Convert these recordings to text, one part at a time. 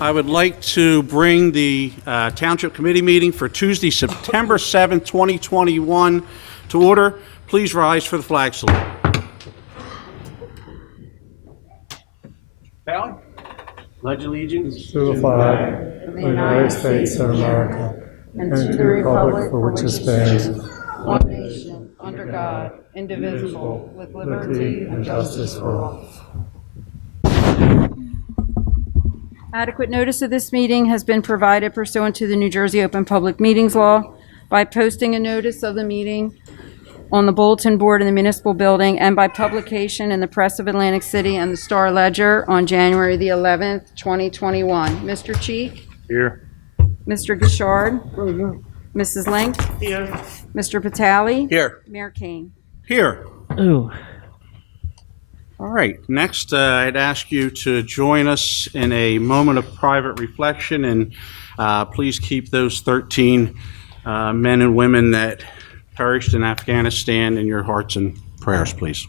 I would like to bring the Township Committee meeting for Tuesday, September 7th, 2021 to order. Please rise for the flag salute. Bailey? Pledge allegiance to the flag of the United States of America and to the republic for which it stands, one nation, under God, indivisible, with liberty and justice for all. Adequate notice of this meeting has been provided pursuant to the New Jersey Open Public Meetings Law by posting a notice of the meeting on the bulletin board in the municipal building and by publication in the Press of Atlantic City and the Star Ledger on January the 11th, 2021. Mr. Cheek? here. Mr. Gishard? Mrs. Link? Here. Mr. Patali? Here. Mayor Kane? Here. Ooh. All right. Next, I'd ask you to join us in a moment of private reflection, and please keep those 13 men and women that perished in Afghanistan in your hearts and prayers, please.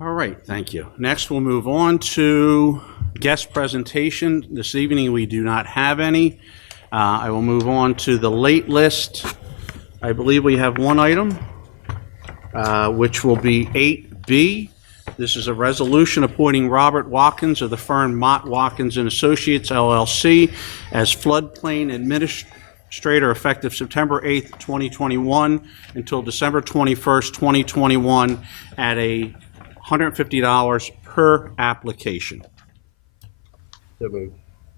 All right, thank you. Next, we'll move on to guest presentation. This evening, we do not have any. I will move on to the late list. I believe we have one item, which will be 8B. This is a resolution appointing Robert Watkins of the firm Mott, Watkins and Associates, LLC, as floodplain administrator effective September 8th, 2021 until December 21st, 2021 at a $150 per application.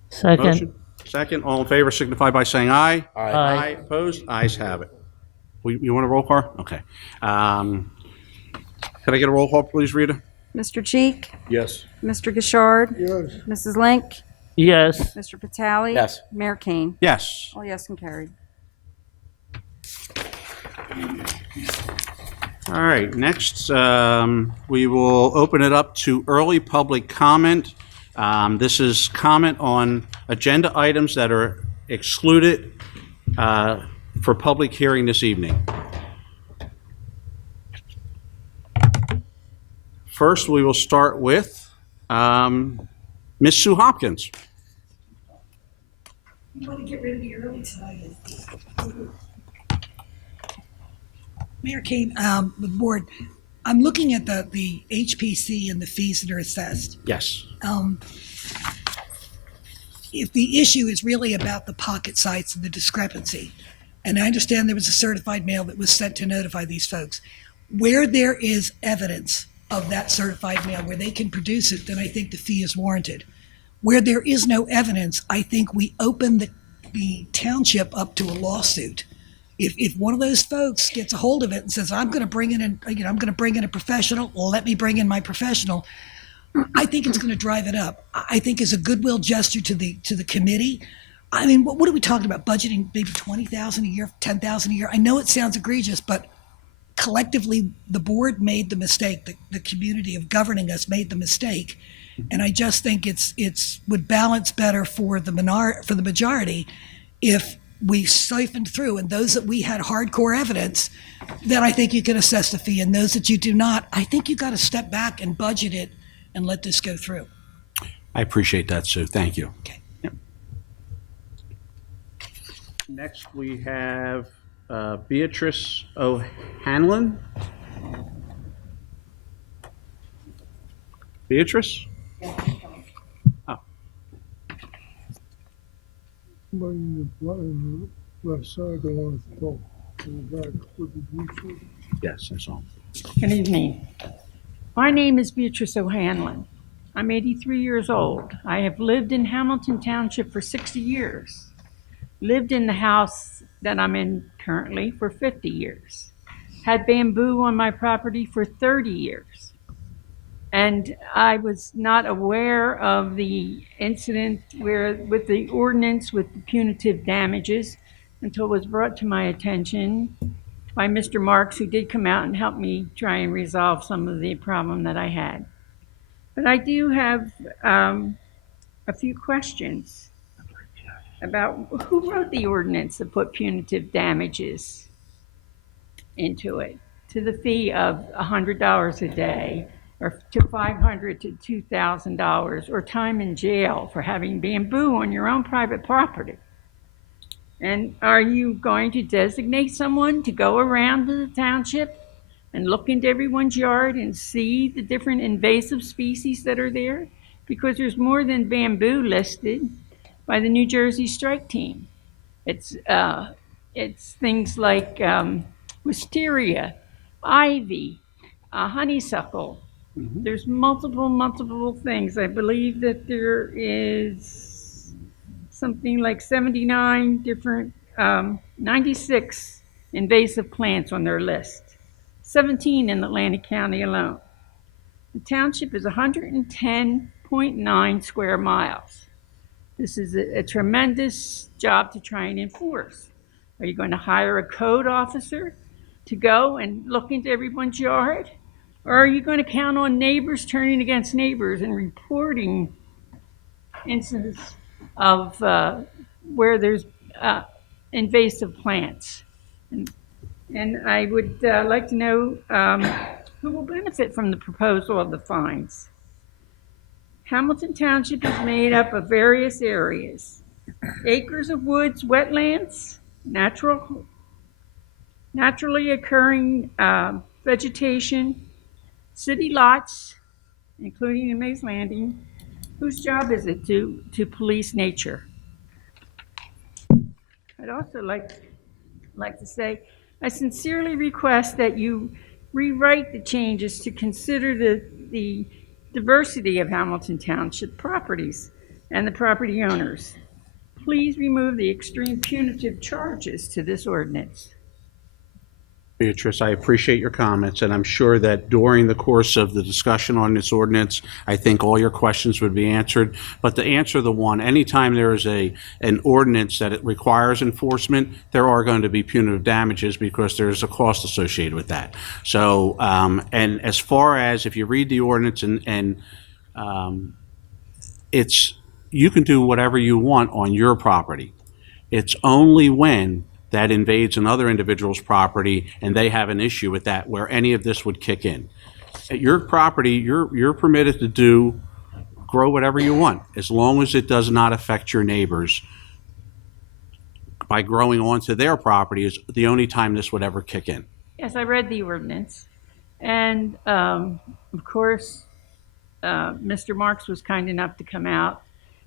Second. Motion. Second. All in favor signify by saying aye. Aye. Opposed? Ayes have it. You want a roll call? Okay. Can I get a roll call, please, Rita? Mr. Cheek? Yes. Mr. Gishard? Yes. Mrs. Link? Yes. Mr. Patali? Yes. Mayor Kane? Yes. All yes and carried. All right. Next, we will open it up to early public comment. This is comment on agenda items that are excluded for public hearing this evening. First, we will start with Ms. Sue Hopkins. You want to get rid of me early tonight? Mayor Kane, the board, I'm looking at the HPC and the fees that are assessed. Yes. If the issue is really about the pocket sites and the discrepancy, and I understand there was a certified mail that was sent to notify these folks, where there is evidence of that certified mail where they can produce it, then I think the fee is warranted. Where there is no evidence, I think we open the township up to a lawsuit. If one of those folks gets a hold of it and says, I'm going to bring in a professional, let me bring in my professional, I think it's going to drive it up. I think as a goodwill gesture to the committee. I mean, what are we talking about? Budgeting maybe $20,000 a year, $10,000 a year. I know it sounds egregious, but collectively the board made the mistake. The community of governing us made the mistake, and I just think it's would balance better for the majority if we siphoned through, and those that we had hardcore evidence, then I think you can assess the fee, and those that you do not, I think you got to step back and budget it and let this go through. I appreciate that, Sue. Thank you. Okay. Yep. Next, we have Beatrice O'Hanlon. Beatrice? Oh. Somebody in the left side that wants to talk. In the back, would you do? Yes, that's all. Good evening. My name is Beatrice O'Hanlon. I'm 83 years old. I have lived in Hamilton Township for 60 years. Lived in the house that I'm in currently for 50 years. Had bamboo on my property for 30 years. And I was not aware of the incident with the ordinance with the punitive damages until it was brought to my attention by Mr. Marks, who did come out and help me try and resolve some of the problem that I had. But I do have a few questions. about who wrote the ordinance that put punitive damages into it, to the fee of $100 a day, or to $500 to $2,000, or time in jail for having bamboo on your own private property. And are you going to designate someone to go around to the township and look into everyone's yard and see the different invasive species that are there? Because there's more than bamboo listed by the New Jersey Strike Team. It's things like wisteria, ivy, honeysuckle. There's multiple things. I believe that there is something like 79 different, 96 invasive plants on their list, 17 in Atlantic County alone. The township is 110.9 square miles. This is a tremendous job to try and enforce. Are you going to hire a code officer to go and look into everyone's yard? Or are you going to count on neighbors turning against neighbors and reporting incidents of where there's invasive plants? And I would like to know who will benefit from the proposal of the fines. Hamilton Township is made up of various areas: acres of woods, wetlands, naturally occurring vegetation, city lots, including in Mays Landing. Whose job is it to police nature? I'd also like to say, I sincerely request that you rewrite the changes to consider the diversity of Hamilton Township properties and the property owners. Please remove the extreme punitive charges to this ordinance. Beatrice, I appreciate your comments, and I'm sure that during the course of the discussion on this ordinance, I think all your questions would be answered. But to answer the one, anytime there is an ordinance that it requires enforcement, there are going to be punitive damages because there's a cost associated with that. So, and as far as if you read the ordinance and it's, you can do whatever you want on your property. It's only when that invades another individual's property and they have an issue with that where any of this would kick in. At your property, you're permitted to grow whatever you want, as long as it does not affect your neighbors. By growing onto their property is the only time this would ever kick in. Yes, I read the ordinance. And of course, Mr. Marks was kind enough to come out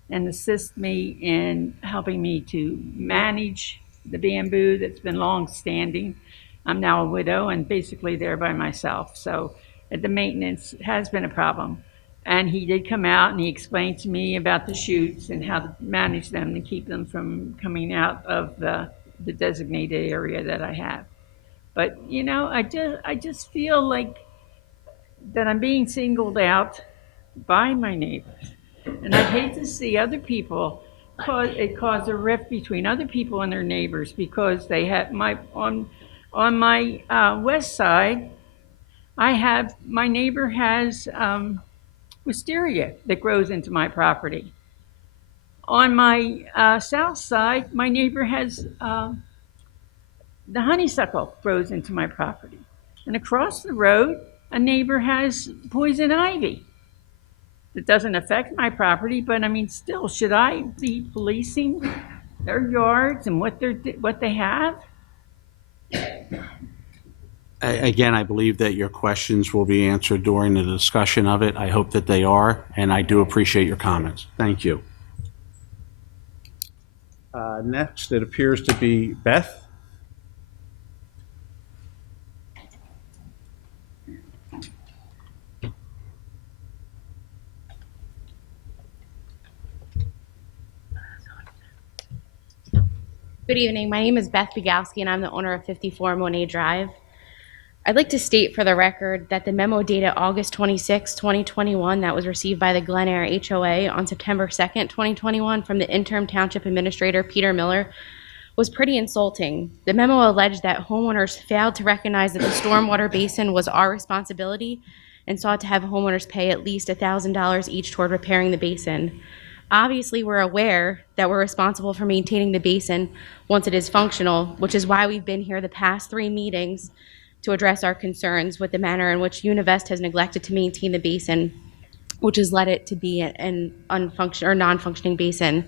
and assist me in helping me to manage the bamboo that's been long standing. I'm now a widow and basically there by myself. So the maintenance has been a problem. And he did come out and he explained to me about the shoots and how to manage them to keep them from coming out of the designated area that I have. But you know, I just feel like that I'm being singled out by my neighbors. And I hate to see other people cause a rift between other people and their neighbors, because they have on my west side, my neighbor has wisteria that grows into my property. On my south side, my neighbor has the honeysuckle grows into my property. And across the road, a neighbor has poison ivy. It doesn't affect my property, but I mean, still, should I be policing their yards and what they have? Again, I believe that your questions will be answered during the discussion of it. I hope that they are, and I do appreciate your comments. Thank you. Next, it appears to be Beth. Good evening. My name is Beth Bugowski, and I'm the owner of 54 Monet Drive. I'd like to state for the record that the memo dated August 26, 2021, that was received by the Glen Air HOA on September 2nd, 2021, from the interim township administrator, Peter Miller, was pretty insulting. The memo alleged that homeowners failed to recognize that the stormwater basin was our responsibility and sought to have homeowners pay at least $1,000 each toward repairing the basin. Obviously, we're aware that we're responsible for maintaining the basin once it is functional, which is why we've been here the past 3 meetings to address our concerns with the manner in which Univest has neglected to maintain the basin, which has led it to be an non-functioning basin.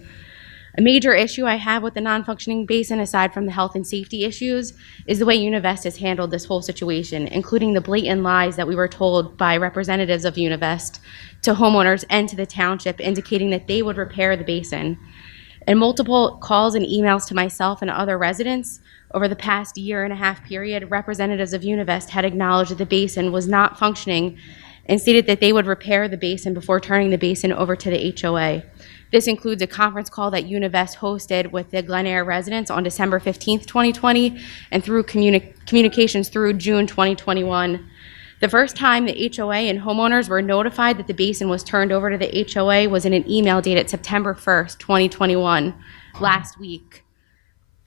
A major issue I have with the non-functioning basin, aside from the health and safety issues, is the way Univest has handled this whole situation, including the blatant lies that we were told by representatives of Univest to homeowners and to the township, indicating that they would repair the basin. In multiple calls and emails to myself and other residents over the past 1.5 year period, representatives of Univest had acknowledged that the basin was not functioning and stated that they would repair the basin before turning the basin over to the HOA. This includes a conference call that Univest hosted with the Glen Eyre residents on December 15th, 2020, and through communications through June 2021. The first time the HOA and homeowners were notified that the basin was turned over to the HOA was in an email dated September 1st, 2021, last week,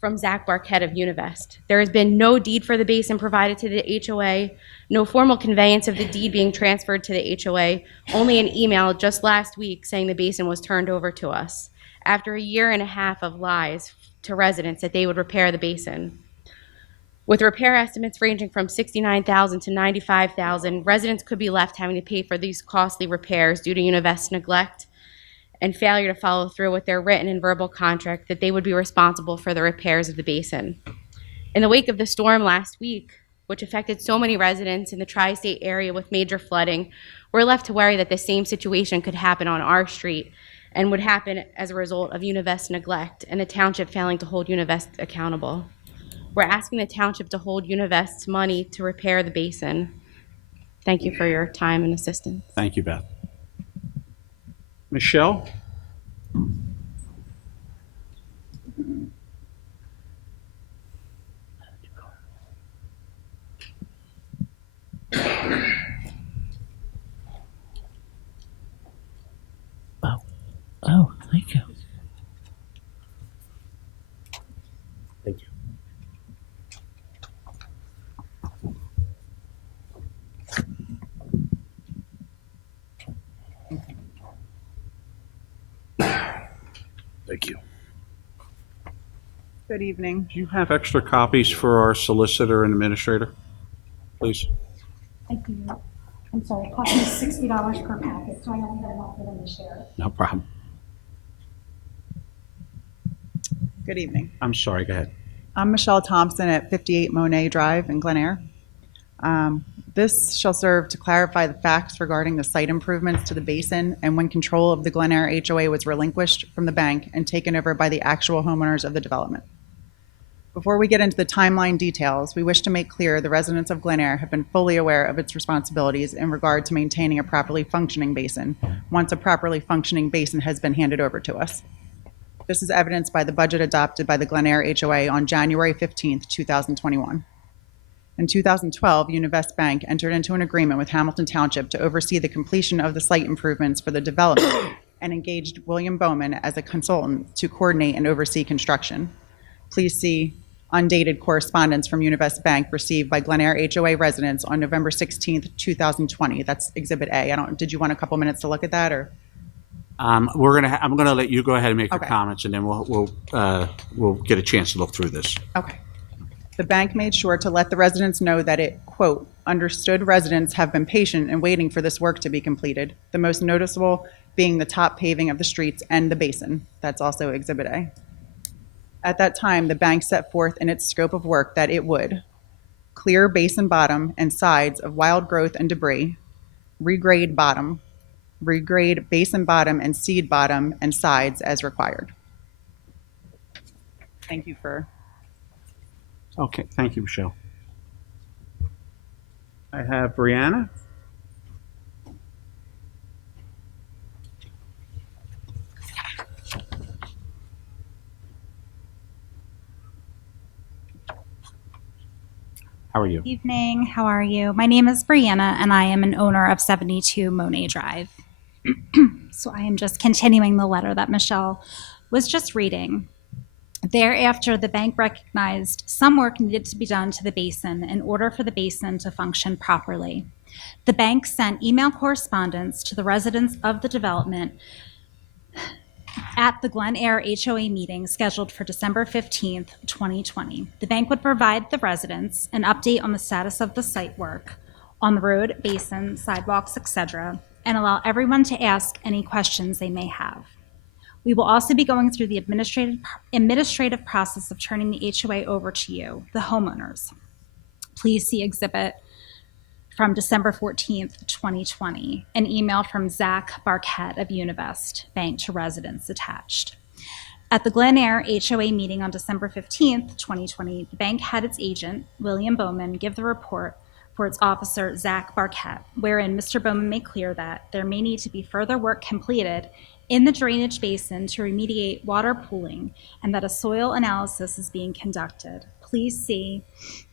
from Zach Barquette of Univest. There has been no deed for the basin provided to the HOA, no formal conveyance of the deed being transferred to the HOA, only an email just last week saying the basin was turned over to us, after 1.5 years of lies to residents that they would repair the basin. With repair estimates ranging from $69,000 to $95,000, residents could be left having to pay for these costly repairs due to Univest's neglect and failure to follow through with their written and verbal contract that they would be responsible for the repairs of the basin. In the wake of the storm last week, which affected so many residents in the tri-state area with major flooding, we're left to worry that the same situation could happen on our street and would happen as a result of Univest's neglect and the township failing to hold Univest accountable. We're asking the township to hold Univest's money to repair the basin. Thank you for your time and assistance. Thank you, Beth. Michelle? Oh, thank you. Thank you. Thank you. Good evening. Do you have extra copies for our solicitor and administrator, please? I do. I'm sorry, it cost me $60 per packet, so I only have enough for them to share. No problem. Good evening. I'm sorry, go ahead. I'm Michelle Thompson at 58 Monet Drive in Glen Eyre. This shall serve to clarify the facts regarding the site improvements to the basin and when control of the Glen Eyre HOA was relinquished from the bank and taken over by the actual homeowners of the development. Before we get into the timeline details, we wish to make clear the residents of Glen Eyre have been fully aware of its responsibilities in regard to maintaining a properly functioning basin once a properly functioning basin has been handed over to us. This is evidenced by the budget adopted by the Glen Eyre HOA on January 15th, 2021. In 2012, Univest Bank entered into an agreement with Hamilton Township to oversee the completion of the site improvements for the development and engaged William Bowman as a consultant to coordinate and oversee construction. Please see undated correspondence from Univest Bank received by Glen Eyre HOA residents on November 16th, 2020. That's Exhibit A. Did you want a couple minutes to look at that, or? I'm gonna let you go ahead and make your Okay. comments, and then we'll get a chance to look through this. Okay. The bank made sure to let the residents know that it, quote, understood residents have been patient in waiting for this work to be completed, the most noticeable being the top paving of the streets and the basin. That's also Exhibit A. At that time, the bank set forth in its scope of work that it would clear basin bottom and sides of wild growth and debris, regrade basin bottom and seed bottom and sides as required. Thank you for. Okay, thank you, Michelle. I have Brianna. How are you? Evening, how are you? My name is Brianna, and I am an owner of 72 Monet Drive. So I am just continuing the letter that Michelle was just reading. Thereafter, the bank recognized some work needed to be done to the basin in order for the basin to function properly. The bank sent email correspondence to the residents of the development at the Glen Air HOA meeting scheduled for December 15th, 2020. The bank would provide the residents an update on the status of the site work on the road, basin, sidewalks, etc., and allow everyone to ask any questions they may have. We will also be going through the administrative process of turning the HOA over to you, the homeowners. Please see exhibit from December 14th, 2020, an email from Zach Barquette of Univest Bank to residents attached. At the Glen Air HOA meeting on December 15th, 2020, the bank had its agent, William Bowman, give the report for its officer, Zach Barquette, wherein Mr. Bowman made clear that there may need to be further work completed in the drainage basin to remediate water pooling and that a soil analysis is being conducted. Please see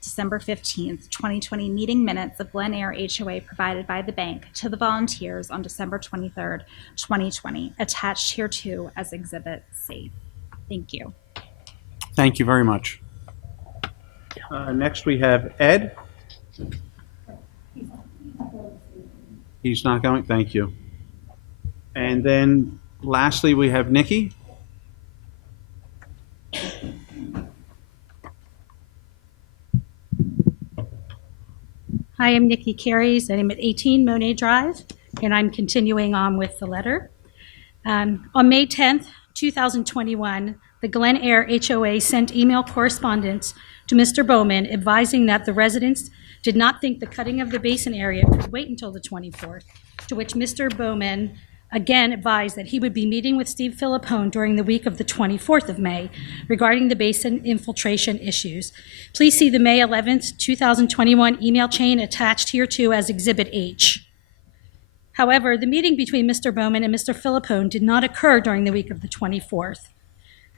December 15th, 2020 meeting minutes of Glen Air HOA provided by the bank to the volunteers on December 23rd, 2020, attached hereto as Exhibit C. Thank you. Thank you very much. Next, we have Ed. He's not going? Thank you. And then lastly, we have Nikki. Hi, I'm Nikki Carries, and I'm at 18 Monet Drive, and I'm continuing on with the letter. On May 10th, 2021, the Glen Air HOA sent email correspondence to Mr. Bowman advising that the residents did not think the cutting of the basin area could wait until the 24th, to which Mr. Bowman again advised that he would be meeting with Steve Philippone during the week of the 24th of May regarding the basin infiltration issues. Please see the May 11th, 2021 email chain attached hereto as Exhibit H. However, the meeting between Mr. Bowman and Mr. Philippone did not occur during the week of the 24th.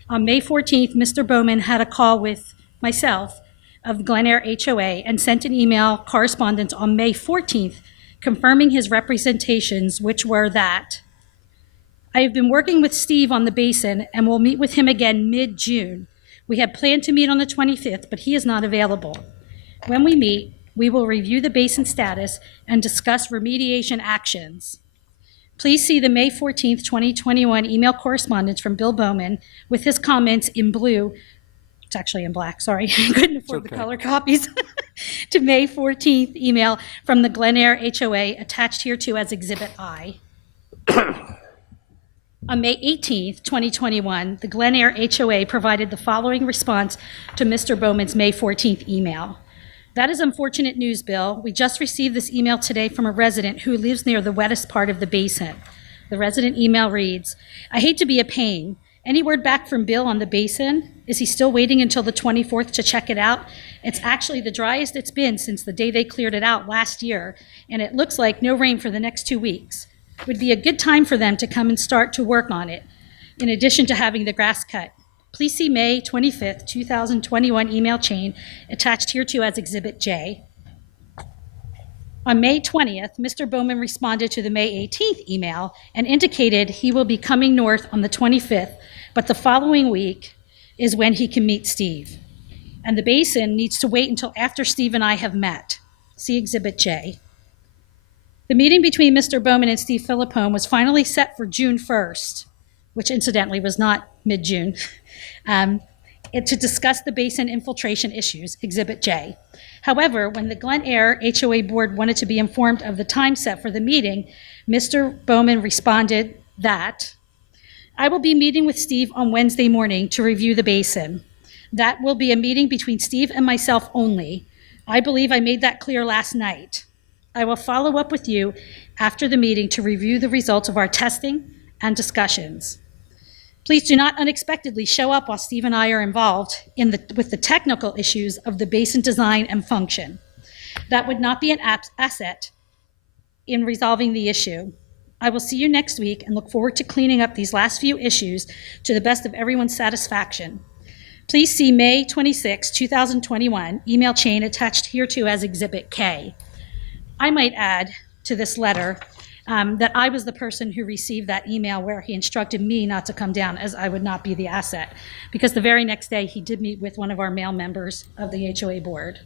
On May 14th, Mr. Bowman had a call with myself of Glen Air HOA and sent an email correspondence on May 14th confirming his representations, which were that I have been working with Steve on the basin and will meet with him again mid-June. We had planned to meet on the 25th, but he is not available. When we meet, we will review the basin status and discuss remediation actions. Please see the May 14th, 2021 email correspondence from Bill Bowman with his comments in blue. It's actually in black, sorry. I couldn't afford the color copies. To May 14th email from the Glen Air HOA attached hereto as Exhibit I. On May 18th, 2021, the Glen Air HOA provided the following response to Mr. Bowman's May 14th email. That is unfortunate news, Bill. We just received this email today from a resident who lives near the wettest part of the basin. The resident email reads, I hate to be a pain. Any word back from Bill on the basin? Is he still waiting until the 24th to check it out? It's actually the driest it's been since the day they cleared it out last year, and it looks like no rain for the next 2 weeks. It would be a good time for them to come and start to work on it, in addition to having the grass cut. Please see May 25th, 2021 email chain attached hereto as Exhibit J. On May 20th, Mr. Bowman responded to the May 18th email and indicated he will be coming north on the 25th, but the following week is when he can meet Steve. And the basin needs to wait until after Steve and I have met. See Exhibit J. The meeting between Mr. Bowman and Steve Philippone was finally set for June 1st, which incidentally was not mid-June, to discuss the basin infiltration issues, Exhibit J. However, when the Glen Air HOA board wanted to be informed of the time set for the meeting, Mr. Bowman responded that, I will be meeting with Steve on Wednesday morning to review the basin. That will be a meeting between Steve and myself only. I believe I made that clear last night. I will follow up with you after the meeting to review the results of our testing and discussions. Please do not unexpectedly show up while Steve and I are involved with the technical issues of the basin design and function. That would not be an asset in resolving the issue. I will see you next week and look forward to cleaning up these last few issues to the best of everyone's satisfaction. Please see May 26, 2021 email chain attached hereto as Exhibit K. I might add to this letter that I was the person who received that email where he instructed me not to come down, as I would not be the asset, because the very next day he did meet with one of our male members of the HOA board.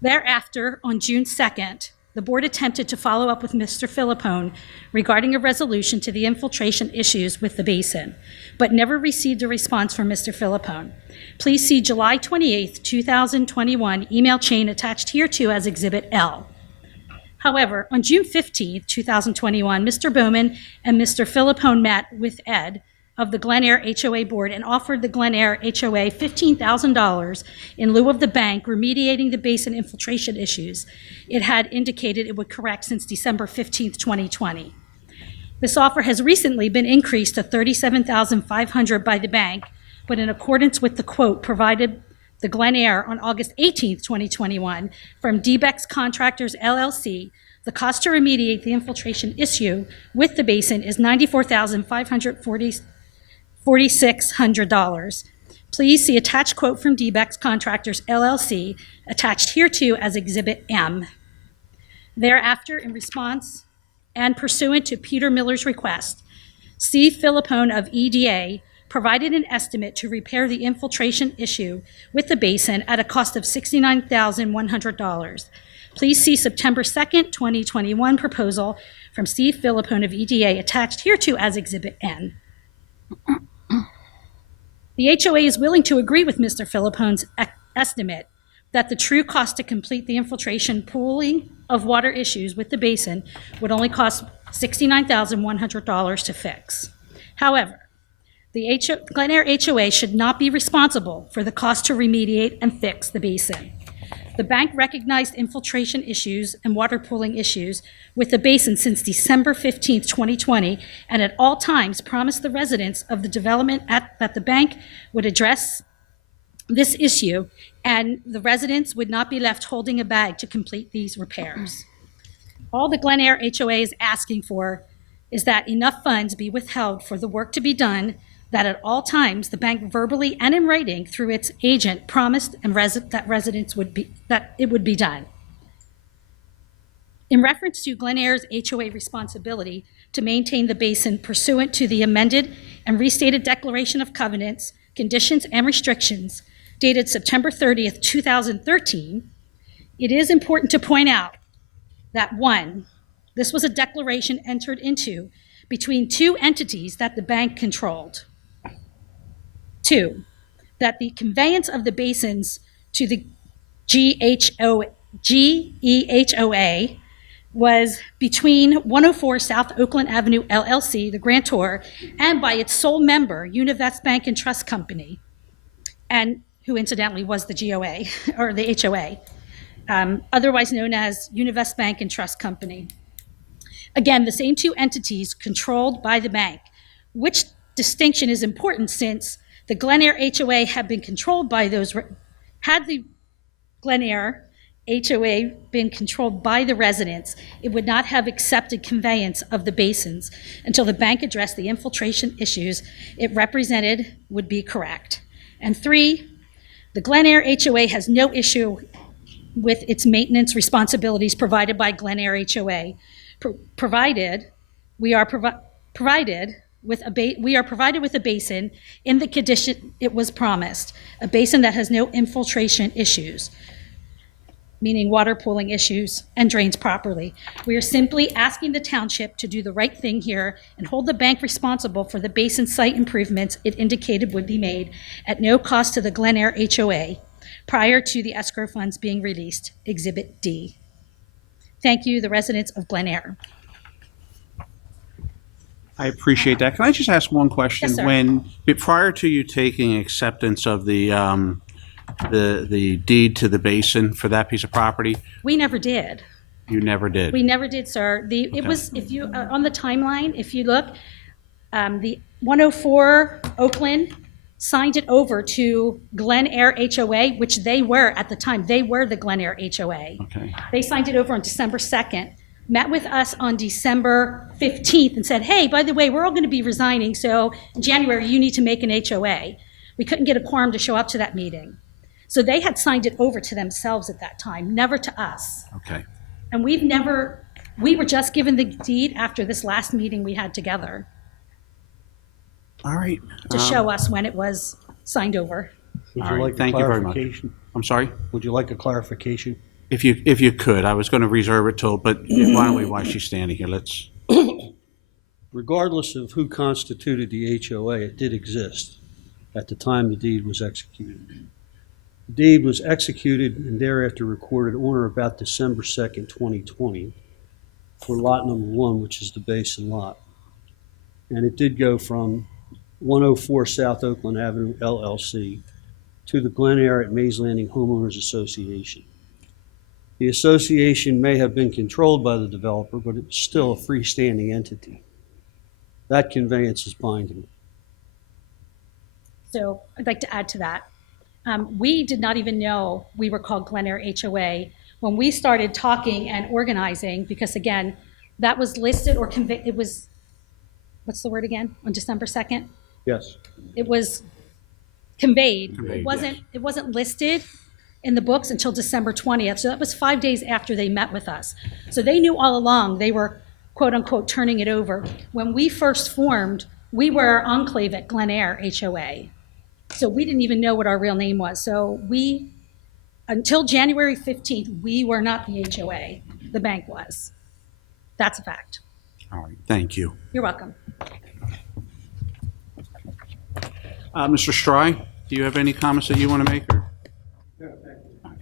Thereafter, on June 2nd, the board attempted to follow up with Mr. Philippone regarding a resolution to the infiltration issues with the basin, but never received a response from Mr. Philippone. Please see July 28, 2021 email chain attached hereto as Exhibit L. However, on June 15, 2021, Mr. Bowman and Mr. Philippone met with Ed of the Glen Air HOA Board and offered the Glen Air HOA $15,000 in lieu of the bank remediating the basin infiltration issues it had indicated it would correct since December 15, 2020. This offer has recently been increased to $37,500 by the bank, but in accordance with the quote provided the Glen Air on August 18, 2021 from DBEX Contractors LLC, the cost to remediate the infiltration issue with the basin is $94,546. Please see attached quote from DBEX Contractors LLC attached hereto as Exhibit M. Thereafter, in response and pursuant to Peter Miller's request, Steve Philippone of EDA provided an estimate to repair the infiltration issue with the basin at a cost of $69,100. Please see September 2nd, 2021 proposal from Steve Philippone of EDA attached hereto as Exhibit N. The HOA is willing to agree with Mr. Philippone's estimate that the true cost to complete the infiltration pooling of water issues with the basin would only cost $69,100 to fix. However, the Glen Air HOA should not be responsible for the cost to remediate and fix the basin. The bank recognized infiltration issues and water pooling issues with the basin since December 15, 2020, and at all times promised the residents of the development that the bank would address this issue and the residents would not be left holding a bag to complete these repairs. All the Glen Air HOA is asking for is that enough funds be withheld for the work to be done, that at all times the bank verbally and in writing through its agent promised and that residents that it would be done. In reference to Glen Air's HOA responsibility to maintain the basin pursuant to the amended and restated Declaration of Covenants, Conditions, and Restrictions dated September 30th, 2013, it is important to point out that one, this was a declaration entered into between two entities that the bank controlled. Two, that the conveyance of the basins to the GEHOA was between 104 South Oakland Avenue LLC, the grantor, and by its sole member, Univest Bank and Trust Company, and who incidentally was the GOA, or the HOA, otherwise known as Univest Bank and Trust Company. Again, the same two entities controlled by the bank, which distinction is important since the Glen Air HOA had been controlled by those, had the Glen Air HOA been controlled by the residents, it would not have accepted conveyance of the basins until the bank addressed the infiltration issues it represented would be correct. And three, the Glen Air HOA has no issue with its maintenance responsibilities provided by Glen Air HOA, provided we are provided with a basin in the condition it was promised, a basin that has no infiltration issues, meaning water pooling issues, and drains properly. We are simply asking the township to do the right thing here and hold the bank responsible for the basin site improvements it indicated would be made at no cost to the Glen Air HOA prior to the escrow funds being released, Exhibit D. Thank you, the residents of Glen Air. I appreciate that. Can I just ask one question? Yes, sir. Prior to you taking acceptance of the deed to the basin for that piece of property, We never did. you never did? We never did, sir. It was, if you, on the timeline, if you look, the 104 Oakland signed it over to Glen Air HOA, which they were at the time. They were the Glen Air HOA. Okay. They signed it over on December 2nd, met with us on December 15th and said, hey, by the way, we're all going to be resigning, so in January, you need to make an HOA. We couldn't get a quorum to show up to that meeting. So they had signed it over to themselves at that time, never to us. Okay. And we were just given the deed after this last meeting we had together All right. to show us when it was signed over. Would All you right, like a thank you very much. clarification? I'm sorry? Would you like a clarification? If you could, I was going to reserve it till, but why don't we, while she's standing here, let's, Regardless of who constituted the HOA, it did exist at the time the deed was executed. The deed was executed and thereafter recorded on or about December 2nd, 2020 for lot number 1, which is the basin lot. And it did go from 104 South Oakland Avenue LLC to the Glen Eyre at Mays Landing Homeowners Association. The association may have been controlled by the developer, but it's still a freestanding entity. That conveyance is binding. So I'd like to add to that. We did not even know we were called Glen Eyre HOA when we started talking and organizing, because again, that was listed or it was, what's the word again, on December 2nd? Yes. It was conveyed. Conveyed, It wasn't listed in the books until December 20th. So that was 5 days after they met with us. So they knew all along they were, quote unquote, turning it over. When we first formed, we were enclave at Glen Eyre HOA. So we didn't even know what our real name was. So we, until January 15th, we were not the HOA. The bank was. That's a fact. all right, thank you. You're welcome. Mr. Stry, do you have any comments that you want to make, or?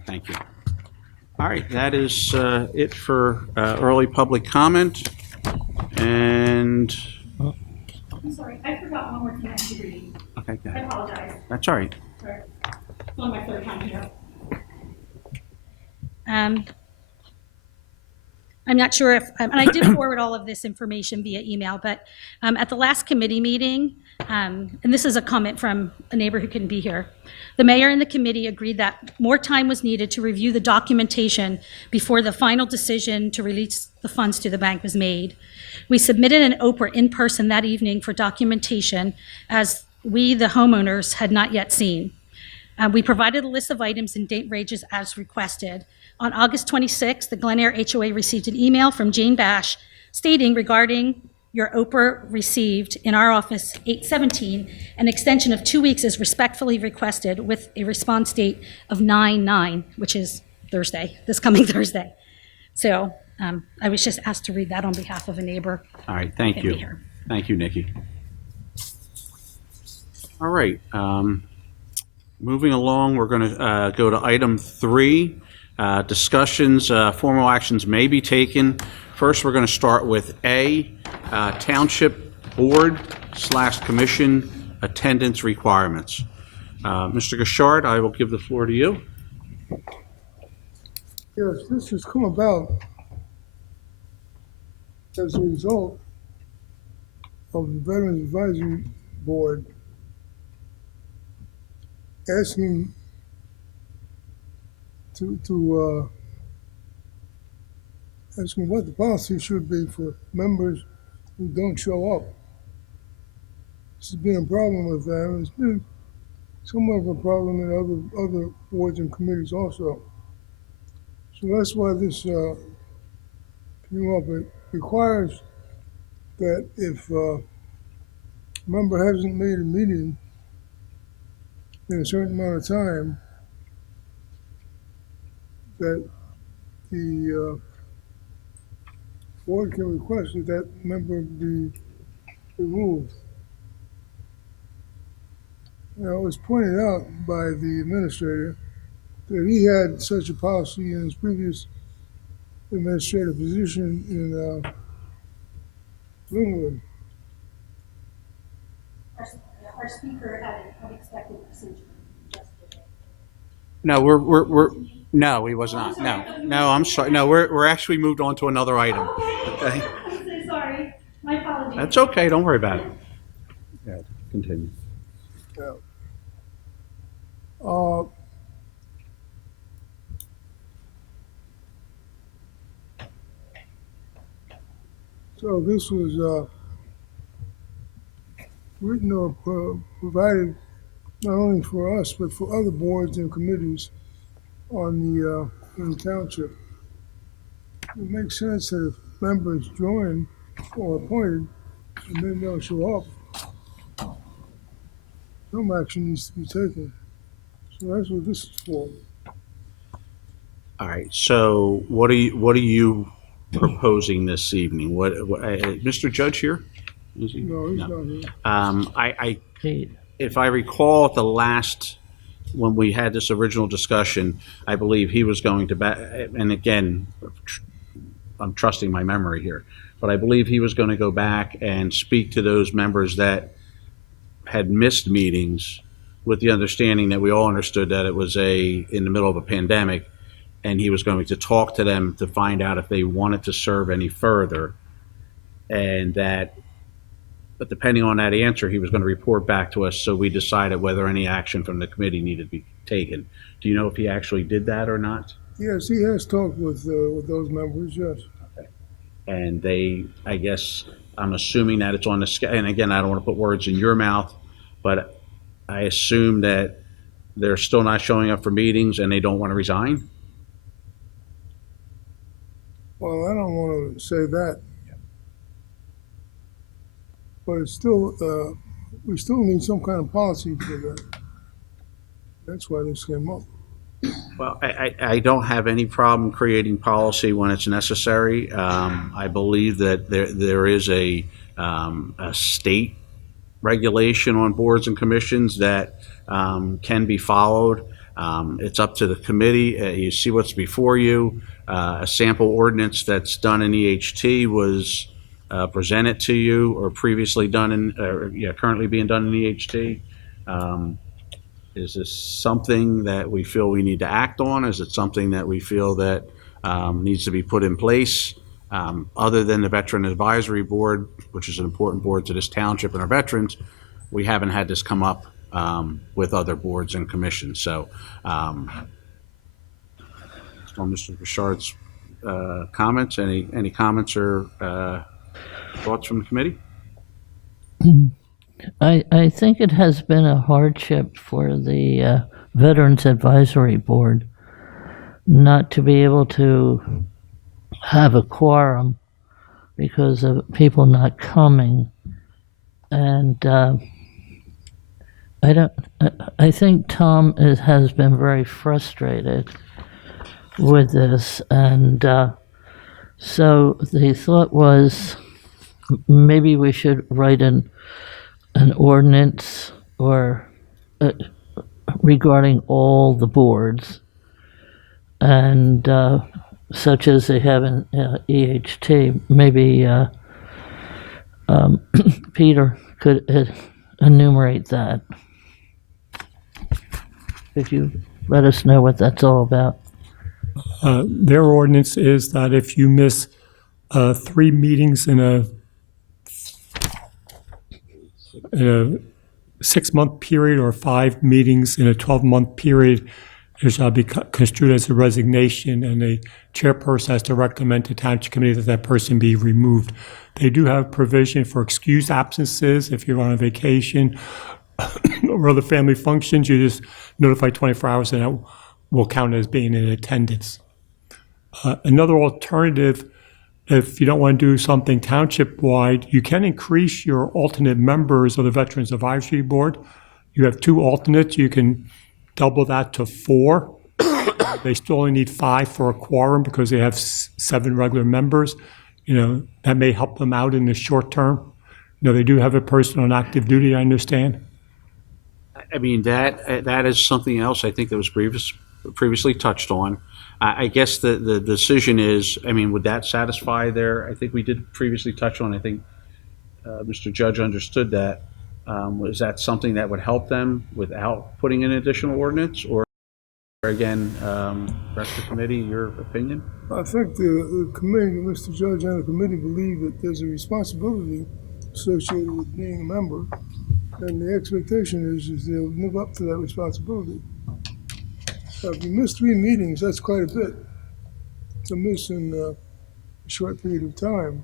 Thank you. All right, that is it for early public comment. And, I'm sorry, I forgot one more thing I should read. okay, go I ahead. apologize. That's all right. Sorry. It's on my third time here. I'm not sure if, and I did forward all of this information via email, but at the last committee meeting, and this is a comment from a neighbor who couldn't be here, the mayor and the committee agreed that more time was needed to review the documentation before the final decision to release the funds to the bank was made. We submitted an OPRA in person that evening for documentation, as we, the homeowners, had not yet seen. We provided a list of items and date ranges as requested. On August 26th, the Glen Eyre HOA received an email from Jane Bash stating, regarding your OPRA received in our office 8/17, an extension of 2 weeks is respectfully requested, with a response date of 9/9, which is Thursday, this coming Thursday. So I was just asked to read that on behalf of a neighbor. All right, thank Couldn't you. be here. Thank you, Nikki. All right, moving along, we're going to go to item 3. Discussions, formal actions may be taken. First, we're going to start with A, Township Board/Commission attendance requirements. Mr. Gashard, I will give the floor to you. Yes, this has come about as a result of the Veterans Advisory Board asking asking what the policy should be for members who don't show up. This has been a problem with them. It's been somewhat of a problem in other boards and committees also. So that's why this came up. It requires that if a member hasn't made a meeting in a certain amount of time, that the board can request that that member be removed. Now, it was pointed out by the administrator that he had such a policy in his previous administrative position in Linwood. Our speaker had an unexpected procedure. No, no, he was not. No, I'm sorry. No, we're actually moved on to another item. Okay. I'm so sorry. My apologies. That's okay. Don't worry about it. Yeah, continue. Yeah. So this was written or provided not only for us, but for other boards and committees on in the township. It makes sense that if members join or appointed and then they'll show up, some action needs to be taken. So that's what this is for. All right, so what are you proposing this evening? Mr. Judge here? Is he? No, he's not here. Pete, If I recall at the last, when we had this original discussion, I believe he was going to back, and again, I'm trusting my memory here, but I believe he was going to go back and speak to those members that had missed meetings with the understanding that we all understood that it was in the middle of a pandemic, and he was going to talk to them to find out if they wanted to serve any further, and that, but depending on that answer, he was going to report back to us, so we decided whether any action from the committee needed to be taken. Do you know if he actually did that or not? Yes, he has talked with those members, yes. And they, I guess, I'm assuming that it's on the, and again, I don't want to put words in your mouth, but I assume that they're still not showing up for meetings and they don't want to resign? Well, I don't want to say that. But it's still, we still need some kind of policy for that. That's why this came up. Well, I don't have any problem creating policy when it's necessary. I believe that there is a state regulation on boards and commissions that can be followed. It's up to the committee. You see what's before you. A sample ordinance that's done in EHT was presented to you, or previously done in, currently being done in EHT. Is this something that we feel we need to act on? Is it something that we feel that needs to be put in place? Other than the Veteran Advisory Board, which is an important board to this township and our veterans, we haven't had this come up with other boards and commissions. So, on Mr. Bouchard's comments, any comments or thoughts from the committee? I think it has been a hardship for the Veterans Advisory Board not to be able to have a quorum because of people not coming. And I think Tom has been very frustrated with this. And so the thought was maybe we should write an ordinance or regarding all the boards, and such as they have in EHT. Maybe Peter could enumerate that. Could you let us know what that's all about? Their ordinance is that if you miss 3 meetings in a 6-month period or 5 meetings in a 12-month period, it shall be construed as a resignation, and the chairperson has to recommend to township committee that that person be removed. They do have provision for excused absences if you're on a vacation or other family functions. You just notify 24 hours and that will count as being in attendance. Another alternative, if you don't want to do something township-wide, you can increase your alternate members of the Veterans Advisory Board. You have 2 alternates. You can double that to 4. They still only need 5 for a quorum because they have 7 regular members. That may help them out in the short term. They do have a person on active duty, I understand. I mean, that is something else I think that was previously touched on. I guess the decision is, would that satisfy I think we did previously touch on, I think Mr. Judge understood that. Was that something that would help them without putting in additional ordinance? Or again, rest of the committee, your opinion? I think the committee, Mr. Judge and the committee believe that there's a responsibility associated with being a member, and the expectation is they'll live up to that responsibility. If you miss 3 meetings, that's quite a bit to miss in a short period of time.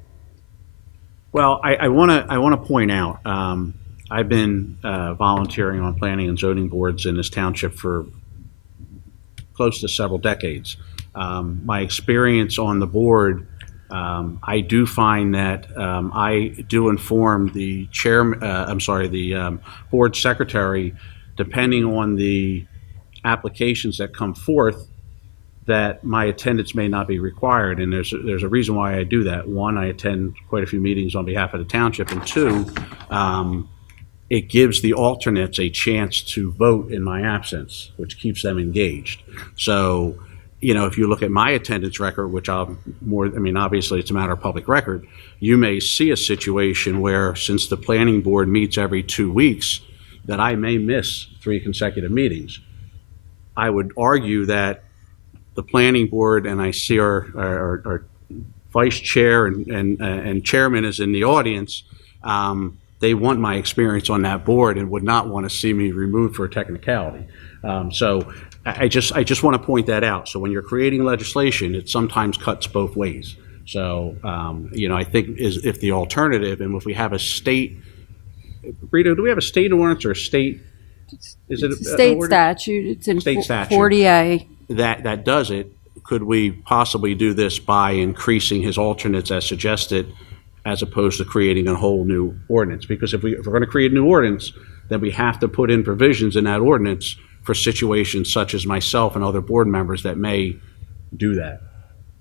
Well, I want to point out, I've been volunteering on planning and zoning boards in this township for close to several decades. My experience on the board, I do find that I do inform the the board secretary, depending on the applications that come forth, that my attendance may not be required, and there's a reason why I do that. One, I attend quite a few meetings on behalf of the township, and two, it gives the alternates a chance to vote in my absence, which keeps them engaged. So, if you look at my attendance record, which obviously it's a matter of public record, you may see a situation where, since the planning board meets every 2 weeks, that I may miss 3 consecutive meetings. I would argue that the planning board, and I see our vice chair and chairman is in the audience, they want my experience on that board and would not want to see me removed for a technicality. So I just want to point that out. So when you're creating legislation, it sometimes cuts both ways. So, I think if the alternative, and if we have a state, Rita, do we have a state ordinance or a state? Is it a State ordinance? statute, it's in State statute. 40A. That does it. Could we possibly do this by increasing his alternates as suggested, as opposed to creating a whole new ordinance? Because if we're going to create a new ordinance, then we have to put in provisions in that ordinance for situations such as myself and other board members that may do that.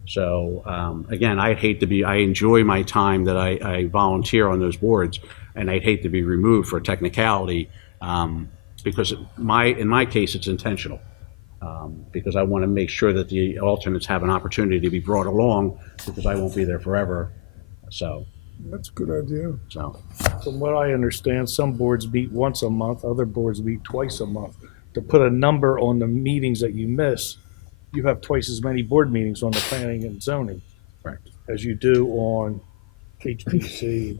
So again, I enjoy my time that I volunteer on those boards, and I'd hate to be removed for a technicality, because in my case, it's intentional. Because I want to make sure that the alternates have an opportunity to be brought along, because I won't be there forever. So. That's a good idea. So. From what I understand, some boards meet once a month, other boards meet twice a month. To put a number on the meetings that you miss, you have twice as many board meetings on the planning and zoning. Right. As you do on HPC,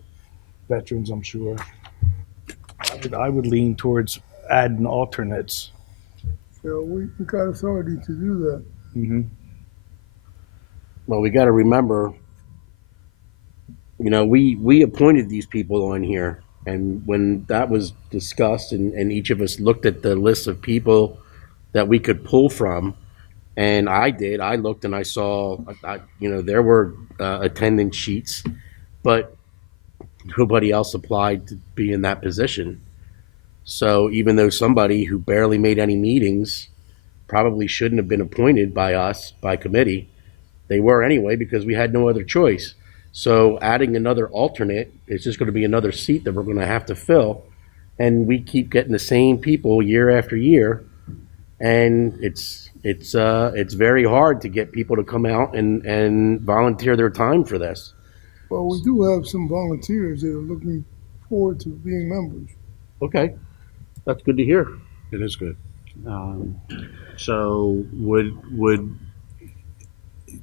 veterans, I'm sure. I would lean towards adding alternates. Yeah, we got authority to do that. Mm-hmm. Well, we got to remember, we appointed these people on here, and when that was discussed, and each of us looked at the list of people that we could pull from, and I looked and I saw, there were attendance sheets, but nobody else applied to be in that position. So even though somebody who barely made any meetings probably shouldn't have been appointed by us, by committee, they were anyway, because we had no other choice. So adding another alternate is just going to be another seat that we're going to have to fill. And we keep getting the same people year after year. And it's very hard to get people to come out and volunteer their time for this. Well, we do have some volunteers that are looking forward to being members. Okay, that's good to hear. It is good. So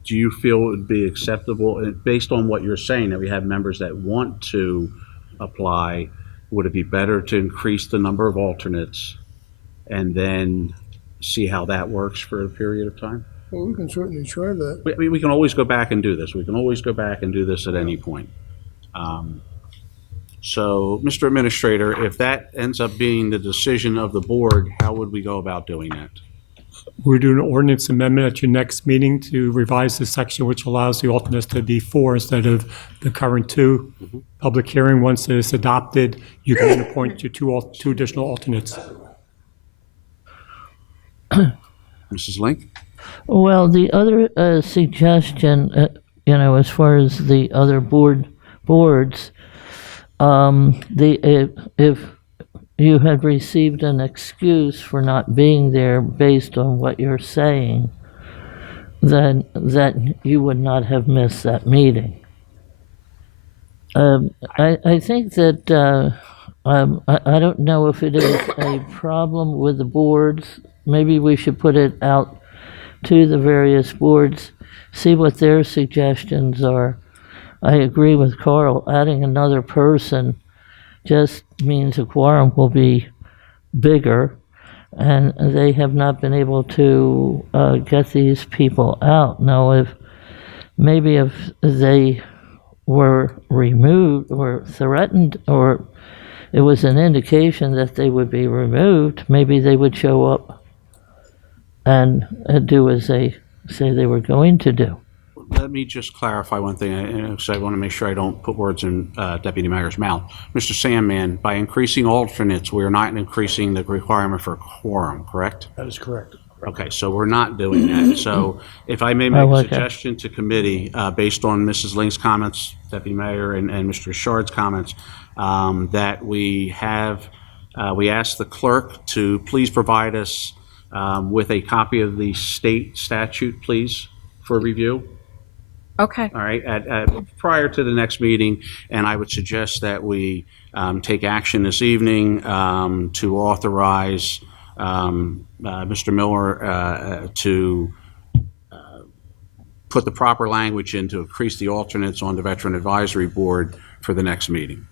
do you feel it would be acceptable, based on what you're saying, that we have members that want to apply, would it be better to increase the number of alternates and then see how that works for a period of time? Well, we can certainly try that. We can always go back and do this. We can always go back and do this at any point. So, Mr. Administrator, if that ends up being the decision of the board, how would we go about doing that? We're doing an ordinance amendment at your next meeting to revise the section which allows the alternates to be 4 instead of the current 2. Public hearing, once it's adopted, you can then appoint your two additional alternates. Mrs. Link? Well, the other suggestion, as far as the other boards, if you had received an excuse for not being there based on what you're saying, then that you would not have missed that meeting. I think that I don't know if it is a problem with the boards. Maybe we should put it out to the various boards, see what their suggestions are. I agree with Carl, adding another person just means a quorum will be bigger, and they have not been able to get these people out. Now, if they were removed or threatened, or it was an indication that they would be removed, maybe they would show up and do as they say they were going to do. Let me just clarify one thing, because I want to make sure I don't put words in Deputy Mayor's mouth. Mr. Sandman, by increasing alternates, we are not increasing the requirement for quorum, correct? That is correct. Okay, so we're not doing that. So if I may make a okay. suggestion to committee, based on Mrs. Link's comments, Deputy Mayor, and Mr. Richard's comments, that we ask the clerk to please provide us with a copy of the state statute, please, for review. Okay. All right, prior to the next meeting, and I would suggest that we take action this evening to authorize Mr. Miller to put the proper language in to increase the alternates on the Veteran Advisory Board for the next meeting.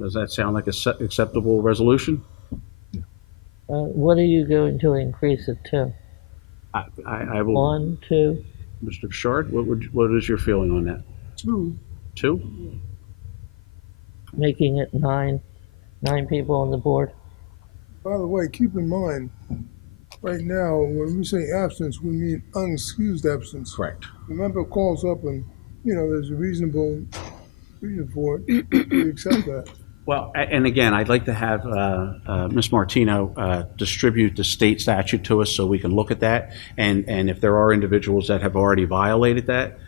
Does that sound like a acceptable resolution? What are you going to increase it to? I will. 1, 2? Mr. Bouchard, what is your feeling on that? 2. 2? Making it 9 people on the board? By the way, keep in mind, right now, when we say absence, we mean unexcused absence. Correct. The member calls up and, there's a reasonable reason for it, we accept that. Well, and again, I'd like to have Ms. Martino distribute the state statute to us so we can look at that. And if there are individuals that have already violated that,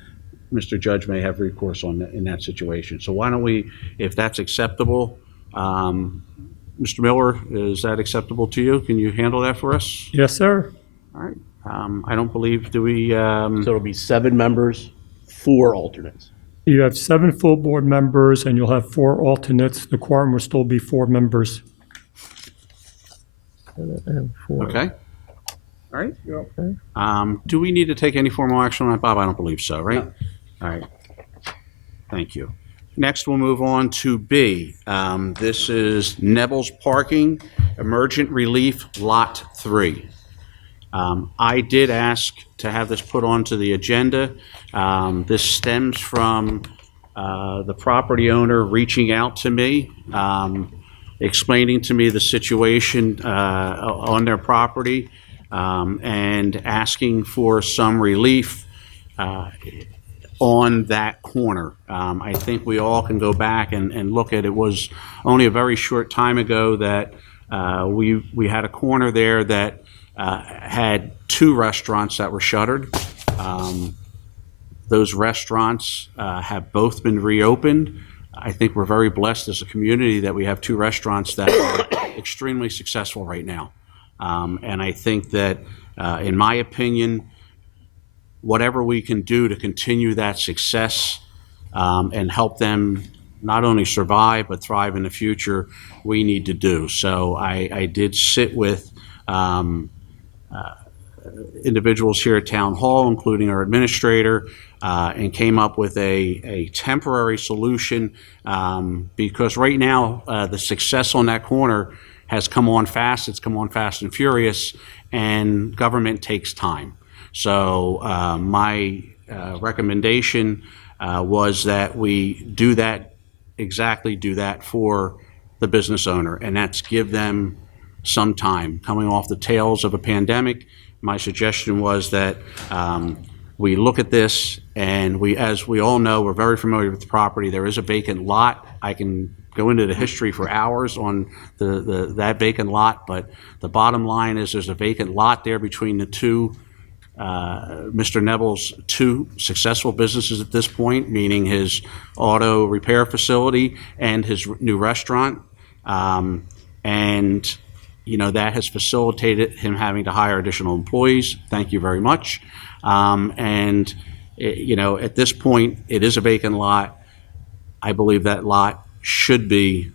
Mr. Judge may have recourse in that situation. So why don't we, if that's acceptable, Mr. Miller, is that acceptable to you? Can you handle that for us? Yes, sir. All right. I don't believe, do we? So it'll be 7 members, 4 alternates. You have 7 full board members, and you'll have 4 alternates. The quorum will still be 4 members. 7 and 4. Okay. All right. Yeah. Do we need to take any formal action on that, Bob? I don't believe so, right? No. All right. Thank you. Next, we'll move on to B. This is Neville's Parking, Emergent Relief Lot 3. I did ask to have this put onto the agenda. This stems from the property owner reaching out to me, explaining to me the situation on their property, and asking for some relief on that corner. I think we all can go back and look at it. Was only a very short time ago that we had a corner there that had 2 restaurants that were shuttered. Those restaurants have both been reopened. I think we're very blessed as a community that we have 2 restaurants that are extremely successful right now. And I think that, in my opinion, whatever we can do to continue that success and help them not only survive but thrive in the future, we need to do. So I did sit with individuals here at Town Hall, including our administrator, and came up with a temporary solution because right now the success on that corner has come on fast. It's come on fast and furious, and government takes time. So my recommendation was that we do that for the business owner, and that's give them some time. Coming off the tails of a pandemic, my suggestion was that we look at this, and as we all know, we're very familiar with the property. There is a vacant lot. I can go into the history for hours on that vacant lot, but the bottom line is there's a vacant lot there between the two, Mr. Neville's 2 successful businesses at this point, meaning his auto repair facility and his new restaurant. And that has facilitated him having to hire additional employees. Thank you very much. And at this point, it is a vacant lot. I believe that lot should be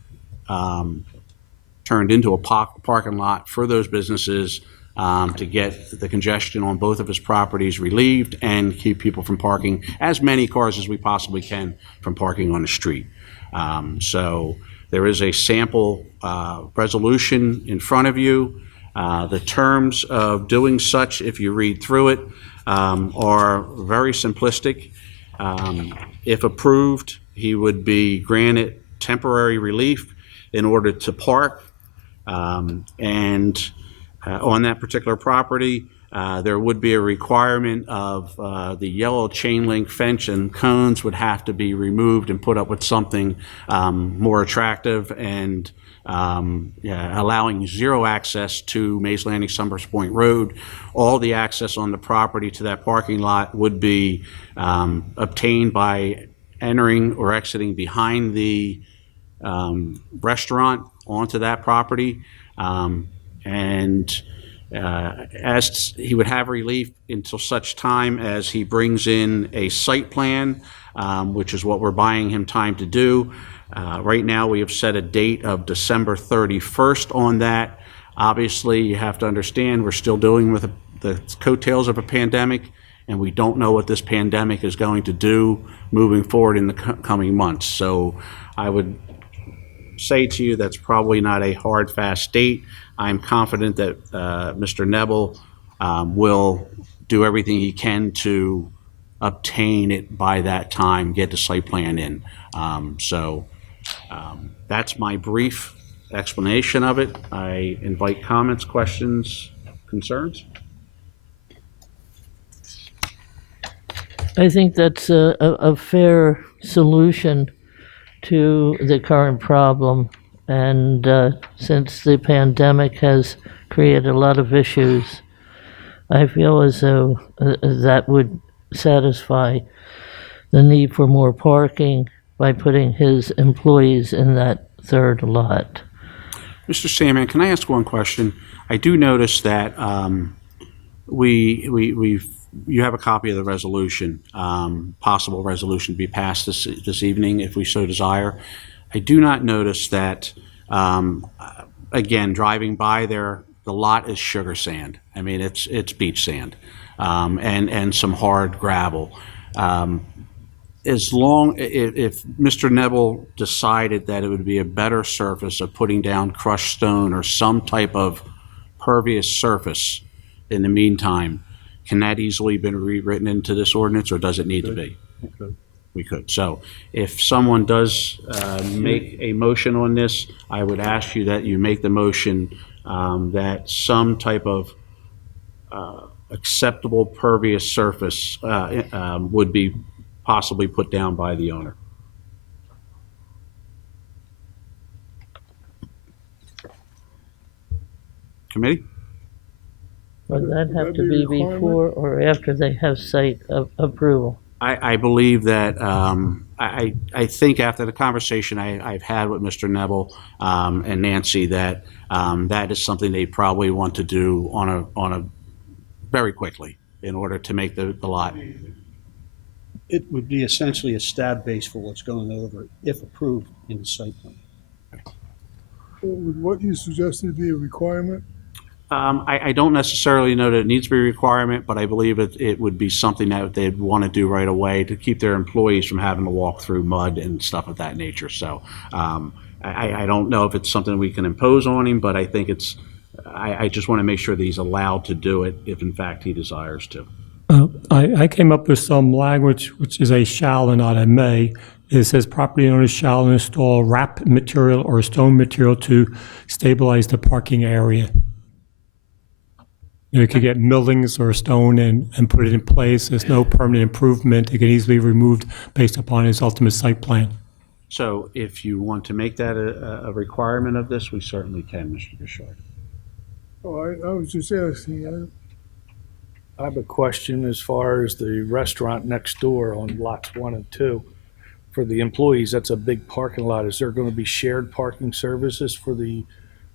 turned into a parking lot for those businesses to get the congestion on both of his properties relieved and keep people from parking, as many cars as we possibly can, from parking on the street. So there is a sample resolution in front of you. The terms of doing such, if you read through it, are very simplistic. If approved, he would be granted temporary relief in order to park. And on that particular property, there would be a requirement of the yellow chain link fence and cones would have to be removed and put up with something more attractive and allowing zero access to Mays Landing, Summers Point Road. All the access on the property to that parking lot would be obtained by entering or exiting behind the restaurant onto that property. As he would have relief until such time as he brings in a site plan, which is what we're buying him time to do. Right now, we have set a date of December 31st on that. Obviously, you have to understand, we're still dealing with the coattails of a pandemic, and we don't know what this pandemic is going to do moving forward in the coming months. So I would say to you that's probably not a hard, fast date. I'm confident that Mr. Nebel will do everything he can to obtain it by that time, get the site plan in. That's my brief explanation of it. I invite comments, questions, concerns. I think that's a fair solution to the current problem. And since the pandemic has created a lot of issues, I feel as though that would satisfy the need for more parking by putting his employees in that third lot. Mr. Sandman, can I ask one question? I do notice that you have a copy of the resolution, possible resolution to be passed this evening if we so desire. I do not notice that, again, driving by there, the lot is sugar sand. I mean, it's beach sand, and some hard gravel. If Mr. Nebel decided that it would be a better surface of putting down crushed stone or some type of pervious surface in the meantime, can that easily be rewritten into this ordinance, or does it need to be? We could. So if someone does make a motion on this, I would ask you that you make the motion that some type of acceptable pervious surface would be possibly put down by the owner. Committee? Would that have to be before or after they have site approval? I believe that, I think after the conversation I've had with Mr. Nebel and Nancy, that that is something they probably want to do on a very quickly in order to make the lot. It would be essentially a stab base for what's going over it, if approved in the site plan. Would what you suggested be a requirement? I don't necessarily know that it needs to be a requirement, but I believe it would be something that they'd want to do right away to keep their employees from having to walk through mud and stuff of that nature. So I don't know if it's something we can impose on him, but I think I just want to make sure that he's allowed to do it if in fact he desires to. I came up with some language which is a shall and not a may. It says property owners shall install wrap material or stone material to stabilize the parking area. You could get millings or stone and put it in place. There's no permanent improvement. It can easily be removed based upon his ultimate site plan. So if you want to make that a requirement of this, we certainly can, Mr. Bouchard. Oh, I was just asking. I have a question as far as the restaurant next door on lots 1 and 2. For the employees, that's a big parking lot. Is there going to be shared parking services for the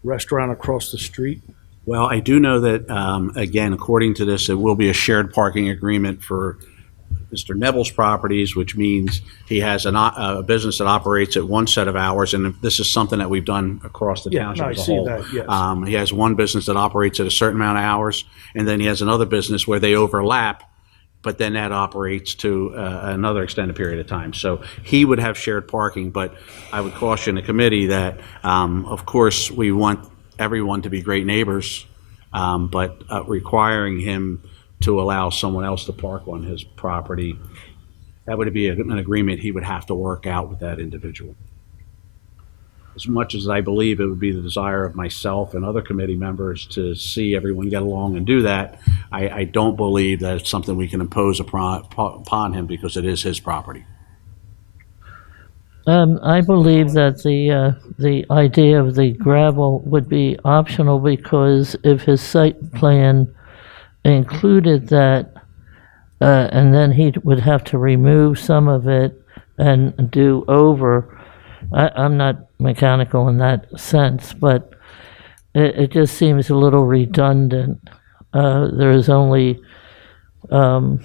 restaurant across the street? Well, I do know that, again, according to this, it will be a shared parking agreement for Mr. Nebel's properties, which means he has a business that operates at one set of hours, and this is something that we've done across the township as a whole. That, yes. He has one business that operates at a certain amount of hours, and then he has another business where they overlap, but then that operates to another extended period of time. So he would have shared parking, but I would caution the committee that, of course, we want everyone to be great neighbors, but requiring him to allow someone else to park on his property, that would be an agreement he would have to work out with that individual. As much as I believe it would be the desire of myself and other committee members to see everyone get along and do that, I don't believe that it's something we can impose upon him because it is his property. I believe that the idea of the gravel would be optional because if his site plan included that, and then he would have to remove some of it and do over. I'm not mechanical in that sense, but it just seems a little redundant. There is only, 4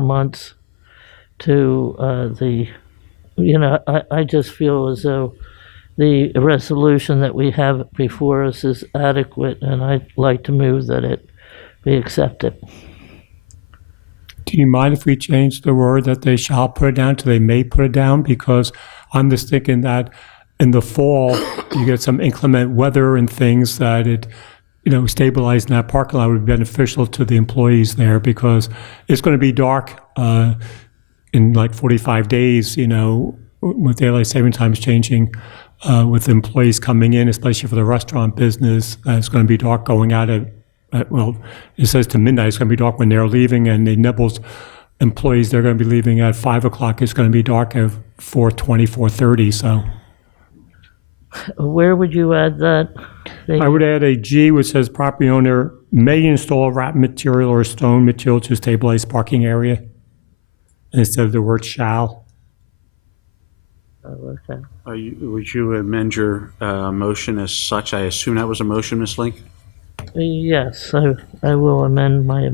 months to I just feel as though the resolution that we have before us is adequate, and I'd like to move that it be accepted. Do you mind if we change the word that they shall put it down to they may put it down? Because I'm just thinking that in the fall, you get some inclement weather and things that it, stabilizing that parking lot would be beneficial to the employees there because it's going to be dark in like 45 days, with daylight saving times changing, with employees coming in, especially for the restaurant business. It's going to be dark going out at it says to midnight. It's going to be dark when they're leaving, and the Nibbles employees, they're going to be leaving at 5 o'clock. It's going to be dark at 4:20, 4:30, so. Where would you add that? I would add a G which says property owner may install wrap material or stone material to stabilize parking area instead of the word shall. Oh, okay. Would you amend your motion as such? I assume that was a motion, Ms. Link? Yes, I will amend my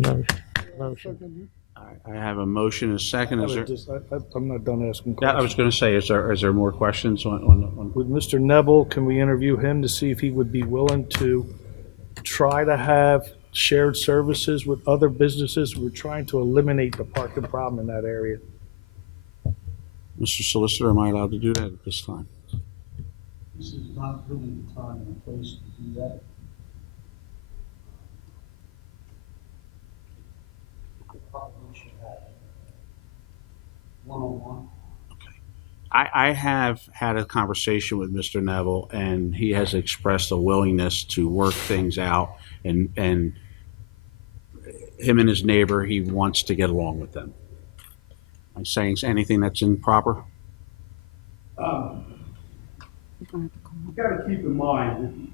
motion. I have a motion, a second. Is there? I'm not done asking Yeah, questions. I was going to say, is there more questions on? With Mr. Neville, can we interview him to see if he would be willing to try to have shared services with other businesses? We're trying to eliminate the parking problem in that area. Mr. Solicitor, am I allowed to do that at this time? This is not really the time and place to do that. Probably should have one-on-one. I have had a conversation with Mr. Neville, and he has expressed a willingness to work things out, and him and his neighbor, he wants to get along with them. I'm saying anything that's improper? You gotta keep in mind,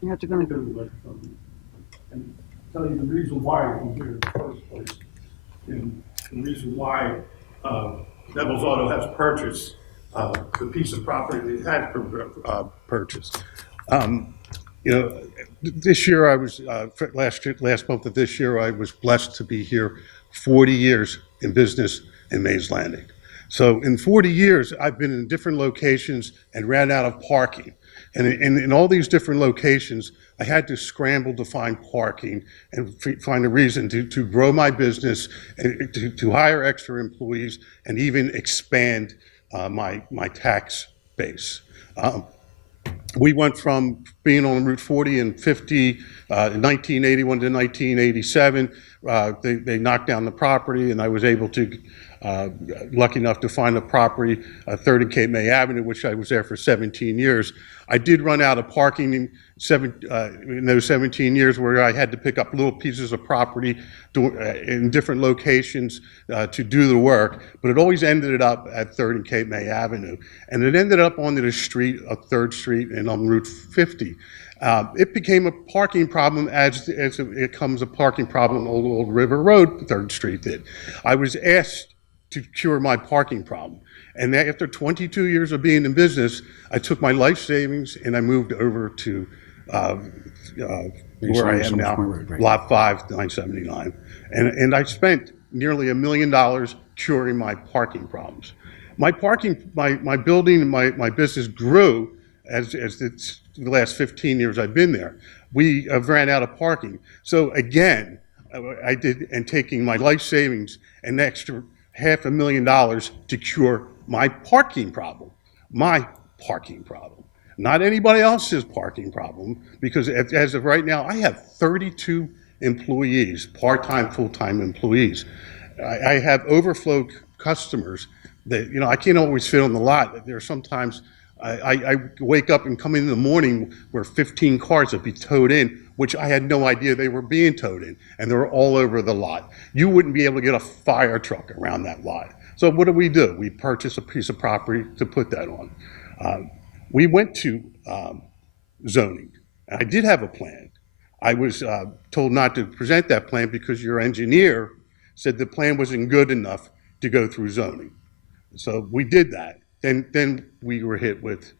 You have to go. and tell you the reason why I'm here in the first place, and the reason why Neville's Auto has purchased the piece of property that it had purchased. This year I was last month of this year I was blessed to be here 40 years in business in Mays Landing. So in 40 years, I've been in different locations and ran out of parking. And in all these different locations, I had to scramble to find parking and find a reason to grow my business, and to hire extra employees, and even expand my tax base. We went from being on Route 40 and 50 in 1981 to 1987. They knocked down the property, and I was able to, lucky enough to find a property, 30 Cape May Avenue, which I was there for 17 years. I did run out of parking in those 17 years, where I had to pick up little pieces of property in different locations to do the work, but it always ended up at 3rd and Cape May Avenue. And it ended up onto the street of 3rd Street and on Route 50. It became a parking problem as it becomes a parking problem on Old River Road, 3rd Street did. I was asked to cure my parking problem. And after 22 years of being in business, I took my life savings and I moved over to where I am now, Lot 5, 979. And I spent nearly $1 million curing my parking problems. My building and my business grew as it's the last 15 years I've been there. We ran out of parking. So again, I did, and taking my life savings and extra $500,000 to cure my parking problem. Not anybody else's parking problem, because as of right now, I have 32 employees, part-time, full-time employees. I have overflow customers that, I can't always fit on the lot. There are sometimes I wake up and come in the morning where 15 cars would be towed in, which I had no idea they were being towed in, and they were all over the lot. You wouldn't be able to get a fire truck around that lot. So what do? We purchase a piece of property to put that on. We went to zoning. I did have a plan. I was told not to present that plan because your engineer said the plan wasn't good enough to go through zoning. So we did that. Then we were hit with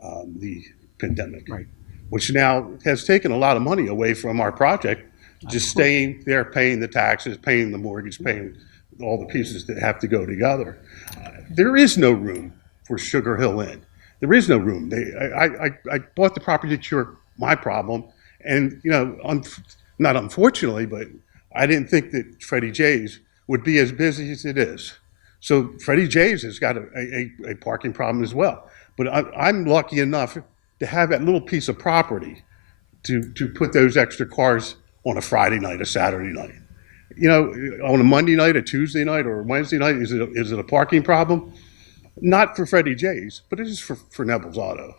the pandemic, Right. which now has taken a lot of money away from our project, just staying there, paying the taxes, paying the mortgage, paying all the pieces that have to go together. There is no room for Sugar Hill Inn. There is no room. I bought the property to cure my problem, and not unfortunately, but I didn't think that Freddie J's would be as busy as it is. So Freddie J's has got a parking problem as well. But I'm lucky enough to have that little piece of property to put those extra cars on a Friday night, a Saturday night. On a Monday night, a Tuesday night, or a Wednesday night, is it a parking problem? Not for Freddie J's, but it is for Neville's Auto.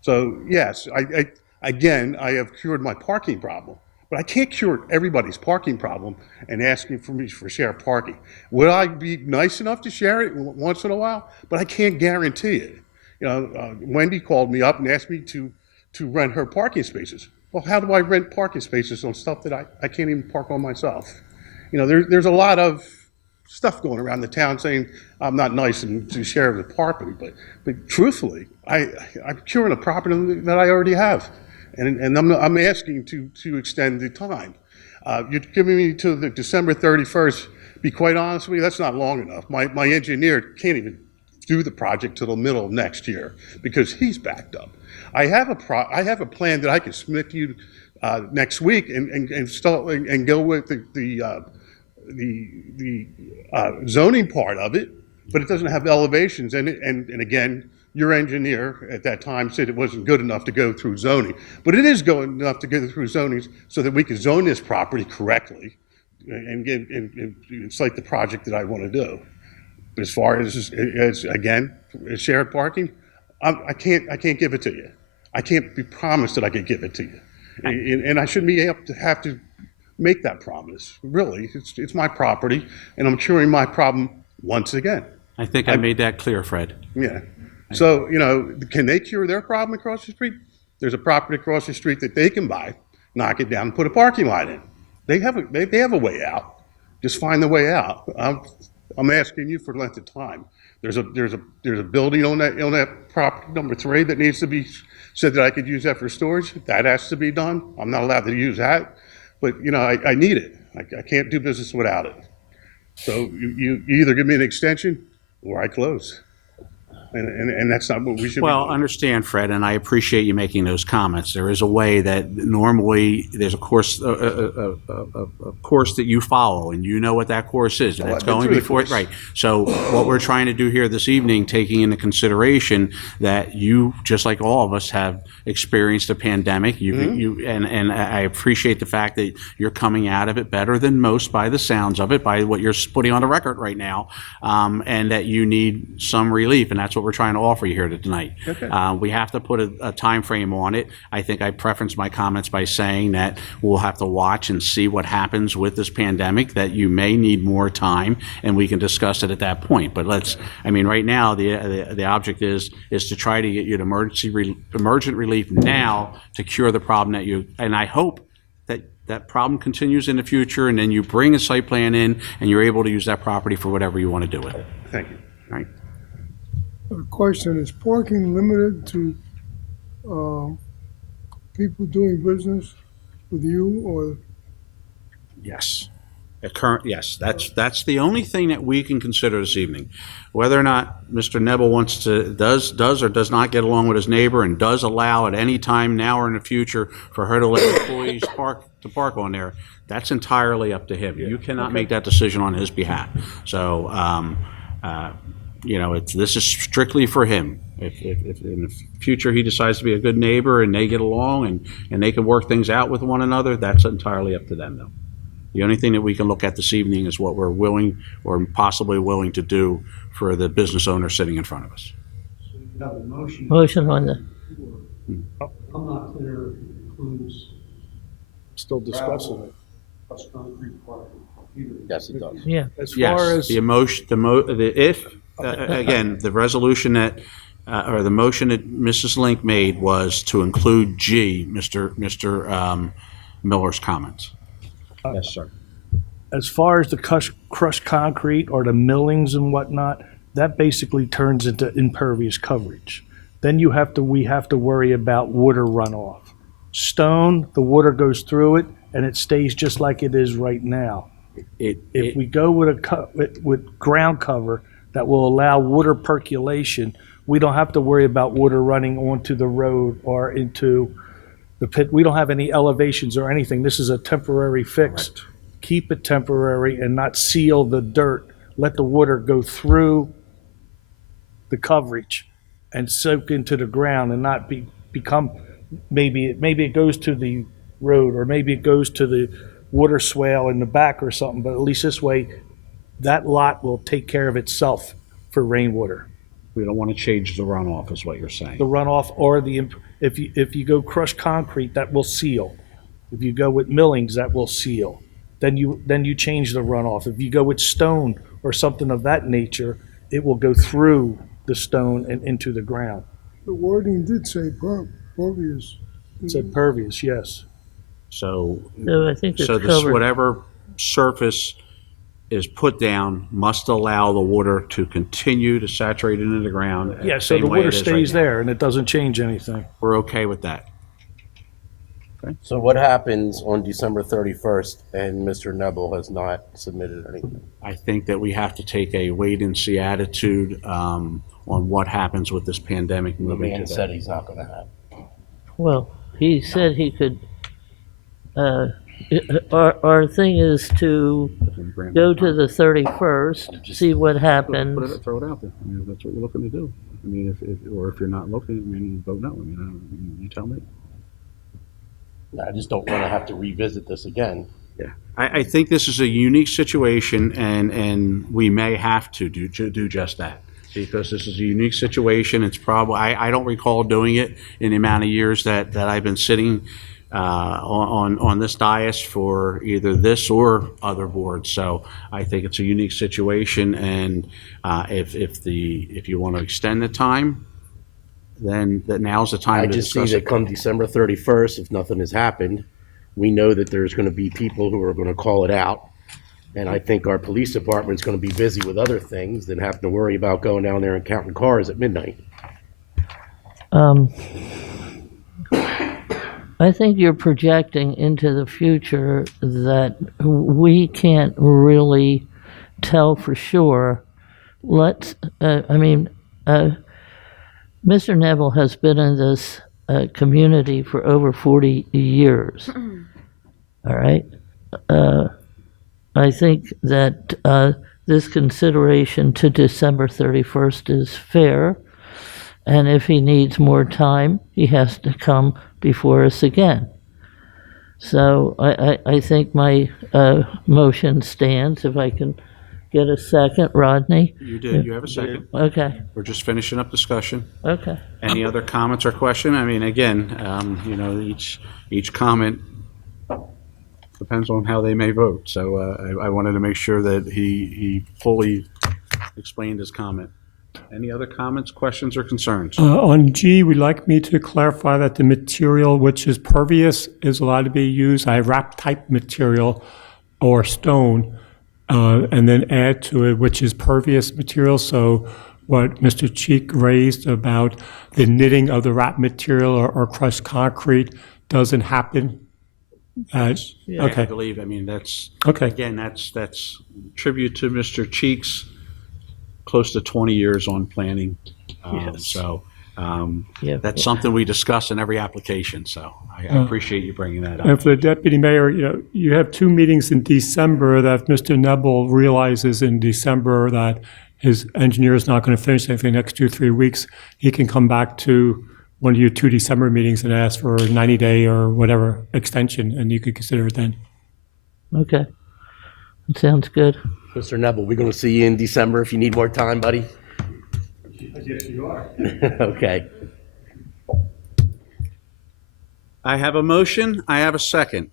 So yes, I have cured my parking problem, but I can't cure everybody's parking problem and asking for me for shared parking. Would I be nice enough to share it once in a while? But I can't guarantee it. Wendy called me up and asked me to rent her parking spaces. Well, how do I rent parking spaces on stuff that I can't even park on myself? There's a lot of stuff going around the town saying I'm not nice and to share the property, but truthfully, I'm curing a property that I already have, and I'm asking to extend the time. You're giving me to the December 31st. Be quite honest with you, that's not long enough. My engineer can't even do the project till the middle of next year because he's backed up. I have a plan that I can submit to you next week and start and go with the zoning part of it, but it doesn't have elevations in it. And again, your engineer at that time said it wasn't good enough to go through zoning, but it is good enough to go through zoning so that we can zone this property correctly and it's like the project that I want to do. As far as again, shared parking, I can't give it to you. I can't be promised that I can give it to you, and I shouldn't be able to have to make that promise. Really, it's my property, and I'm curing my problem once again. I think I made that clear, Fred. Yeah. So can they cure their problem across the street? There's a property across the street that they can buy, knock it down, and put a parking lot in. They have a way out. Just find the way out. I'm asking you for length of time. There's a building on that property number 3 that needs to be said that I could use that for storage. That has to be done. I'm not allowed to use that, but I need it. I can't do business without it. So you either give me an extension or I close. And that's not what we should be Well, doing. understand, Fred, and I appreciate you making those comments. There is a way that normally there's a course that you follow, and you know what that course is, and Well, it's I've been going through the before it, course. right. So what we're trying to do here this evening, taking into consideration that you, just like all of us, have experienced a pandemic, and I appreciate the fact that you're coming out of it better than most by the sounds of it, by what you're putting on the record right now, and that you need some relief, and that's what we're trying to offer you here tonight. Okay. We have to put a time frame on it. I think I prefaced my comments by saying that we'll have to watch and see what happens with this pandemic, that you may need more time, and we can discuss it at that point. But right now, the object is to try to get you to emergent relief now to cure the problem and I hope that problem continues in the future, and then you bring a site plan in and you're able to use that property for whatever you want to do with it. Thank you. Right? The question, is parking limited to people doing business with you, or? Yes. Yes, that's the only thing that we can consider this evening. Whether or not Mr. Neville does or does not get along with his neighbor and does allow at any time now or in the future for her to let employees park on there, that's entirely up to him. You cannot make that decision on his behalf. So, this is strictly for him. If in the future he decides to be a good neighbor and they get along and they can work things out with one another, that's entirely up to them, though. The only thing that we can look at this evening is what we're willing or possibly willing to do for the business owner sitting in front of us. So you have a motion. Motion on the, I'm not clear if it includes Still discussing it. plus concrete parking. Yes, it does. Yeah. As far Yes, as, the emotion, again, the resolution that, or the motion that Mrs. Link made was to include G, Mr. Miller's comments. Yes, sir. as far as the crushed concrete or the millings and whatnot, that basically turns into impervious coverage. Then we have to worry about water runoff. Stone, the water goes through it and it stays just like it is right now. If we go with ground cover that will allow water percolation, we don't have to worry about water running onto the road or into the pit. We don't have any elevations or anything. This is a temporary fix. Correct. Keep it temporary and not seal the dirt. Let the water go through the coverage and soak into the ground and not become, maybe it goes to the road or maybe it goes to the water swale in the back or something, but at least this way, that lot will take care of itself for rainwater. We don't want to change the runoff, is what you're saying. The runoff or if you go crushed concrete, that will seal. If you go with millings, that will seal. Then you change the runoff. If you go with stone or something of that nature, it will go through the stone and into the ground. The wording did say pervious. It said pervious, yes. So, So I think it's so this, covered. whatever surface is put down must allow the water to continue to saturate into the ground. Yeah, so same the way water it is right stays now. there and it doesn't change anything. We're okay with that. So what happens on December 31st and Mr. Nebel has not submitted anything? I think that we have to take a wait-and-see attitude on what happens with this pandemic The moving man to said that. he's not gonna have. Well, he said he could, our thing is to go to the 31st, see what happens. Throw it out there. I mean, if that's what you're looking to do. I mean, if you're not looking, I mean, vote no. I mean, you tell me. I just don't wanna have to revisit this again. Yeah, I think this is a unique situation, and we may have to do just that, because this is a unique situation. It's probably, I don't recall doing it in the amount of years that I've been sitting on this dais for either this or other boards. So I think it's a unique situation, and if you want to extend the time, then now's the time I to just see discuss that it. come December 31st, if nothing has happened, we know that there's gonna be people who are gonna call it out. And I think our police department's gonna be busy with other things than having to worry about going down there and counting cars at midnight. I think you're projecting into the future that we can't really tell for sure. Mr. Neville has been in this community for over 40 years. All right? I think that this consideration to December 31st is fair. And if he needs more time, he has to come before us again. So I think my motion stands. If I can get a second, Rodney? You did, you have a second. Okay, We're just finishing up discussion. okay. Any other comments or question? I mean, again, each comment depends on how they may vote. So I wanted to make sure that he fully explained his comment. Any other comments, questions, or concerns? On G, would like me to clarify that the material which is pervious is allowed to be used, wrap type material or stone, and then add to it which is pervious material. So what Mr. Cheek raised about the knitting of the wrap material or crushed concrete doesn't happen. I Okay, believe, I mean, that's, okay. again, that's tribute to Mr. Cheeks, close to 20 years on planning. Yes. So Yeah. that's something we discuss in every application. So I appreciate you bringing that up. And for the deputy mayor, you have 2 meetings in December that if Mr. Nebel realizes in December that his engineer is not going to finish anything the next 2-3 weeks, he can come back to one of your 2 December meetings and ask for a 90-day or whatever extension, and you could consider it then. Okay. That sounds good. Mr. Nebel, we're gonna see you in December if you need more time, buddy. Yes, you are. Okay. I have a motion. I have a second.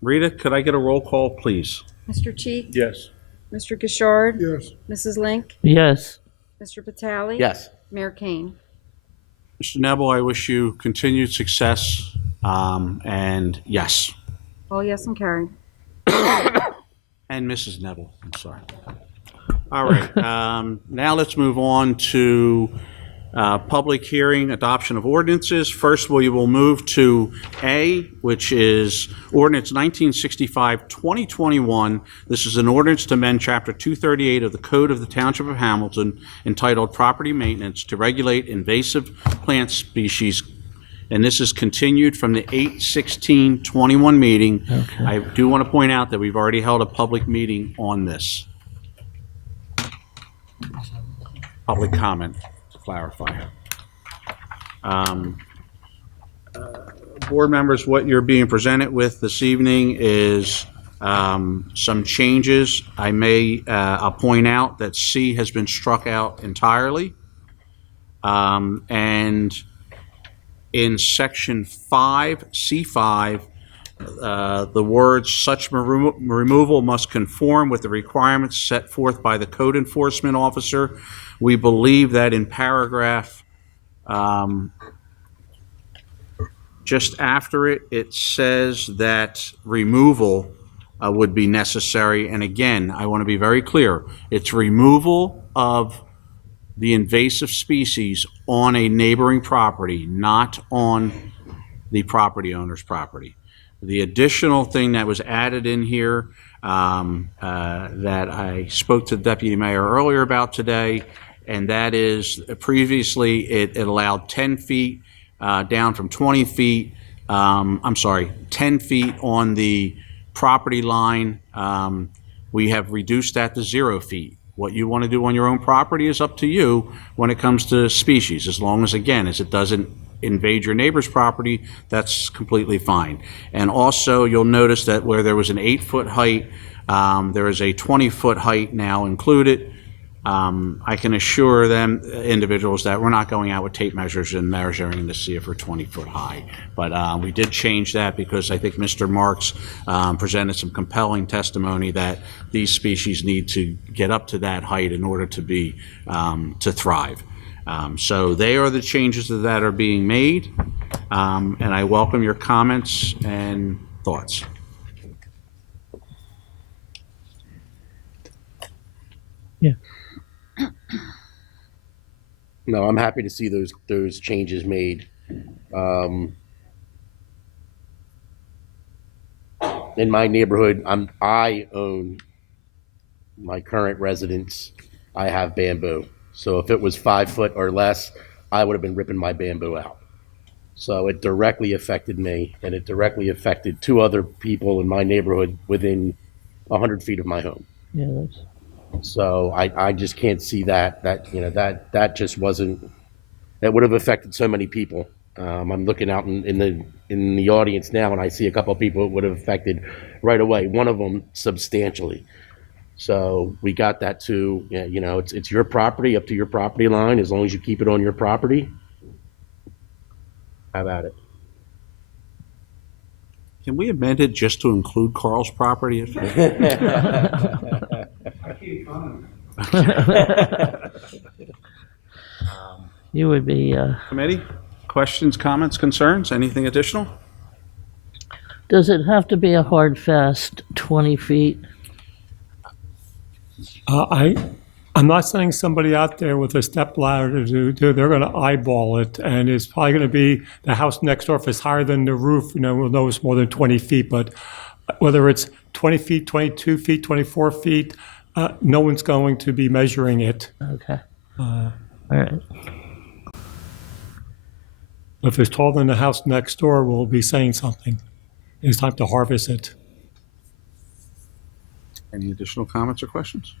Rita, could I get a roll call, please? Mr. Cheek? Yes. Mr. Gishard? Yes. Mrs. Link? Yes. Mr. Vitale? Yes. Mayor Kane? Mr. Nebel, I wish you continued success, and yes. All yes and carried. And Mrs. Nebel, I'm sorry. All right, now let's move on to public hearing, adoption of ordinances. First, we will move to A, which is Ordinance 1965-2021. This is an ordinance to amend Chapter 238 of the Code of the Township of Hamilton entitled Property Maintenance to regulate invasive plant species, and this is continued from the 8/16/21 meeting. Okay. I do want to point out that we've already held a public meeting on this. Public comment, to clarify. Board members, what you're being presented with this evening is some changes. I'll point out that C has been struck out entirely. And in section 5, C5, the words "such removal must conform with the requirements set forth by the code enforcement officer." We believe that in paragraph just after it, it says that removal would be necessary. And again, I want to be very clear. It's removal of the invasive species on a neighboring property, not on the property owner's property. The additional thing that was added in here that I spoke to the deputy mayor earlier about today, and that is previously it allowed 10 feet down from 20 feet. 10 feet on the property line. We have reduced that to 0 feet. What you want to do on your own property is up to you when it comes to species, as long as, again, as it doesn't invade your neighbor's property, that's completely fine. And also, you'll notice that where there was an 8-foot height, there is a 20-foot height now included. I can assure them, individuals, that we're not going out with tape measures and measuring to see if we're 20 foot high. But we did change that because I think Mr. Marks presented some compelling testimony that these species need to get up to that height in order to be, to thrive. So they are the changes that are being made, and I welcome your comments and thoughts. Yeah. No, I'm happy to see those changes made. In my neighborhood, I own my current residence. I have bamboo. So if it was 5 foot or less, I would have been ripping my bamboo out. So it directly affected me, and it directly affected 2 other people in my neighborhood within 100 feet of my home. Yeah, that's. So I just can't see that that just wasn't, that would have affected so many people. I'm looking out in the audience now, and I see a couple of people it would have affected right away. One of them substantially. So we got that too. It's your property, up to your property line, as long as you keep it on your property. How about it? Can we amend it just to include Carl's property? You would be, Committee, questions, comments, concerns, anything additional? does it have to be a hard, fast 20 feet? I'm not sending somebody out there with a stepladder to do. They're going to eyeball it, and it's probably going to be the house next door. If it's higher than the roof, we'll know it's more than 20 feet. But whether it's 20 feet, 22 feet, 24 feet, no one's going to be measuring it. Okay. All right. If it's taller than the house next door, we'll be saying something. It's time to harvest it. Any additional comments or questions?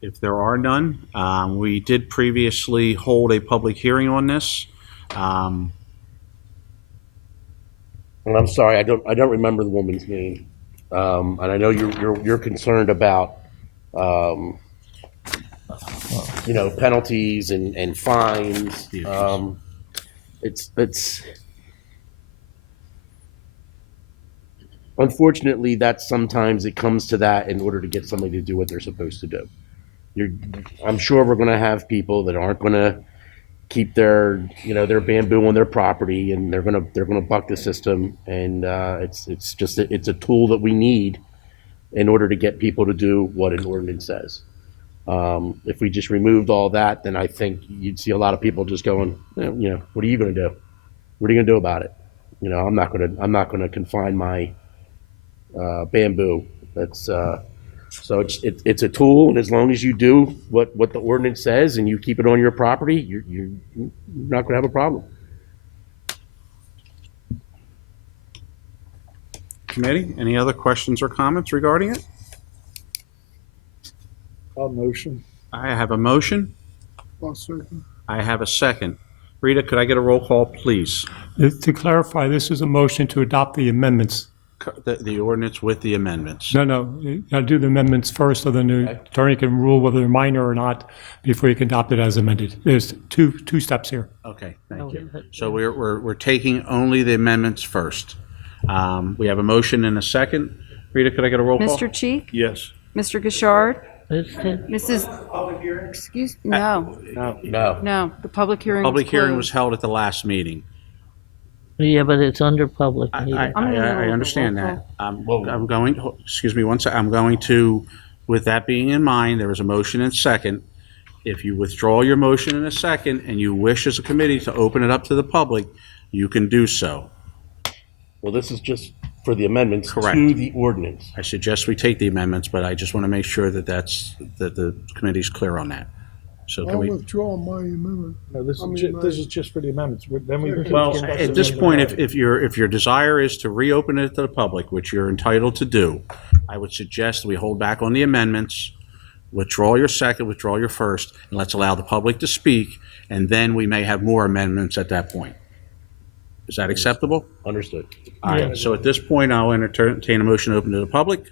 If there are none, we did previously hold a public hearing on this. And I'm sorry, I don't remember the woman's name. And I know you're concerned about penalties and fines. It's unfortunately, that's sometimes it comes to that in order to get somebody to do what they're supposed to do. I'm sure we're going to have people that aren't going to keep their bamboo on their property, and they're going to buck the system. And it's a tool that we need in order to get people to do what an ordinance says. If we just removed all that, then I think you'd see a lot of people just going, what are you going to do? What are you going to do about it? I'm not going to confine my bamboo. So it's a tool, and as long as you do what the ordinance says and you keep it on your property, you're not going to have a problem. Committee, any other questions or comments regarding it? I'll motion. I have a motion. I'll second. I have a second. Rita, could I get a roll call, please? To clarify, this is a motion to adopt the amendments. The ordinance with the amendments. No, you gotta do the amendments first, so then the attorney can rule whether they're minor or not before you can adopt it as amended. There's two steps here. Okay, thank you. So we're taking only the amendments first. We have a motion and a second. Rita, could I get a roll call? Mr. Cheek? Yes. Mr. Gishard? It's No, No. the public hearing was Public hearing was closed. held at the last meeting. Yeah, but it's under public I meeting. understand that. I'm going, excuse me one second, I'm going to, with that being in mind, there was a motion and second. If you withdraw your motion in a second and you wish as a committee to open it up to the public, you can do so. Well, this is just for the amendments Correct. to the ordinance. I suggest we take the amendments, but I just want to make sure that the committee's clear on that. So can I'll we? withdraw my amendment. No, this I mean, is just for the amendments. Then we can Well, discuss at it this later. point, if your desire is to reopen it to the public, which you're entitled to do, I would suggest we hold back on the amendments, withdraw your second, withdraw your first, and let's allow the public to speak, and then we may have more amendments at that point. Is that acceptable? Understood. All right, so at this point, I'll entertain a motion open to the public.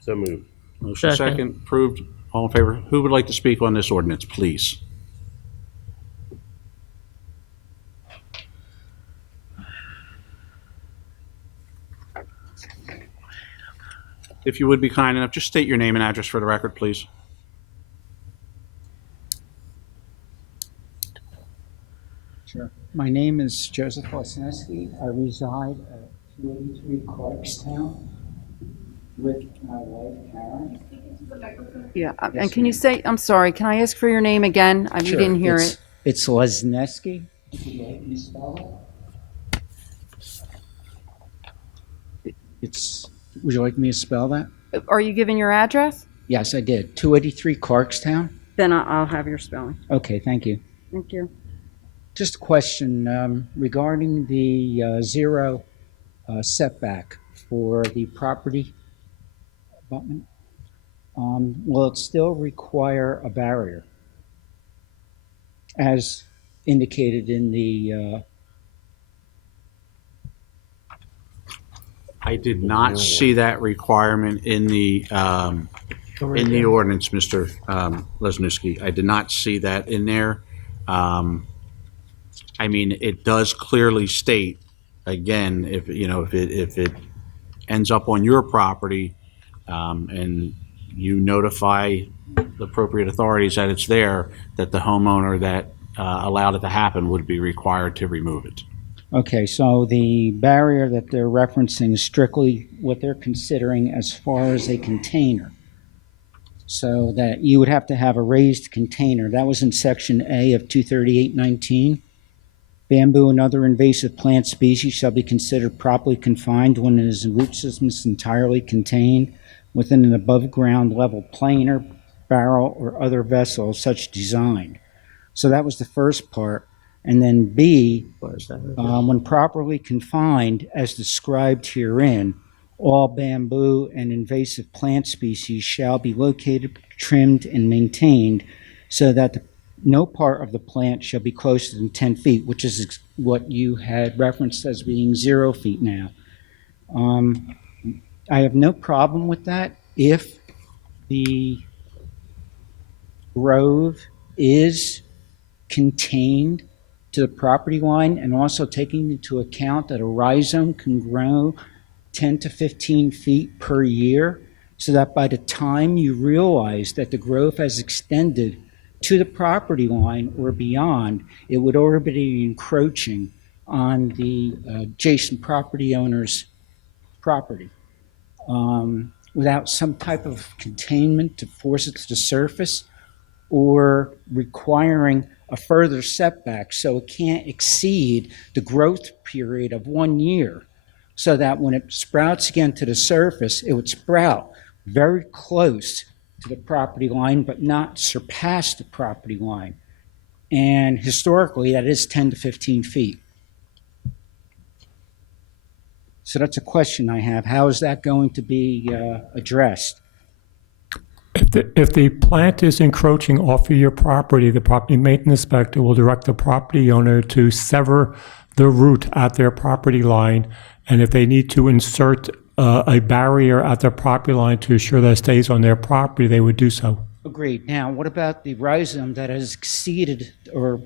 So moved. Motion Second. second, approved. All in favor? Who would like to speak on this ordinance, please? If you would be kind enough, just state your name and address for the record, please. Sure. My name is Joseph Lesniewski. I reside at 283 Clarkstown with my wife Karen. Yeah, and can you say, I'm sorry, can I ask for your name again? We Sure. didn't hear it. It's Lesniewski. Would you like me to spell it? Would you like me to spell that? Are you giving your address? Yes, I did. 283 Clarkstown. Then I'll have your spelling. Okay, thank you. Thank you. Just a question regarding the zero setback for the property abutment. Will it still require a barrier as indicated in the I did not see that requirement in the ordinance, Mr. Lesniewski. I did not see that in there. I mean, it does clearly state, again, if it ends up on your property, and you notify the appropriate authorities that it's there, that the homeowner that allowed it to happen would be required to remove it. Okay, so the barrier that they're referencing is strictly what they're considering as far as a container. So that you would have to have a raised container. That was in section A of 23819. Bamboo and other invasive plant species shall be considered properly confined when it is in root systems entirely contained within an above-ground level planer, barrel, or other vessel of such design. So that was the first part. And then B, when properly confined, as described herein, all bamboo and invasive plant species shall be located, trimmed, and maintained so that no part of the plant shall be closer than 10 feet, which is what you had referenced as being 0 feet now. I have no problem with that if the grove is contained to the property line and also taking into account that a rhizome can grow 10 to 15 feet per year, so that by the time you realize that the growth has extended to the property line or beyond, it would already be encroaching on the adjacent property owner's property. Without some type of containment to force it to the surface, or requiring a further setback so it can't exceed the growth period of 1 year, so that when it sprouts again to the surface, it would sprout very close to the property line, but not surpass the property line. And historically, that is 10 to 15 feet. So that's a question I have. How is that going to be addressed? If the plant is encroaching off of your property, the property maintenance inspector will direct the property owner to sever the root at their property line. And if they need to insert a barrier at their property line to ensure that it stays on their property, they would do so. Agreed. Now, what about the rhizome that has exceeded or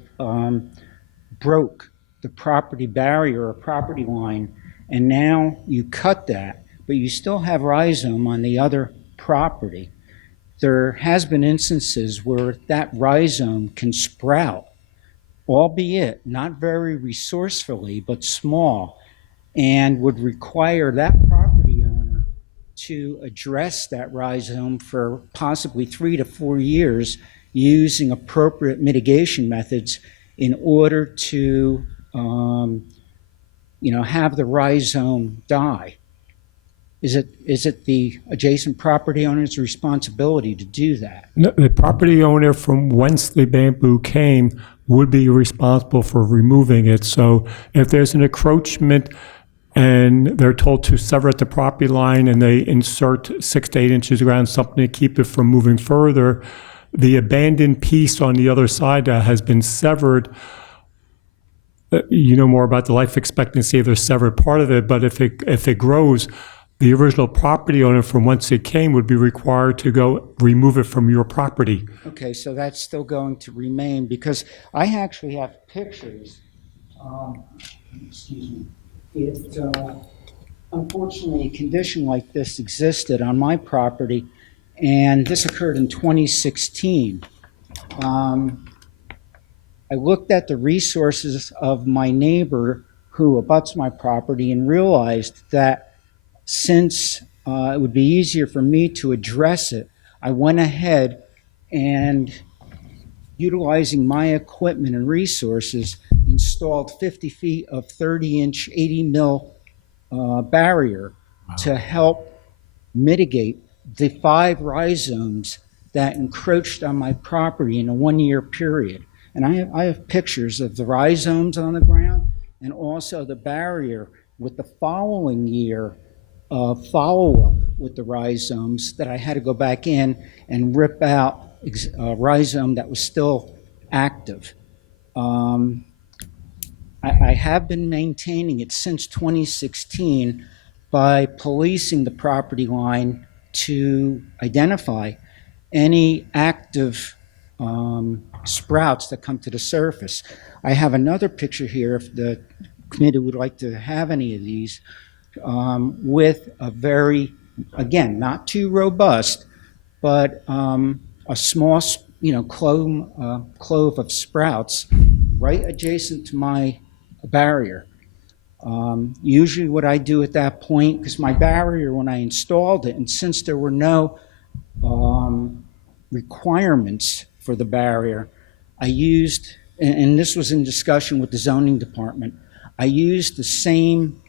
broke the property barrier or property line, and now you cut that, but you still have rhizome on the other property? There has been instances where that rhizome can sprout, albeit not very resourcefully, but small, and would require that property owner to address that rhizome for possibly 3 to 4 years using appropriate mitigation methods in order to have the rhizome die. Is it the adjacent property owner's responsibility to do that? No, the property owner from whence the bamboo came would be responsible for removing it. So if there's an encroachment and they're told to sever at the property line and they insert 6 to 8 inches around something to keep it from moving further, the abandoned piece on the other side that has been severed, you know more about the life expectancy of the severed part of it, but if it grows, the original property owner from whence it came would be required to go remove it from your property. Okay, so that's still going to remain, because I actually have pictures. Excuse me. Unfortunately, a condition like this existed on my property, and this occurred in 2016. I looked at the resources of my neighbor who abuts my property and realized that since it would be easier for me to address it, I went ahead and, utilizing my equipment and resources, installed 50 feet of 30-inch 80 mil barrier to help mitigate the 5 rhizomes that encroached on my property in a 1-year period. And I have pictures of the rhizomes on the ground and also the barrier with the following year follow-up with the rhizomes that I had to go back in and rip out rhizome that was still active. I have been maintaining it since 2016 by policing the property line to identify any active sprouts that come to the surface. I have another picture here, if the committee would like to have any of these, with a very, again, not too robust, but a small, clove of sprouts right adjacent to my barrier. Usually what I do at that point, because my barrier, when I installed it, and since there were no requirements for the barrier, I used, and this was in discussion with the zoning department, I used the same,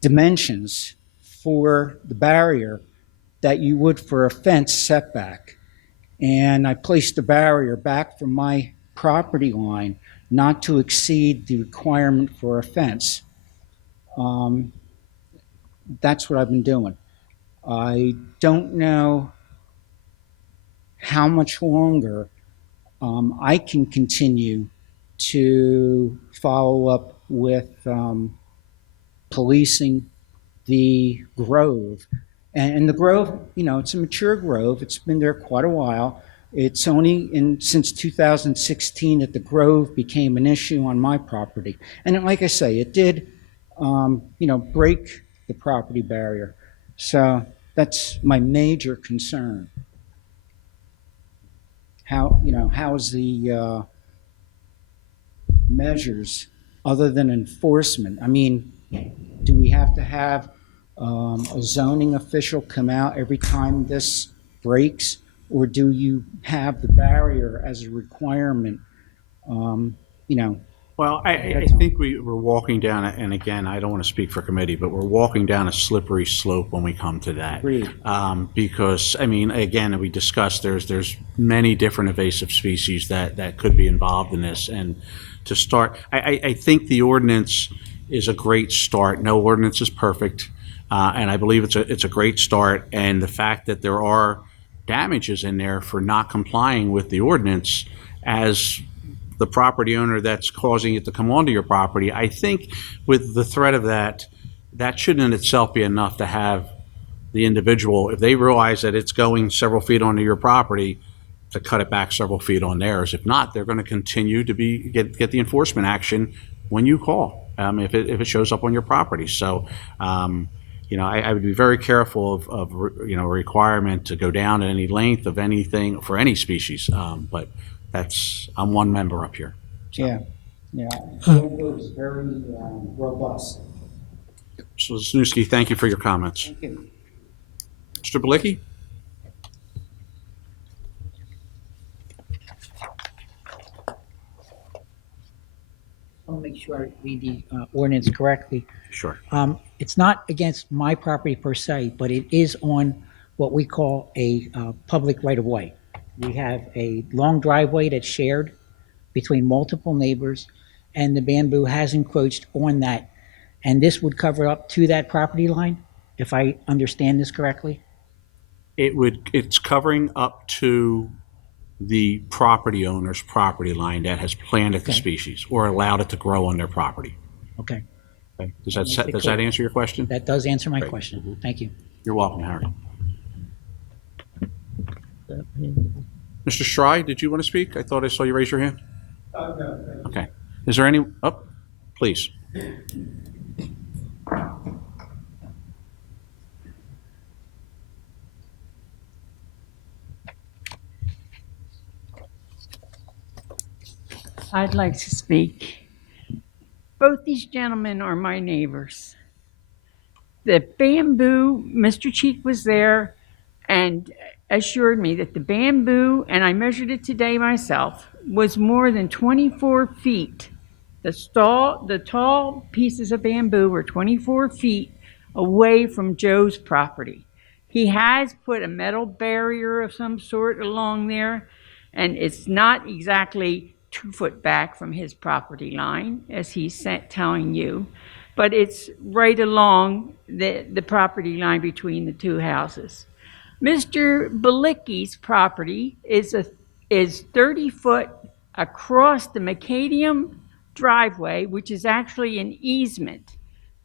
dimensions for the barrier that you would for a fence setback. And I placed the barrier back from my property line not to exceed the requirement for a fence. That's what I've been doing. I don't know how much longer I can continue to follow up with policing the grove. And the grove, it's a mature grove. It's been there quite a while. It's only since 2016 that the grove became an issue on my property. And like I say, it did, break the property barrier. So that's my major concern. How's the measures other than enforcement? I mean, do we have to have a zoning official come out every time this breaks? Or do you have the barrier as a requirement? Well, I think we're walking down, and again, I don't want to speak for committee, but we're walking down a slippery slope when we come to that. Agreed. Because, I mean, again, we discussed there's many different invasive species that could be involved in this. And to start, I think the ordinance is a great start. No ordinance is perfect, and I believe it's a great start. And the fact that there are damages in there for not complying with the ordinance as the property owner that's causing it to come onto your property, I think with the threat of that shouldn't in itself be enough to have the individual, if they realize that it's going several feet onto your property, to cut it back several feet on theirs. If not, they're going to continue to get the enforcement action when you call, if it shows up on your property. So, I would be very careful of a requirement to go down at any length of anything for any species. But I'm one member up here. Yeah. It was very robust. So, Snusky, thank you for your comments. Thank you. Mr. Belicki? I'll make sure I read the ordinance correctly. Sure. It's not against my property per se, but it is on what we call a public right-of-way. We have a long driveway that's shared between multiple neighbors, and the bamboo has encroached on that. And this would cover up to that property line, if I understand this correctly? It's covering up to the property owner's property line that has planted the species or allowed it to grow on their property. Okay, Okay. Does that answer your question? that does answer my Great. question. Thank you. You're welcome, Harry. Mr. Schrei, did you want to speak? I thought I saw you raise your hand. No. Okay. Is there any, please. I'd like to speak. Both these gentlemen are my neighbors. The bamboo, Mr. Cheek was there and assured me that the bamboo, and I measured it today myself, was more than 24 feet. The tall pieces of bamboo were 24 feet away from Joe's property. He has put a metal barrier of some sort along there, and it's not exactly 2 foot back from his property line, as he's telling you, but it's right along the property line between the two houses. Mr. Belicki's property is 30 foot across the macadam driveway, which is actually an easement.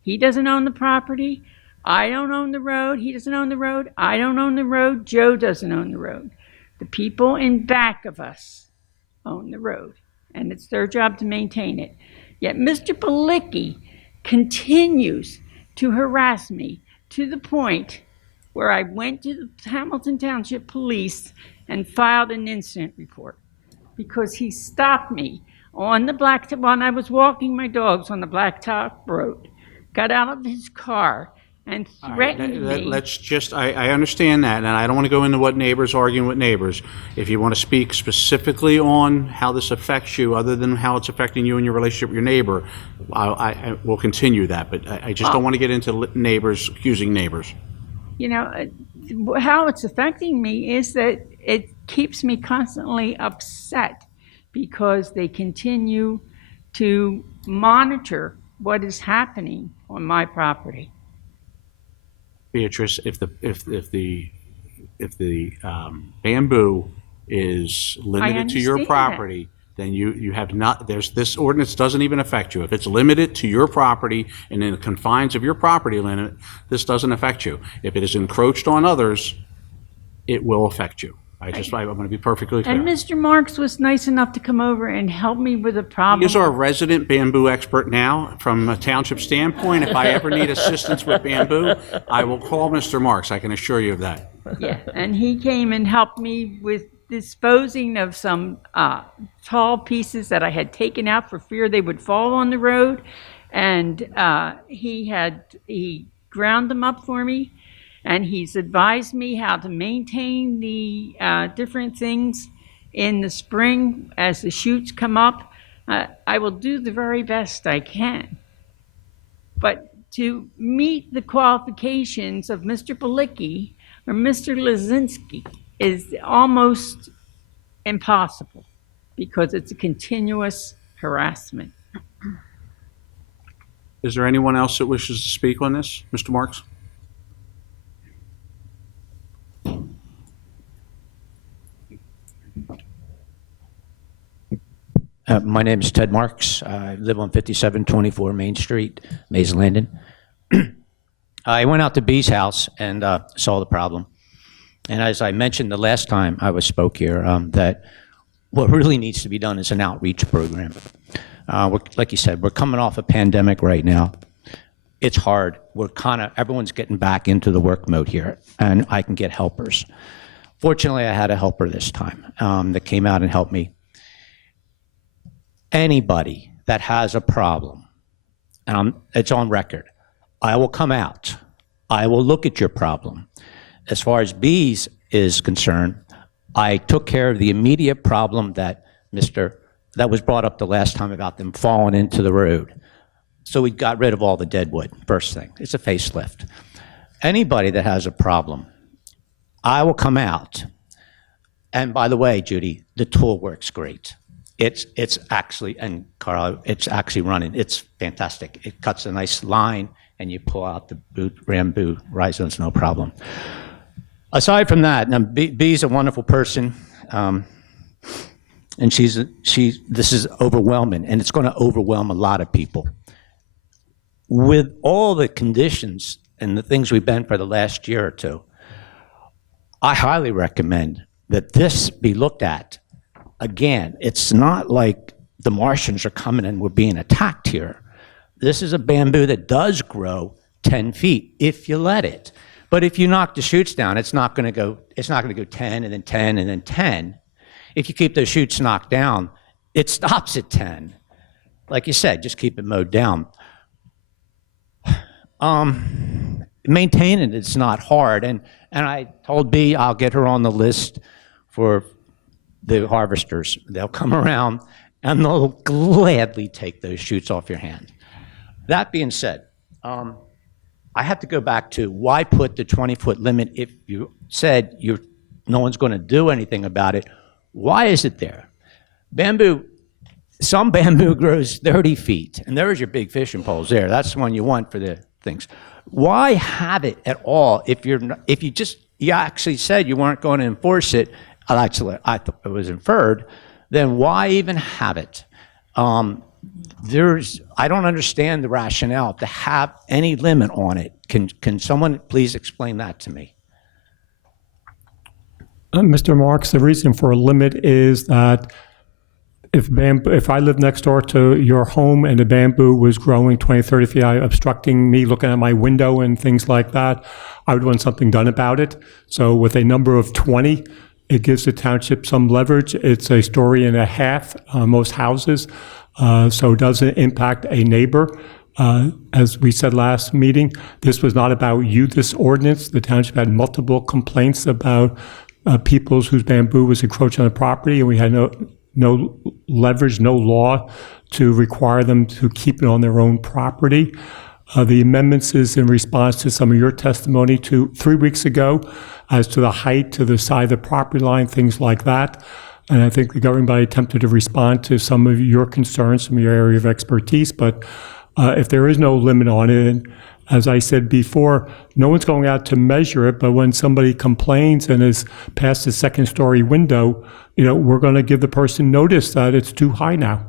He doesn't own the property. I don't own the road. He doesn't own the road. I don't own the road. Joe doesn't own the road. The people in back of us own the road, and it's their job to maintain it. Yet Mr. Belicki continues to harass me to the point where I went to the Hamilton Township Police and filed an incident report because he stopped me on the blacktop when I was walking my dogs on the blacktop road, got out of his car and threatened me. Let's just, I understand that, and I don't want to go into what neighbors arguing with neighbors. If you want to speak specifically on how this affects you, other than how it's affecting you and your relationship with your neighbor, I will continue that, but I just don't want to get into neighbors, accusing neighbors. You know, how it's affecting me is that it keeps me constantly upset because they continue to monitor what is happening on my property. Beatrice, if the bamboo is limited to your understand property, then you have not, this ordinance doesn't even affect you. If it's limited to your property and in the confines of your property limit, this doesn't affect you. If it is encroached on others, it will affect you. I'm going to be perfectly clear. And Mr. Marks was nice enough to come over and help me with a problem. He is our resident bamboo expert now. From a township standpoint, if I ever need assistance with bamboo, I will call Mr. Marks. I can assure you of that. Yeah, and he came and helped me with disposing of some tall pieces that I had taken out for fear they would fall on the road. And he ground them up for me. And he's advised me how to maintain the different things in the spring as the shoots come up. I will do the very best I can. But to meet the qualifications of Mr. Balicki or Mr. Lazinski is almost impossible because it's a continuous harassment. Is there anyone else that wishes to speak on this? Mr. Marks? My name is Ted Marks. I live on 5724 Main Street, Mays Landing. I went out to B's house and saw the problem. And as I mentioned the last time I spoke here, that what really needs to be done is an outreach program. Like you said, we're coming off a pandemic right now. It's hard. Everyone's getting back into the work mode here, and I can get helpers. Fortunately, I had a helper this time that came out and helped me. Anybody that has a problem, and it's on record, I will come out. I will look at your problem. As far as B's is concerned, I took care of the immediate problem that was brought up the last time about them falling into the road. So we got rid of all the dead wood, first thing. It's a facelift. Anybody that has a problem, I will come out. And by the way, Judy, the tool works great. It's actually, and Carl, it's actually running. It's fantastic. It cuts a nice line, and you pull out the bamboo rhizomes, no problem. Aside from that, now B's a wonderful person, and this is overwhelming, and it's going to overwhelm a lot of people. With all the conditions and the things we've been for the last year or two, I highly recommend that this be looked at. Again, it's not like the Martians are coming and we're being attacked here. This is a bamboo that does grow 10 feet if you let it. But if you knock the shoots down, it's not going to go 10 and then 10 and then 10. If you keep those shoots knocked down, it stops at 10. Like you said, just keep it mowed down. Maintaining it's not hard, and I told B I'll get her on the list for the harvesters. They'll come around and they'll gladly take those shoots off your hand. That being said, I have to go back to why put the 20-foot limit if you said no one's going to do anything about it. Why is it there? Some bamboo grows 30 feet, and there's your big fishing poles there. That's the one you want for the things. Why have it at all if you actually said you weren't going to enforce it? I thought it was inferred. Then why even have it? I don't understand the rationale to have any limit on it. Can someone please explain that to me? Mr. Marks, the reason for a limit is that if I lived next door to your home and the bamboo was growing 20, 30 feet, obstructing me looking at my window and things like that, I would want something done about it. So with a number of 20, it gives the township some leverage. It's a story and a half, most houses, so it doesn't impact a neighbor. As we said last meeting, this was not about you, this ordinance. The township had multiple complaints about peoples whose bamboo was encroaching on the property, and we had no leverage, no law to require them to keep it on their own property. The amendments is in response to some of your testimony 3 weeks ago as to the height, to the side of the property line, things like that. And I think the governing body attempted to respond to some of your concerns from your area of expertise. But if there is no limit on it, and as I said before, no one's going out to measure it, but when somebody complains and is past the second story window, we're going to give the person notice that it's too high now.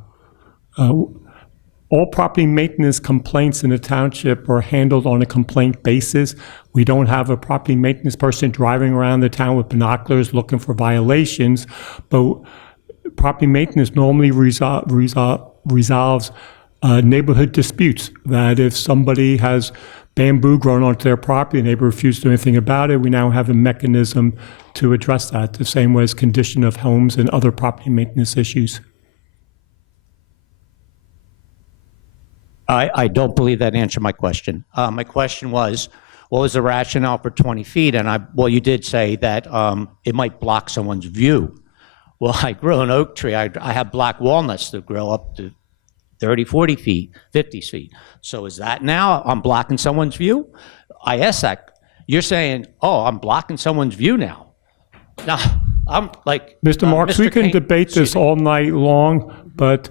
all property maintenance complaints in the township are handled on a complaint basis. We don't have a property maintenance person driving around the town with binoculars looking for violations, but property maintenance normally resolves neighborhood disputes. That if somebody has bamboo grown onto their property, the neighbor refuses to do anything about it, we now have a mechanism to address that, the same way as condition of homes and other property maintenance issues. I don't believe that answered my question. My question was, what was the rationale for 20 feet? And well, you did say that it might block someone's view. Well, I grow an oak tree. I have black walnuts that grow up to 30, 40 feet, 50 feet. So is that now I'm blocking someone's view? I asked that. You're saying, oh, I'm blocking someone's view now. Now, I'm like... Mr. Marks, we can debate this all night long, but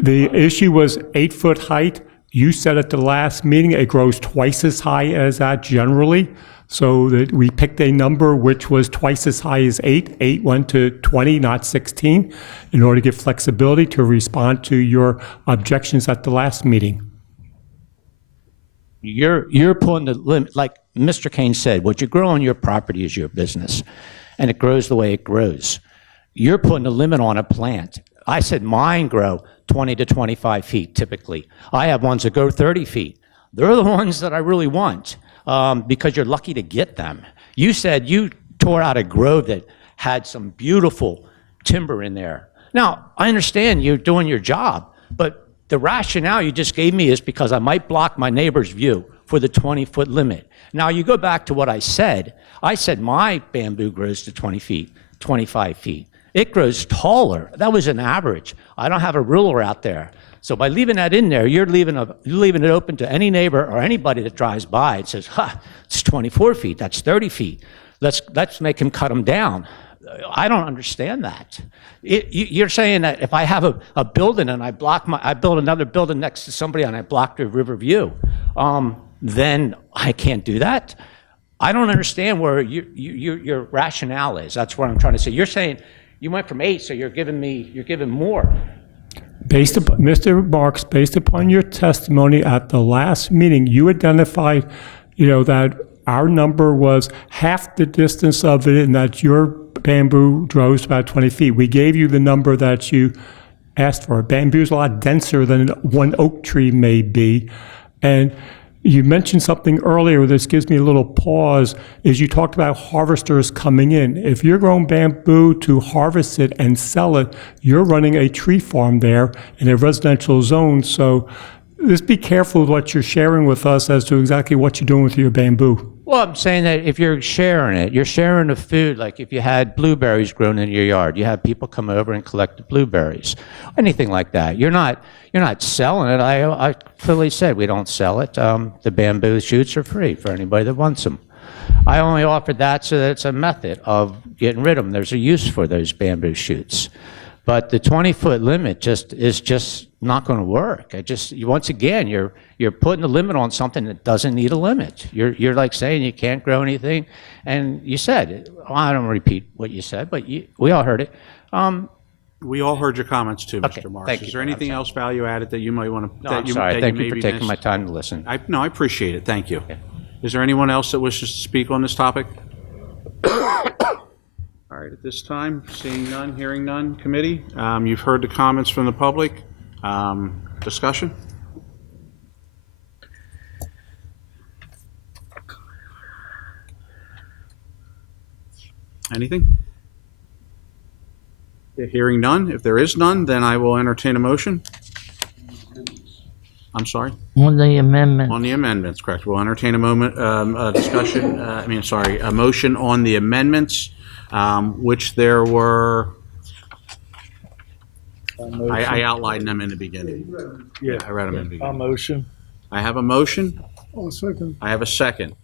the issue was 8-foot height. You said at the last meeting it grows twice as high as that generally. So that we picked a number which was twice as high as 8. 8 went to 20, not 16, in order to give flexibility to respond to your objections at the last meeting. You're putting the limit, like Mr. Kane said, what you grow on your property is your business, and it grows the way it grows. You're putting a limit on a plant. I said mine grow 20 to 25 feet typically. I have ones that go 30 feet. They're the ones that I really want. Because you're lucky to get them. You said you tore out a grove that had some beautiful timber in there. Now, I understand you're doing your job, but the rationale you just gave me is because I might block my neighbor's view for the 20-foot limit. Now, you go back to what I said. I said my bamboo grows to 20 feet, 25 feet. It grows taller. That was an average. I don't have a ruler out there. So by leaving that in there, you're leaving it open to any neighbor or anybody that drives by and says, it's 24 feet, that's 30 feet. Let's make him cut them down. I don't understand that. You're saying that if I have a building and I build another building next to somebody and I block the river view, then I can't do that? I don't understand where your rationale is. That's what I'm trying to say. You're saying you went from 8, so you're giving more. Based upon, Mr. Marks, based upon your testimony at the last meeting, you identified, that our number was half the distance of it and that your bamboo grows about 20 feet. We gave you the number that you asked for. Bamboo is a lot denser than one oak tree may be. And you mentioned something earlier, this gives me a little pause, is you talked about harvesters coming in. If you're growing bamboo to harvest it and sell it, you're running a tree farm there in a residential zone. So just be careful with what you're sharing with us as to exactly what you're doing with your bamboo. Well, I'm saying that if you're sharing it, you're sharing the food. Like if you had blueberries grown in your yard, you have people come over and collect the blueberries, anything like that. You're not selling it. I clearly said we don't sell it. The bamboo shoots are free for anybody that wants them. I only offered that so that it's a method of getting rid of them. There's a use for those bamboo shoots. But the 20-foot limit is just not going to work. Once again, you're putting a limit on something that doesn't need a limit. You're like saying you can't grow anything, and you said, I don't repeat what you said, but we all heard it. We all heard your comments too, Okay, Mr. Marks. thank Is you. there anything else value added that you might want to? No, I'm sorry. Thank you for taking my time to listen. I appreciate it. Thank you. Is there anyone else that wishes to speak on this topic? All right, at this time, seeing none, hearing none, committee, you've heard the comments from the public. Discussion? Anything? Hearing none. If there is none, then I will entertain a motion. I'm sorry? On the amendment. On the amendments, correct. We'll entertain a motion on the amendments, which there were, I outlined them in the beginning. Yeah, I read them in the beginning. motion. I have a motion. Oh, second. I have a second.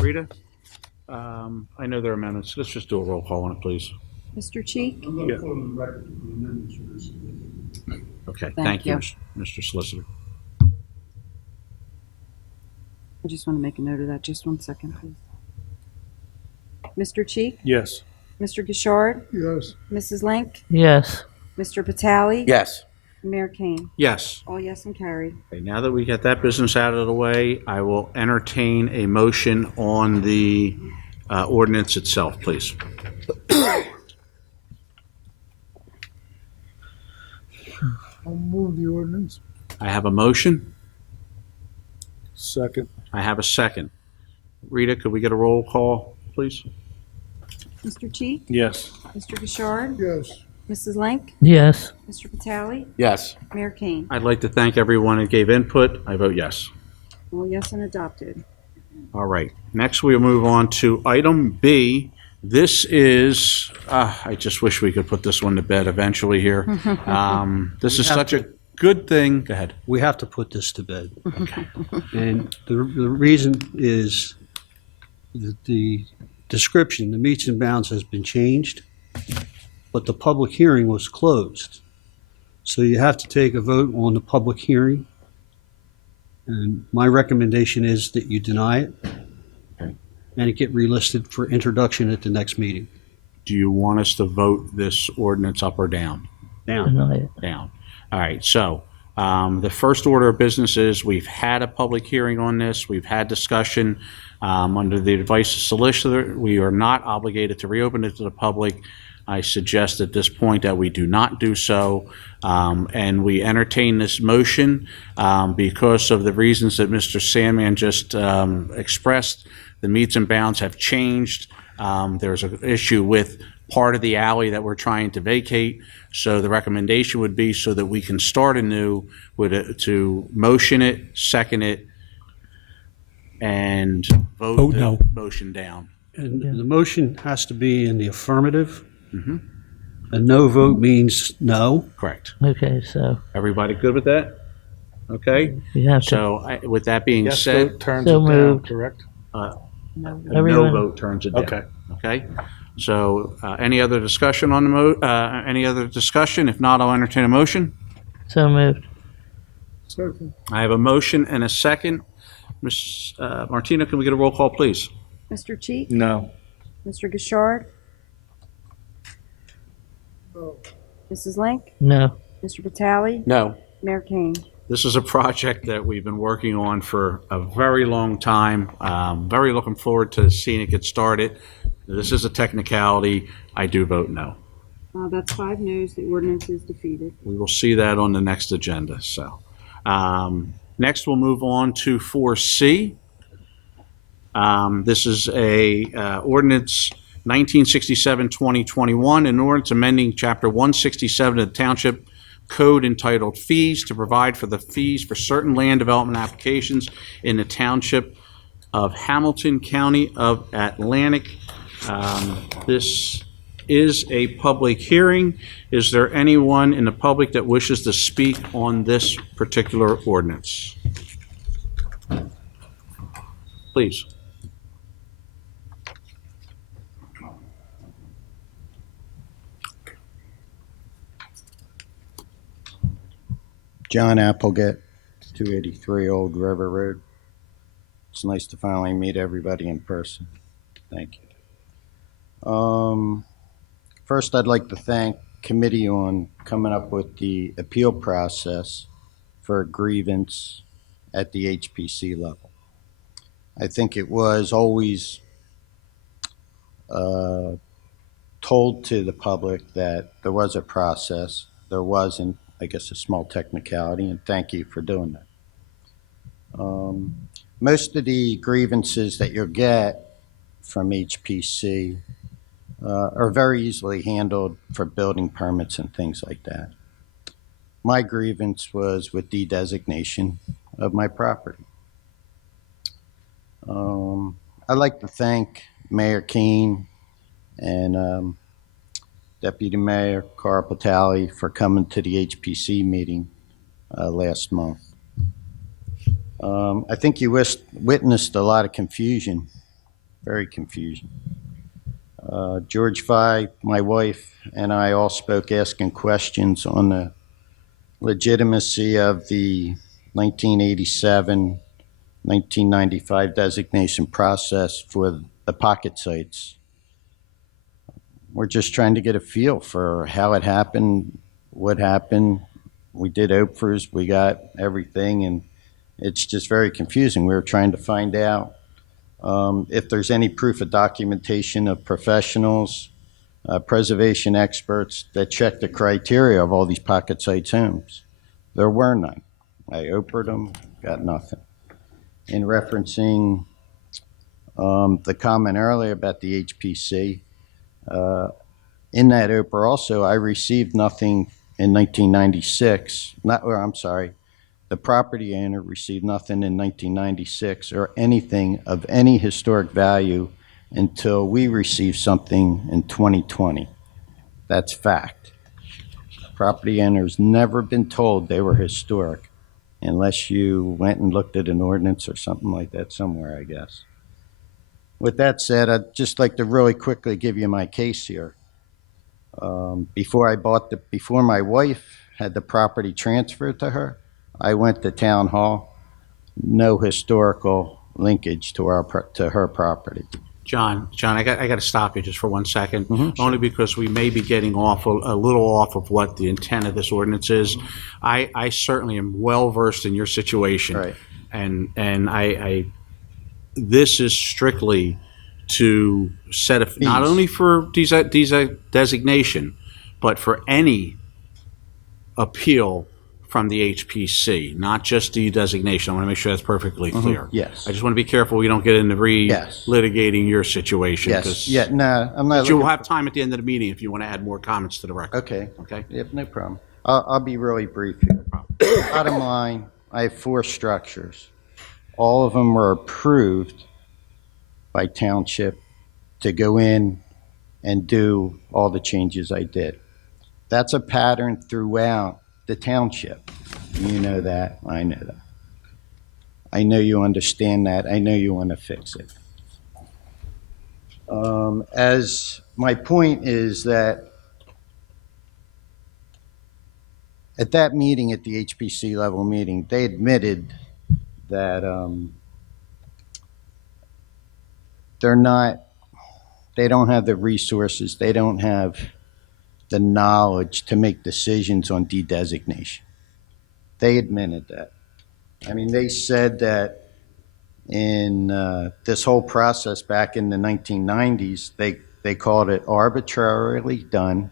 Rita? I know there are amendments. Let's just do a roll call on it, please. Mr. Cheek? Yeah. Okay, Thank thank you, you. Mr. Solicitor. I just want to make a note of that. Just 1 second, please. Mr. Cheek? Yes. Mr. Gishard? Yes. Mrs. Link? Yes. Mr. Patali? Yes. Mayor Kane. Yes. All yes and carried. Okay, now that we get that business out of the way, I will entertain a motion on the ordinance itself, please. I'll move the ordinance. I have a motion. Second. I have a second. Rita, could we get a roll call, please? Mr. Cheek? Yes. Mr. Gishard? Yes. Mrs. Link? Yes. Mr. Vitale? Yes. Mayor Kane. I'd like to thank everyone who gave input. I vote yes. All yes and adopted. All right. Next, we'll move on to item B. This is, I just wish we could put this one to bed eventually here. This is such a good thing. Go ahead. We have to put this to bed. And the reason is that the description, the meets and bounds has been changed, but the public hearing was closed. So you have to take a vote on the public hearing. And my recommendation is that you deny it and it get relisted for introduction at the next meeting. Do you want us to vote this ordinance up or down? Down. Deny it. Down. All right, so the first order of business is we've had a public hearing on this. We've had discussion under the advice of solicitor. We are not obligated to reopen it to the public. I suggest at this point that we do not do so, and we entertain this motion because of the reasons that Mr. Sandman just expressed. The meets and bounds have changed. There's an issue with part of the alley that we're trying to vacate. So the recommendation would be so that we can start anew to motion it, second it, and vote the no. motion down. And the motion has to be in the affirmative. A no vote means no. Correct. Okay, so Everybody good with that? Okay. we have to, So with that being Yes said, vote turns So it down, moved. correct? a no Everyone- vote turns it down. Okay. Okay. So any other discussion on the any other discussion? If not, I'll entertain a motion. so moved. Second. I have a motion and a second. Ms. Martina, can we get a roll call, please? Mr. Cheek? No. Mr. Gishard? No. Mrs. Link? No. Mr. Vitale? No. Mayor Kane. This is a project that we've been working on for a very long time. Very looking forward to seeing it get started. This is a technicality. I do vote no. That's 5 noes. The ordinance is defeated. We will see that on the next agenda. So next, we'll move on to 4C. This is a ordinance 1967-2021, an ordinance amending Chapter 167 of the Township Code entitled Fees to provide for the fees for certain land development applications in the Township of Hamilton, County of Atlantic. This is a public hearing. Is there anyone in the public that wishes to speak on this particular ordinance? Please. John Applegate, 283 Old River Road. It's nice to finally meet everybody in person. Thank you. First, I'd like to thank committee on coming up with the appeal process for a grievance at the HPC level. I think it was always told to the public that there was a process. There wasn't, I guess, a small technicality, and thank you for doing that. Most of the grievances that you'll get from HPC are very easily handled for building permits and things like that. My grievance was with de-designation of my property. I'd like to thank Mayor Kane and Deputy Mayor Carl Patali for coming to the HPC meeting last month. I think you witnessed a lot of confusion, very confusion. George Fye, my wife, and I all spoke asking questions on the legitimacy of the 1987, 1995 designation process for the pocket sites. We're just trying to get a feel for how it happened, We did OPFRs, we got everything, and it's just very confusing. We were trying to find out if there's any proof of documentation of professionals, preservation experts that check the criteria of all these pocket sites homes. There were none. I OPR'd them, got nothing. In referencing the comment earlier about the HPC, in that OPR also, I received nothing in 1996. The property owner received nothing in 1996 or anything of any historic value until we received something in 2020. That's fact. Property owners never been told they were historic unless you went and looked at an ordinance or something like that somewhere, I guess. With that said, I'd just like to really quickly give you my case here. Before my wife had the property transferred to her, I went to town hall. No historical linkage to her property. John, I got to stop you just for 1 second, only because we may be getting off a little off of what the intent of this ordinance is. I certainly am well versed in your situation, Right. and this is strictly to set a not only for designation, but for any appeal from the HPC, not just the designation. I want to make sure that's perfectly clear. Yes. I just want to be careful we don't get into litigating your situation. Yes. Yeah. No, I'm not. You'll have time at the end of the meeting if you want to add more comments to the record. Okay. Okay. Yep. No problem. I'll be really brief here. Bottom line, I have 4 structures. All of them were approved by Township to go in and do all the changes I did. That's a pattern throughout the Township. You know that. I know that. I know you understand that. I know you want to fix it. As my point is that at that meeting, at the HPC level meeting, they admitted that they don't have the resources, they don't have the knowledge to make decisions on de-designation. They admitted that. I mean, they said that in this whole process back in the 1990s, they called it arbitrarily done.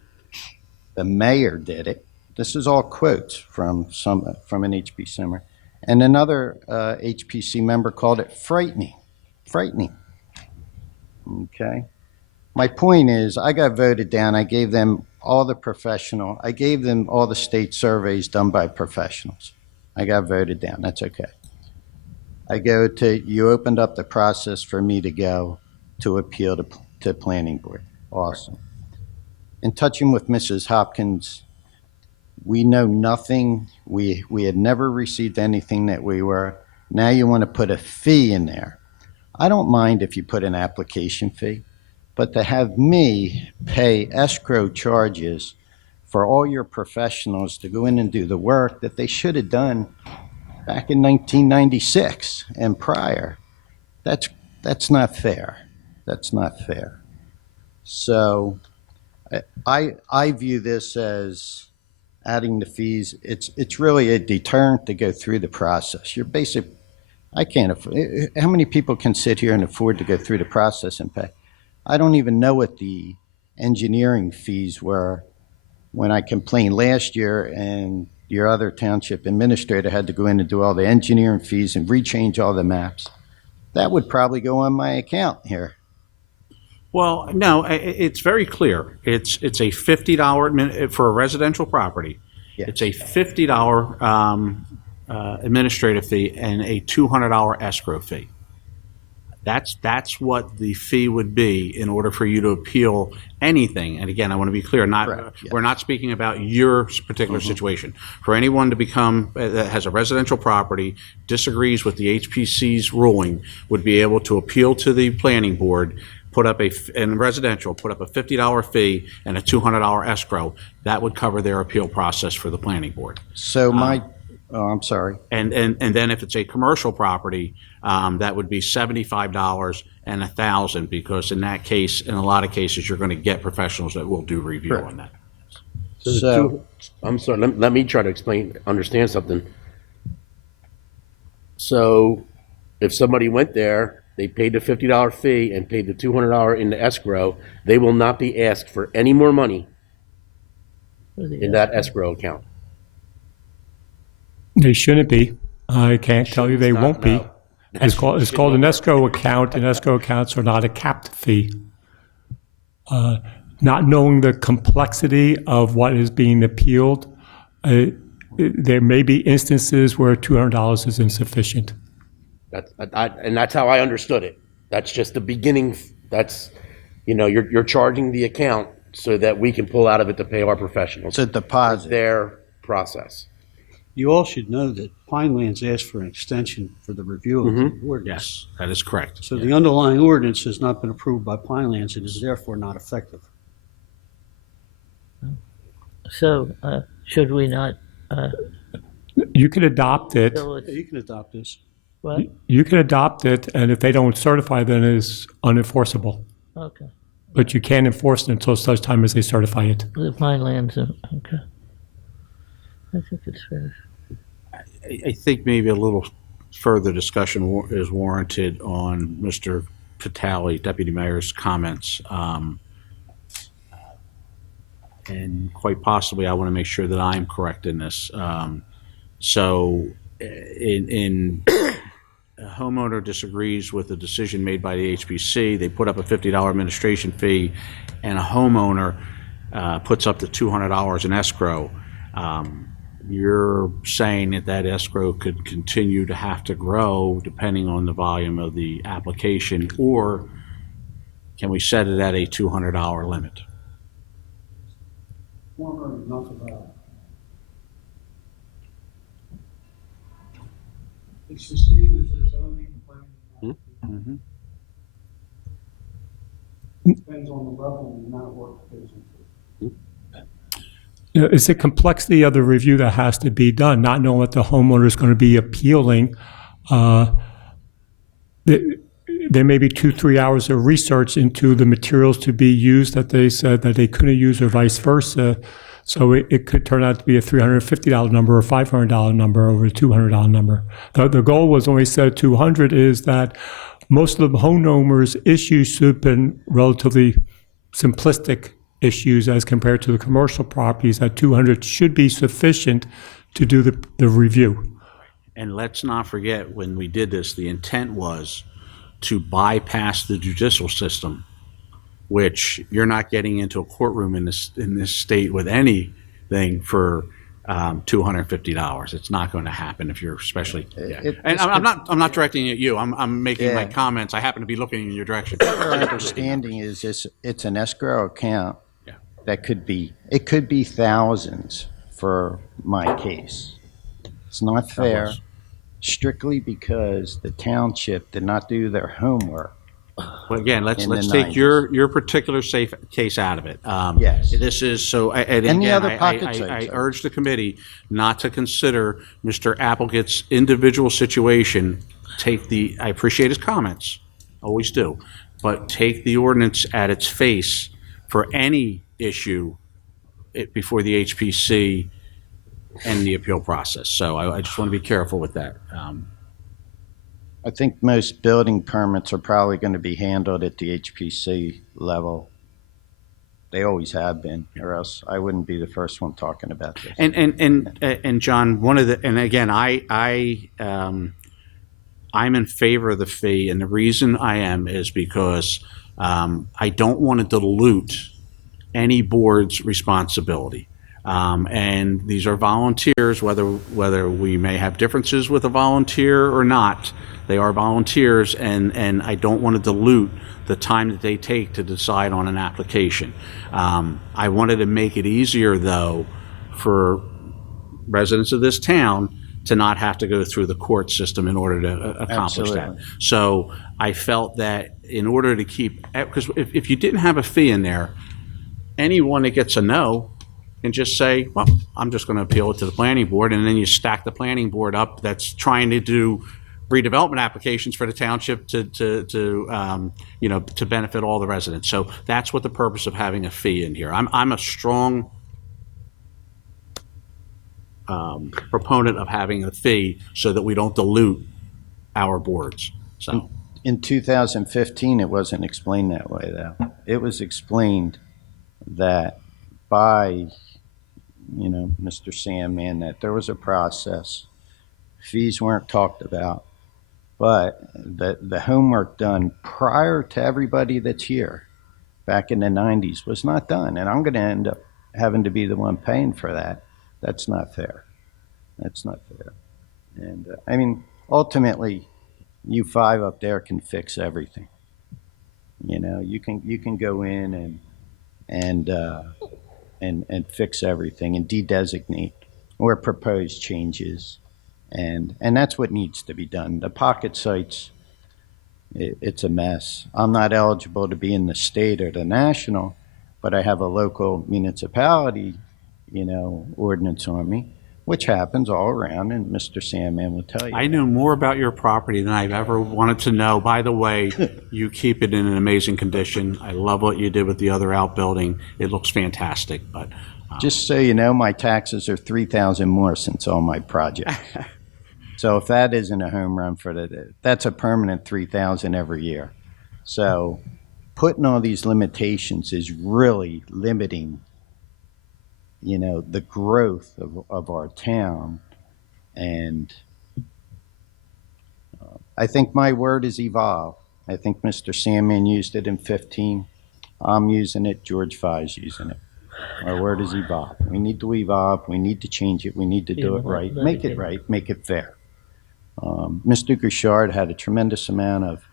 The mayor did it. This is all quotes from an HPC member. And another HPC member called it frightening. Okay? My point is, I got voted down. I gave them all the state surveys done by professionals. I got voted down. That's okay. You opened up the process for me to go to appeal to planning board. Awesome. In touching with Mrs. Hopkins, we know nothing. We had never received anything that we were. Now you want to put a fee in there. I don't mind if you put an application fee, but to have me pay escrow charges for all your professionals to go in and do the work that they should have done back in 1996 and prior, that's not fair. That's not fair. So I view this as adding the fees. It's really a deterrent to go through the process. I can't afford. How many people can sit here and afford to go through the process and pay? I don't even know what the engineering fees were when I complained last year, and your other township administrator had to go in and do all the engineering fees and rechange all the maps. That would probably go on my account here. Well, no, it's very clear. It's a $50 for a residential property. Yeah. It's a $50 administrative fee and a $200 escrow fee. That's what the fee would be in order for you to appeal anything. And again, I want to be clear, Correct, yes. We're not speaking about your particular situation. For anyone to become, that has a residential property, disagrees with the HPC's ruling, would be able to appeal to the planning board, put up in residential, put up a $50 fee and a $200 escrow. That would cover their appeal process for the planning board. So I'm sorry. And then if it's a commercial property, that would be $75 and $1,000, because in that case, in a lot of cases, you're going to get professionals that will do review Correct. on that. So, I'm sorry, let me try to understand something. So if somebody went there, they paid the $50 fee and paid the $200 in the escrow, they will not be asked for any more money in that escrow account. They shouldn't be. I can't tell you they Shouldn't, won't be. no. It's called an escrow account, and escrow accounts are not a capped fee. Not knowing the complexity of what is being appealed, there may be instances where $200 is insufficient. And that's how I understood it. That's just the beginning. That's, you're charging the account so that we can pull out of it to pay our professionals. it's a deposit. Their process. You all should know that Pinelands asked for an extension for the review of the ordinance. Yes, that is correct. So the underlying ordinance has not been approved by Pinelands and is therefore not effective. So, should we not, You can adopt it. so Yeah, it's, you can adopt this. what? You can adopt it, and if they don't certify, then it's unenforceable. Okay. But you can't enforce it until such time as they certify it. The Pinelands, okay. I think it's fair. I think maybe a little further discussion is warranted on Mr. Patali, Deputy Mayor's comments. And quite possibly, I want to make sure that I'm correct in this. So in a homeowner disagrees with the decision made by the HPC, they put up a $50 administration fee, and a homeowner puts up to $200 in escrow. You're saying that escrow could continue to have to grow depending on the volume of the application, or can we set it at a $200 limit? It's the same as the zoning plan. Depends on the level and the amount of work that goes into it. It's the complexity of the review that has to be done, not knowing what the homeowner is going to be appealing. There may be 2-3 hours of research into the materials to be used that they said that they couldn't use, or vice versa. So it could turn out to be a $350 number or $500 number over a $200 number. The goal was, when we said 200, is that most of the homeowners' issues should have been relatively simplistic issues as compared to the commercial properties. That 200 should be sufficient to do the review. And let's not forget, when we did this, the intent was to bypass the judicial system, which you're not getting into a courtroom in this state with anything for $250. It's not going to happen if you're especially. Yeah. And I'm not directing at you. I'm making my comments. I happen to be looking in your direction. Our understanding is it's an escrow account that could be thousands for my case. It's not fair, strictly because the township did not do their homework. Well, again, let's in the take 90s. your particular safe case out of it. Yes. This is so. And And the again, other pocket sites I are- urge the committee not to consider Mr. Applegate's individual situation. I appreciate his comments, always do, but take the ordinance at its face for any issue before the HPC and the appeal process. So I just want to be careful with that. I think most building permits are probably going to be handled at the HPC level. They always have been, or else I wouldn't be the first one talking about this. And John, I'm in favor of the fee, and the reason I am is because I don't want to dilute any board's responsibility. And these are volunteers, whether we may have differences with a volunteer or not, they are volunteers, and I don't want to dilute the time that they take to decide on an application. I wanted to make it easier, though, for residents of this town to not have to go through the court system in order to accomplish Absolutely. that. So I felt that in order to keep, because if you didn't have a fee in there, anyone that gets a no can just say, well, I'm just going to appeal it to the planning board, and then you stack the planning board up that's trying to do redevelopment applications for the township to benefit all the residents. So that's what the purpose of having a fee in here. I'm a strong proponent of having a fee so that we don't dilute our boards. So, In 2015, it wasn't explained that way, though. It was explained that by, Mr. Sandman, that there was a process. Fees weren't talked about, but the homework done prior to everybody that's here back in the 90s was not done. And I'm going to end up having to be the one paying for that. That's not fair. That's not fair. And ultimately, you five up there can fix everything. You can go in and fix everything and de-designate or propose changes, and that's what needs to be done. The pocket sites, it's a mess. I'm not eligible to be in the state or the national, but I have a local municipality, ordinance on me, which happens all around, and Mr. Sandman will tell you. I know more about your property than I've ever wanted to know. By the way, you keep it in an amazing condition. I love what you did with the other outbuilding. It looks fantastic, but. Just so you know, my taxes are $3,000 more since all my projects. So if that isn't a home run that's a permanent $3,000 every year. So putting all these limitations is really limiting, the growth of our town. And I think my word is evolve. I think Mr. Sandman used it in 15. I'm using it. George Fi's using it. Our word is evolve. We need to evolve. We need to change it. We need to do it right. Make it right. Make it fair. Mr. Gouchard had a tremendous amount of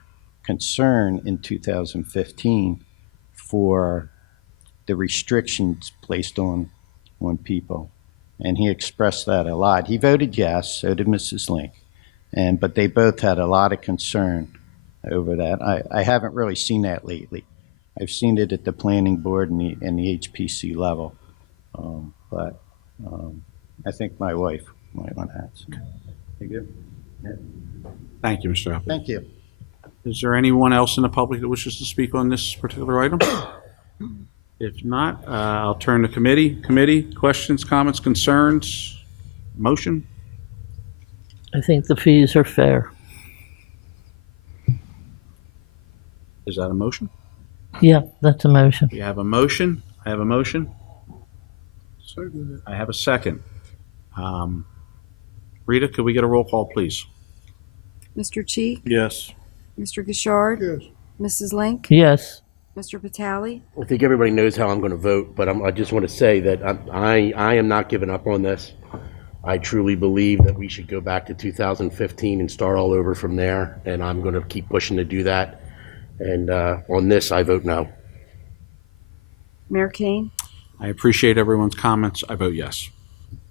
concern in 2015 for the restrictions placed on people, and he expressed that a lot. He voted yes, so did Mrs. Link, but they both had a lot of concern over that. I haven't really seen that lately. I've seen it at the planning board and the HPC level, but I think my wife might want to ask. You good? Yeah. Thank you, Mr. Apple. Thank you. Is there anyone else in the public that wishes to speak on this particular item? If not, I'll turn to committee. Committee, questions, comments, concerns, motion? I think the fees are fair. Is that a motion? Yeah, that's a motion. You have a motion. I have a motion. Second. I have a second. Rita, could we get a roll call, please? Mr. Cheek, Yes. Mr. Gouchard, Yes. Mrs. Link, Yes. Mr. Vitale, I think everybody knows how I'm going to vote, but I just want to say that I am not giving up on this. I truly believe that we should go back to 2015 and start all over from there, and I'm going to keep pushing to do that. And on this, I vote no. Mayor Kane, I appreciate everyone's comments. I vote yes.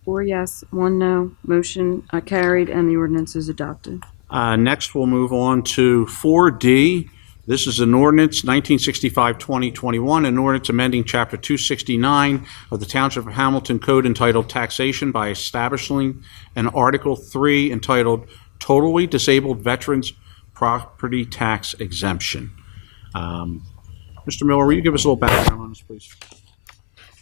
4 yes, 1 no. Motion carried, and the ordinance is adopted. Next, we'll move on to 4D. This is an ordinance, 1965-2021, an ordinance amending Chapter 269 of the Township of Hamilton Code entitled Taxation by establishing an Article 3 entitled Totally Disabled Veterans Property Tax Exemption. Mr. Miller, will you give us a little background on this, please?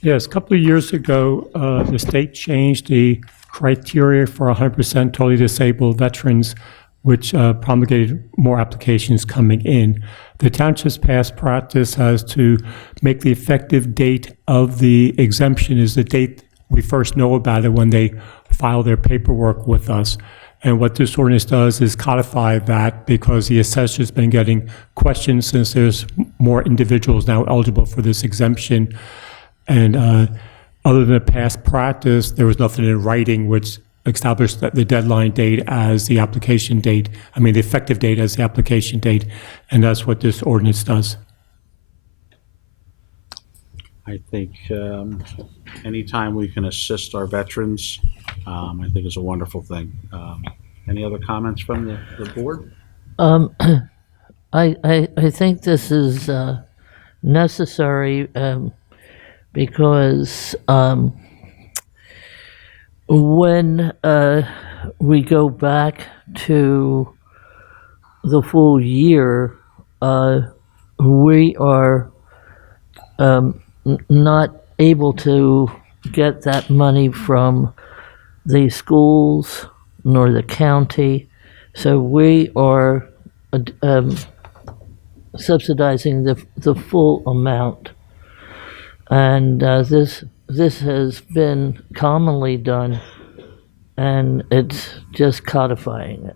Yes, a couple of years ago, the state changed the criteria for 100% totally disabled veterans, which promulgated more applications coming in. The township's past practice has to make the effective date of the exemption is the date we first know about it when they file their paperwork with us. And what this ordinance does is codify that because the assessor's been getting questions since there's more individuals now eligible for this exemption. And other than the past practice, there was nothing in writing which established that the deadline date as the application date, the effective date as the application date, and that's what this ordinance does. I think anytime we can assist our veterans, I think is a wonderful thing. Any other comments from the board? I think this is necessary because when we go back to the full year, we are not able to get that money from the schools nor the county. So we are subsidizing the full amount. And this has been commonly done, and it's just codifying it.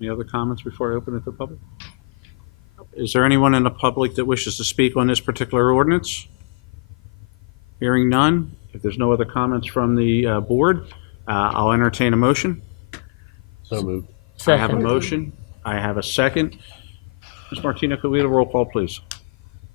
Any other comments before I open it to the public? Is there anyone in the public that wishes to speak on this particular ordinance? Hearing none, if there's no other comments from the board, I'll entertain a motion. So moved. I have a Second. motion. I have a second. Ms. Martino, could we have a roll call, please?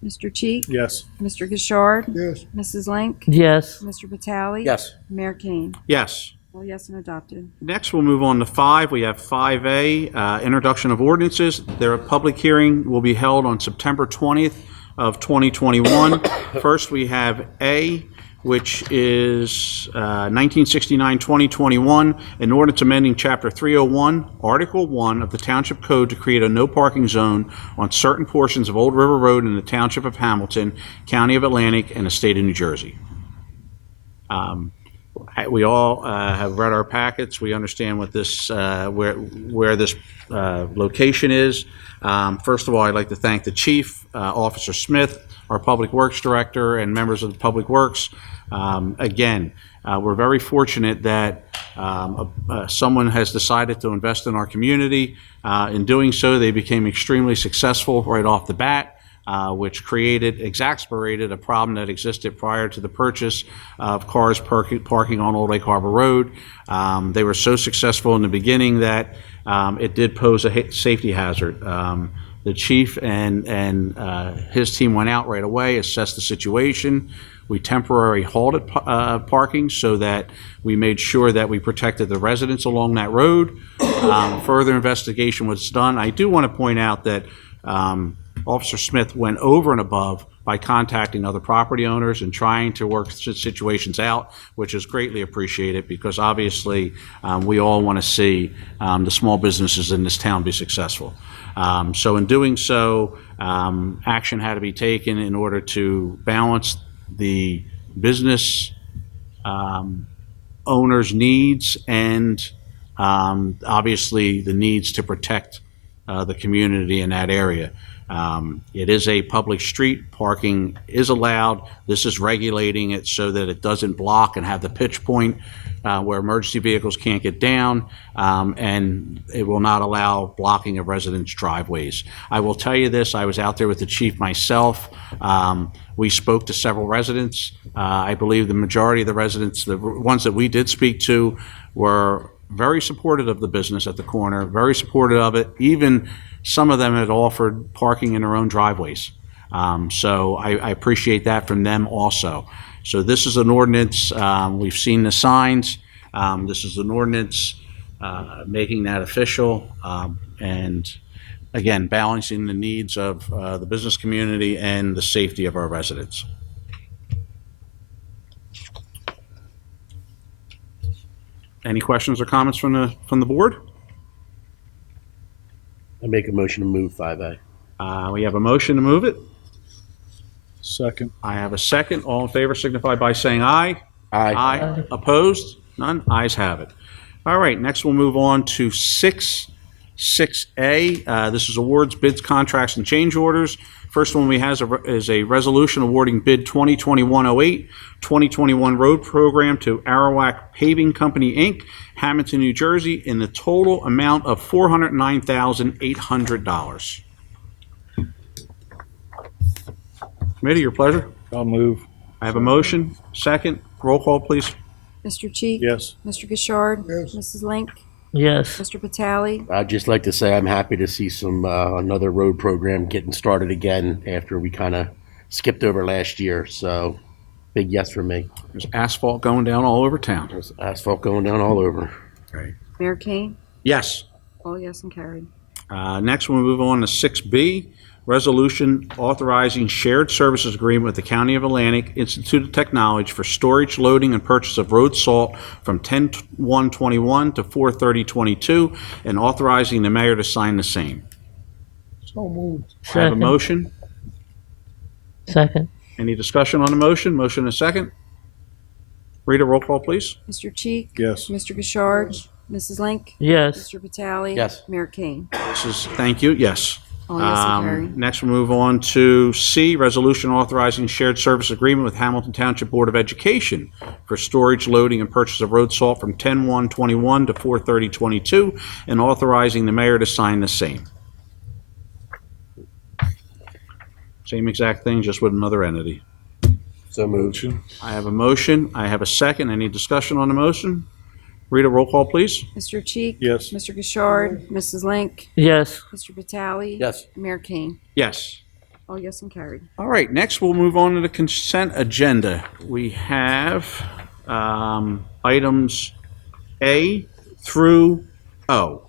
Mr. Cheek? Yes. Mr. Gishard? Yes. Mrs. Link? Yes. Mr. Vitale? Yes. Mayor Kane? Yes. All yes and adopted. Next, we'll move on to 5. We have 5A, Introduction of Ordinances. Their public hearing will be held on September 20th of 2021. First, we have A, which is 1969-2021, an ordinance amending Chapter 301, Article 1 of the Township Code to create a no parking zone on certain portions of Old River Road in the Township of Hamilton, County of Atlantic, and the State of New Jersey. We all have read our packets. We understand what this, where this location is. First of all, I'd like to thank the Chief, Officer Smith, our Public Works Director, and members of the Public Works. Again, we're very fortunate that someone has decided to invest in our community. In doing so, they became extremely successful right off the bat. Which exasperated a problem that existed prior to the purchase of cars parking on Old Lake Harbor Road. They were so successful in the beginning that it did pose a safety hazard. The chief and his team went out right away, assessed the situation. We temporarily halted parking so that we made sure that we protected the residents along that road. Further investigation was done. I do want to point out that Officer Smith went over and above by contacting other property owners and trying to work situations out, which is greatly appreciated because obviously we all want to see the small businesses in this town be successful. So in doing so, action had to be taken in order to balance the business owners' needs and obviously the needs to protect the community in that area. It is a public street. Parking is allowed. This is regulating it so that it doesn't block and have the pitch point where emergency vehicles can't get down, and it will not allow blocking of residents' driveways. I will tell you this, I was out there with the chief myself. We spoke to several residents. I believe the majority of the residents, the ones that we did speak to, were very supportive of the business at the corner, very supportive of it. Even some of them had offered parking in their own driveways. So I appreciate that from them also. So this is an ordinance, we've seen the signs. This is an ordinance making that official and again, balancing the needs of the business community and the safety of our residents. Any questions or comments from the board? I make a motion to move 5A. We have a motion to move it. Second. I have a second. All in favor signify by saying aye. Aye. Aye. Opposed? None? Ayes have it. All right, next we'll move on to 6A. This is awards, bids, contracts, and change orders. First one we have is a resolution awarding bid 2021-08, 2021 road program to Arawak Paving Company, Inc., Hamilton, New Jersey, in the total amount of $409,800. Committee, your pleasure. I'll move. I have a motion. Second. Roll call, please. Mr. Cheek? Yes. Mr. Gishard? Yes. Mrs. Link? Yes. Mr. Vitale? I'd just like to say I'm happy to see some another road program getting started again after we kind of skipped over last year. So big yes for me. There's asphalt going down all over town. There's asphalt going down all over. Right. Mayor Kane? Yes. All yes and carried. Next, we'll move on to 6B, resolution authorizing shared services agreement with the County of Atlantic Institute of Technology for storage, loading, and purchase of road salt from 10/1/21 to 4/30/22, and authorizing the mayor to sign the same. So moved. I have a Second. motion. Second. Any discussion on the motion? Motion and a second. Rita, roll call, please. Mr. Cheek? Yes. Mr. Gishard? Mrs. Link? Yes. Mr. Vitale? Yes. Mayor King? Thank you, yes. All yes and carried. Next, we'll move on to C, resolution authorizing shared service agreement with Hamilton Township Board of Education for storage, loading, and purchase of road salt from 10/1/21 to 4/30/22, and authorizing the mayor to sign the same. Same exact thing, just with another entity. So moved. I have a motion. I have a second. Any discussion on the motion? Rita, roll call, please. Mr. Cheek? Yes. Mr. Gishard? Mrs. Link? Yes. Mr. Vitale? Yes. Mayor King? Yes. All yes and carried. All right, next we'll move on to the consent agenda. We have items A through O.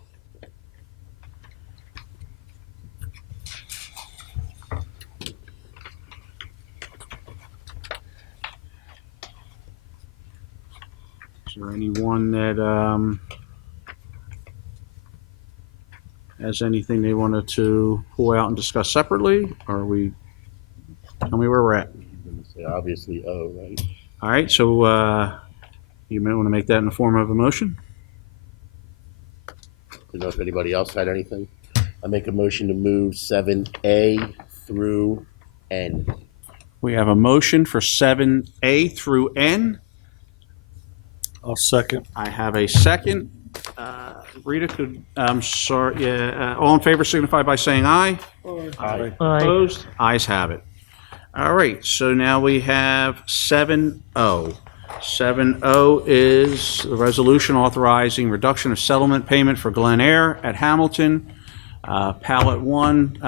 Is there anyone that has anything they wanted to pull out and discuss separately? Or are we, tell me where we're at. Obviously, O, right? All right, so you may want to make that in the form of a motion. Didn't know if anybody else had anything. I make a motion to move 7A through N. We have a motion for 7A through N. I'll second. I have a second. Rita could, I'm sorry, all in favor signify by saying aye. Aye. Aye. Opposed? Ayes have it. All right, so now we have 7O. 7O is the resolution authorizing reduction of settlement payment for Glen Air at Hamilton, Pallet 1,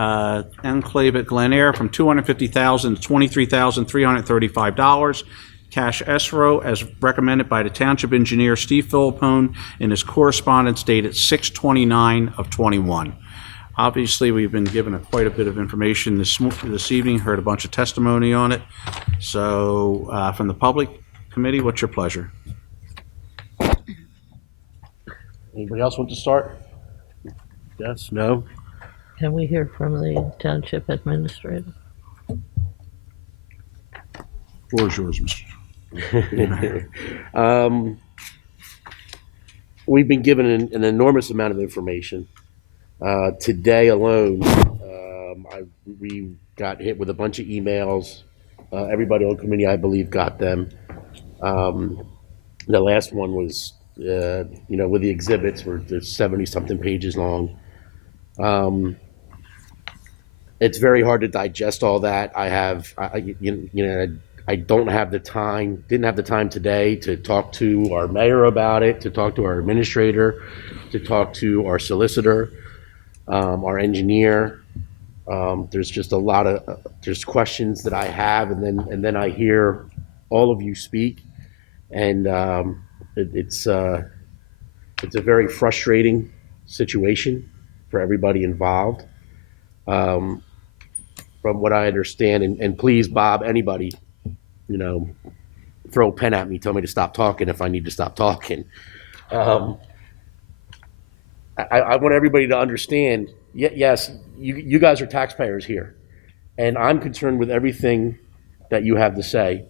Enclave at Glen Air from $250,000 to $23,335. Cash escrow as recommended by the Township Engineer Steve Philippone in his correspondence dated 6/29/21. Obviously, we've been given quite a bit of information this evening, heard a bunch of testimony on it. So from the public committee, what's your pleasure? Anybody else want to start? Yes, no? Can we hear from the township administrator? Floor is yours, Mr. We've been given an enormous amount of information. Today alone, we got hit with a bunch of emails. Everybody on the committee, I believe, got them. The last one was, with the exhibits, they're 70-something pages long. It's very hard to digest all that. I don't have the time, didn't have the time today to talk to our mayor about it, to talk to our administrator, to talk to our solicitor, our engineer. There's just a lot of, there's questions that I have, and then I hear all of you speak, and it's a very frustrating situation for everybody involved. From what I understand, and please, Bob, anybody, throw a pen at me, tell me to stop talking if I need to stop talking. I want everybody to understand, yes, you guys are taxpayers here, and I'm concerned with everything that you have to say.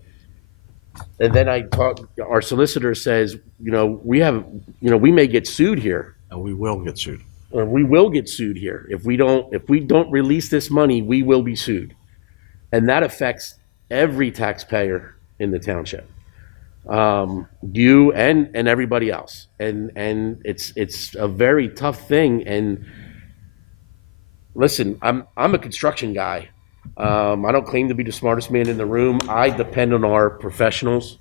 And then our solicitor says, we may get sued here. And we will get sued. Or we will get sued here. If we don't release this money, we will be sued. And that affects every taxpayer in the township. You and everybody else. And it's a very tough thing. And listen, I'm a construction guy. I don't claim to be the smartest man in the room. I depend on our professionals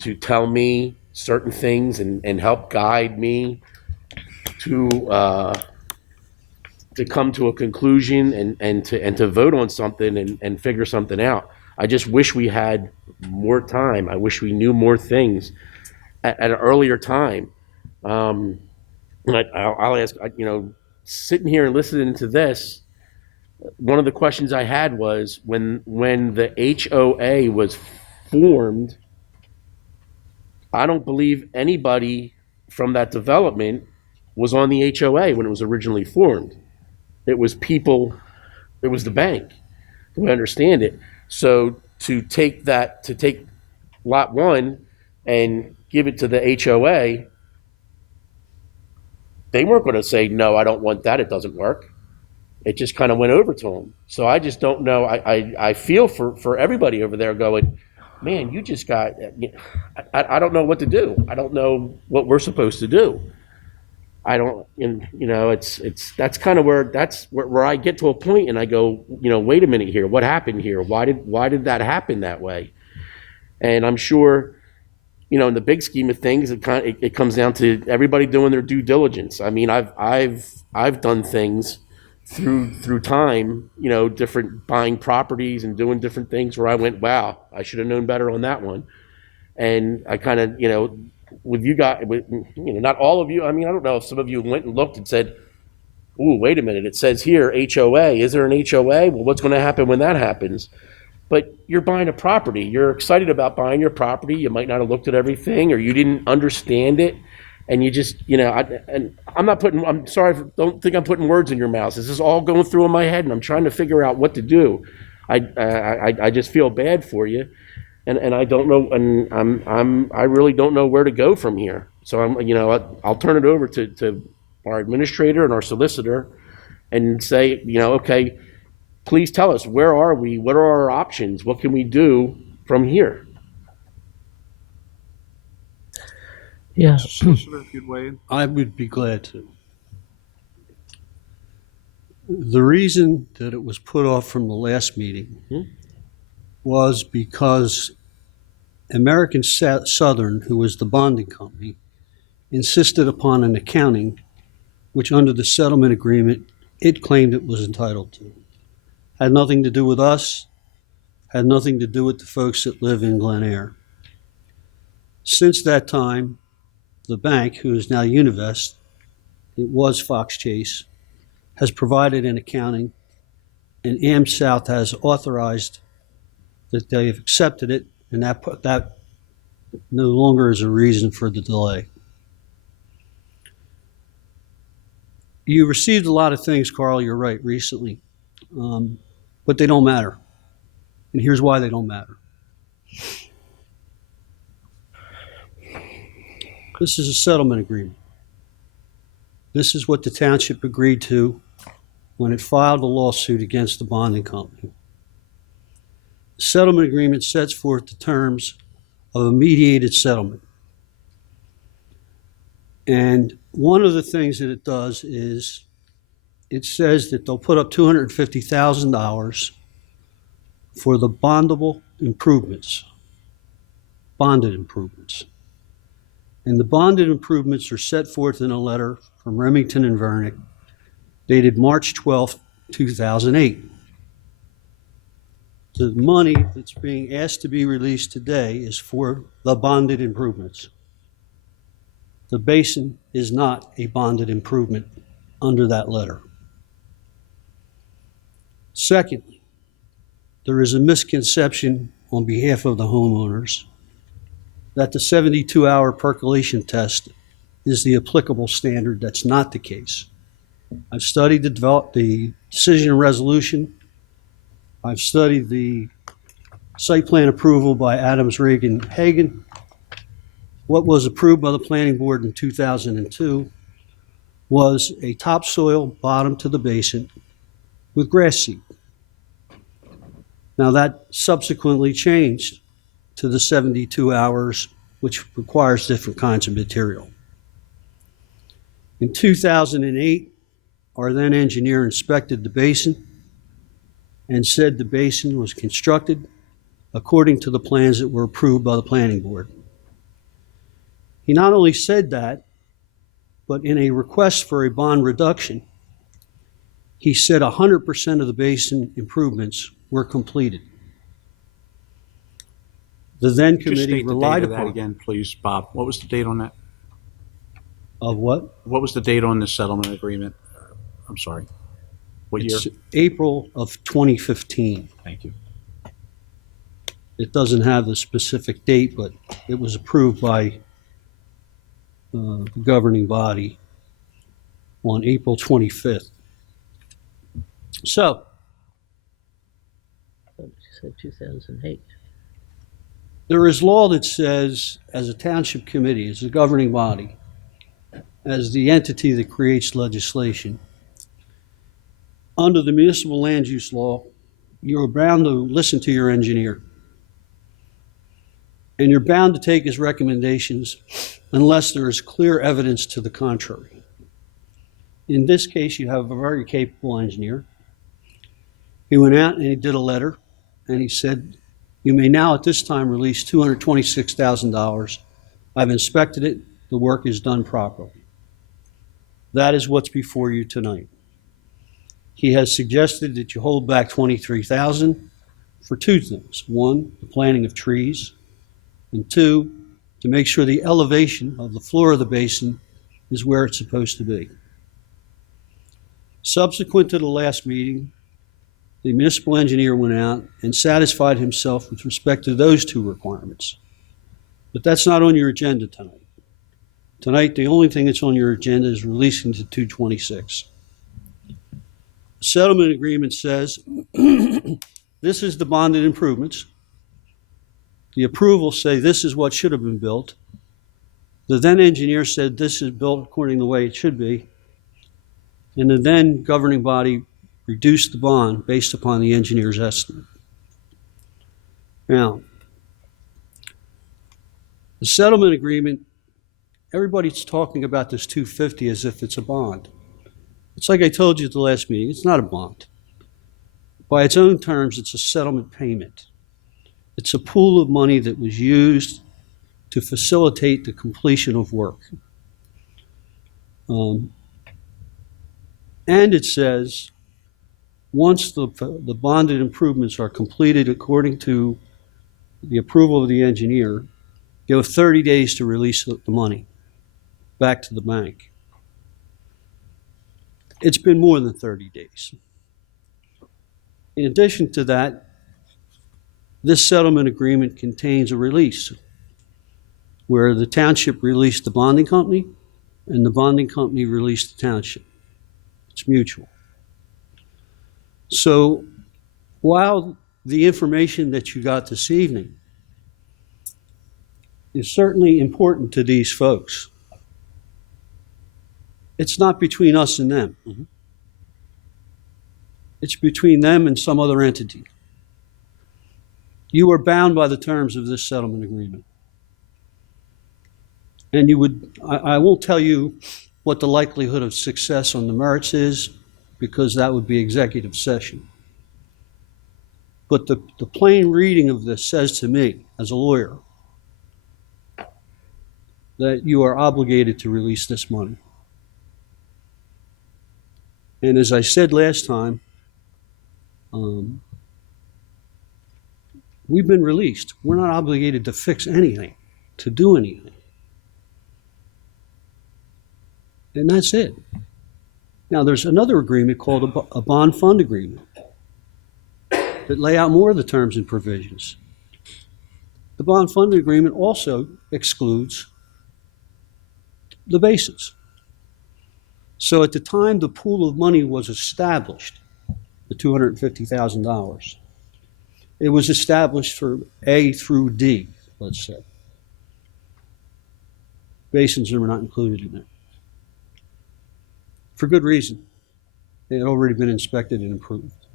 to tell me certain things and help guide me to come to a conclusion and to vote on something and figure something out. I just wish we had more time. I wish we knew more things at an earlier time. And I'll ask, sitting here and listening to this, one of the questions I had was when the HOA was formed, I don't believe anybody from that development was on the HOA when it was originally formed. It was people, it was the bank, the way I understand it. So to take lot one and give it to the HOA, they weren't going to say, no, I don't want that. It doesn't work. It just kind of went over to them. So I just don't know. I feel for everybody over there going, man, you just got, I don't know what to do. I don't know what we're supposed to do. I don't, and you know, that's kind of where I get to a point and I go, you know, wait a minute here. What happened here? Why did that happen that way? And I'm sure, you know, in the big scheme of things, it comes down to everybody doing their due diligence. I mean, I've done things through time, you know, different buying properties and doing different things where I went, wow, I should have known better on that one. And I kind of, you know, with you guys, you know, not all of you. I mean, I don't know if some of you went and looked and said, ooh, wait a minute, it says here HOA. Is there an HOA? Well, what's going to happen when that happens? But you're buying a property. You're excited about buying your property. You might not have looked at everything, or you didn't understand it, and you just, you know. I'm sorry. Don't think I'm putting words in your mouth. This is all going through in my head, and I'm trying to figure out what to do. I just feel bad for you, and I don't know, and I really don't know where to go from here. So I'll turn it over to our administrator and our solicitor, and say, you know, okay, please tell us, where are we? What are our options? What can we do from here? Yeah. Solicitor, if you'd weigh in. I would be glad to. The reason that it was put off from the last meeting was because American Southern, who was the bonding company, insisted upon an accounting which, under the settlement agreement, it claimed it was entitled to. Had nothing to do with us, had nothing to do with the folks that live in Glen Eyre. Since that time, the bank, who is now Univest, it was Fox Chase, has provided an accounting, and AmSouth has authorized that they have accepted it, and that no longer is a reason for the delay. You received a lot of things, Carl, you're right, recently, but they don't matter. And here's why they don't matter. This is a settlement agreement. This is what the township agreed to when it filed a lawsuit against the bonding company. The settlement agreement sets forth the terms of a mediated settlement. And one of the things that it does is it says that they'll put up $250,000 for the bondable improvements, bonded improvements. And the bonded improvements are set forth in a letter from Remington and Vernick dated March 12, 2008. The money that's being asked to be released today is for the bonded improvements. The basin is not a bonded improvement under that letter. Secondly, there is a misconception on behalf of the homeowners that the 72-hour percolation test is the applicable standard. That's not the case. I've studied the decision and resolution. I've studied the site plan approval by Adams, Reagan, Hagan. What was approved by the planning board in 2002 was a topsoil bottom to the basin with grass seed. Now that subsequently changed to the 72 hours, which requires different kinds of material. In 2008, our then engineer inspected the basin and said the basin was constructed according to the plans that were approved by the planning board. He not only said that, but in a request for a bond reduction, he said 100% of the basin improvements were completed. The then Just committee state the relied date of that upon. again, please, Bob. What was the date on that? Of what? What was the date on the settlement agreement? I'm sorry. What year? It's April of 2015. Thank you. It doesn't have the specific date, but it was approved by the governing body on April 25th. So, You said 2008. There is law that says, as a township committee, as a governing body, as the entity that creates legislation, under the municipal land use law, you're bound to listen to your engineer. And you're bound to take his recommendations unless there is clear evidence to the contrary. In this case, you have a very capable engineer. He went out and he did a letter, and he said, you may now at this time release $226,000. I've inspected it. The work is done properly. That is what's before you tonight. He has suggested that you hold back $23,000 for two things. One, the planting of trees, and two, to make sure the elevation of the floor of the basin is where it's supposed to be. Subsequent to the last meeting, the municipal engineer went out and satisfied himself with respect to those two requirements. But that's not on your agenda tonight. Tonight, the only thing that's on your agenda is releasing the 226. The settlement agreement says this is the bonded improvements. The approvals say this is what should have been built. The then engineer said this is built according to the way it should be. And the then governing body reduced the bond based upon the engineer's estimate. Now, the settlement agreement, everybody's talking about this 250 as if it's a bond. It's like I told you at the last meeting, it's not a bond. By its own terms, it's a settlement payment. It's a pool of money that was used to facilitate the completion of work. And it says, once the bonded improvements are completed according to the approval of the engineer, you have 30 days to release the money back to the bank. It's been more than 30 days. In addition to that, this settlement agreement contains a release where the township released the bonding company and the bonding company released the township. It's mutual. So while the information that you got this evening is certainly important to these folks, it's not between us and them. It's between them and some other entity. You are bound by the terms of this settlement agreement. And I won't tell you what the likelihood of success on the merits is, because that would be executive session. But the plain reading of this says to me, as a lawyer, that you are obligated to release this money. And as I said last time, we've been released. We're not obligated to fix anything, to do anything. And that's it. Now, there's another agreement called a bond fund agreement that lay out more of the terms and provisions. The bond fund agreement also excludes the basins. So at the time the pool of money was established, the $250,000, it was established for A through D, let's say. Basins are not included in there. For good reason. They had already been inspected and approved.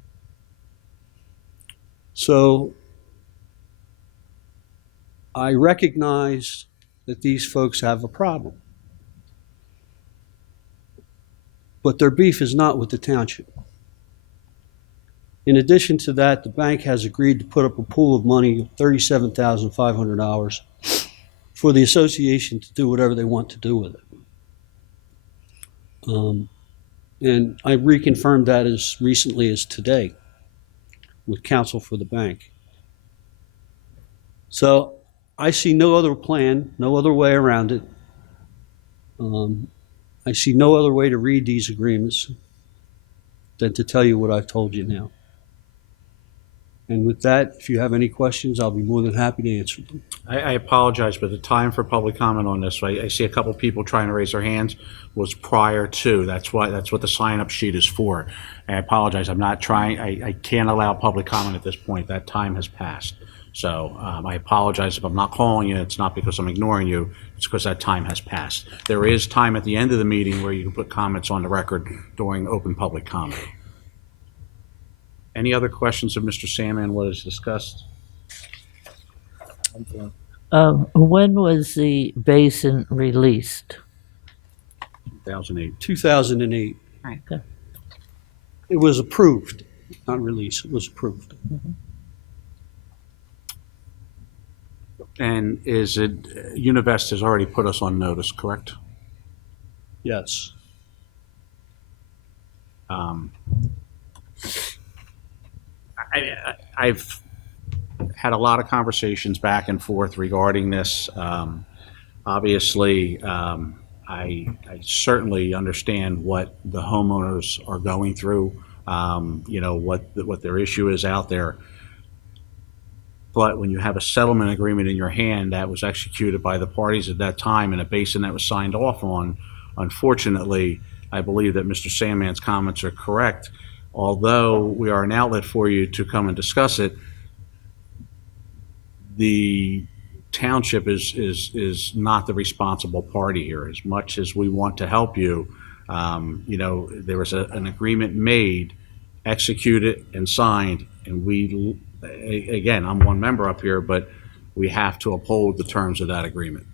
So I recognize that these folks have a problem. But their beef is not with the township. In addition to that, the bank has agreed to put up a pool of money of $37,500 for the association to do whatever they want to do with it. And I reconfirmed that as recently as today with counsel for the bank. So I see no other plan, no other way around it. I see no other way to read these agreements than to tell you what I've told you now. And with that, if you have any questions, I'll be more than happy to answer them. I apologize, but the time for public comment on this, I see a couple people trying to raise their hands, was prior to. That's what the sign-up sheet is for. I apologize. I'm not trying. I can't allow public comment at this point. That time has passed. So I apologize if I'm not calling you. It's not because I'm ignoring you. It's because that time has passed. There is time at the end of the meeting where you can put comments on the record during open public comment. Any other questions of Mr. Salmon, what is discussed? When was the basin released? 2008. 2008. Okay. It was approved, not released, it was approved. And is it, Univest has already put us on notice, correct? Yes. I've had a lot of conversations back and forth regarding this. Obviously, I certainly understand what the homeowners are going through, what their issue is out there. But when you have a settlement agreement in your hand that was executed by the parties at that time and a basin that was signed off on, unfortunately, I believe that Mr. Sandman's comments are correct. Although we are an outlet for you to come and discuss it, the township is not the responsible party here. As much as we want to help you, there was an agreement made, executed, and signed, and we, again, I'm one member up here, but we have to uphold the terms of that agreement.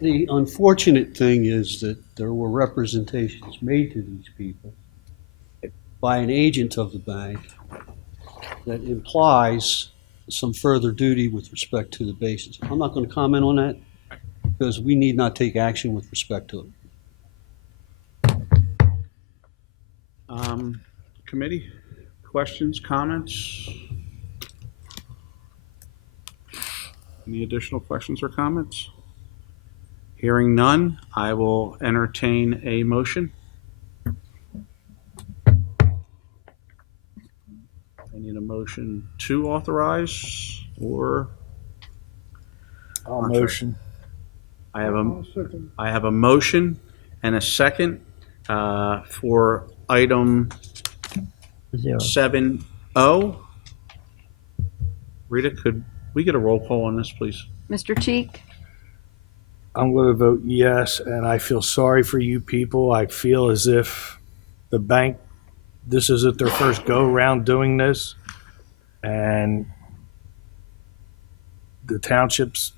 The unfortunate thing is that there were representations made to these people by an agent of the bank that implies some further duty with respect to the basis. I'm not going to comment on that because we need not take action with respect to it. Committee, questions, comments? Any additional questions or comments? Hearing none, I will entertain a motion. I need a motion to authorize or? I'll motion. I have a motion and a second for item 7O. Rita, could we get a roll call on this, please? Mr. Cheek? I'm going to vote yes, and I feel sorry for you people. I feel as if the bank, this isn't their first go-around doing this, and the townships,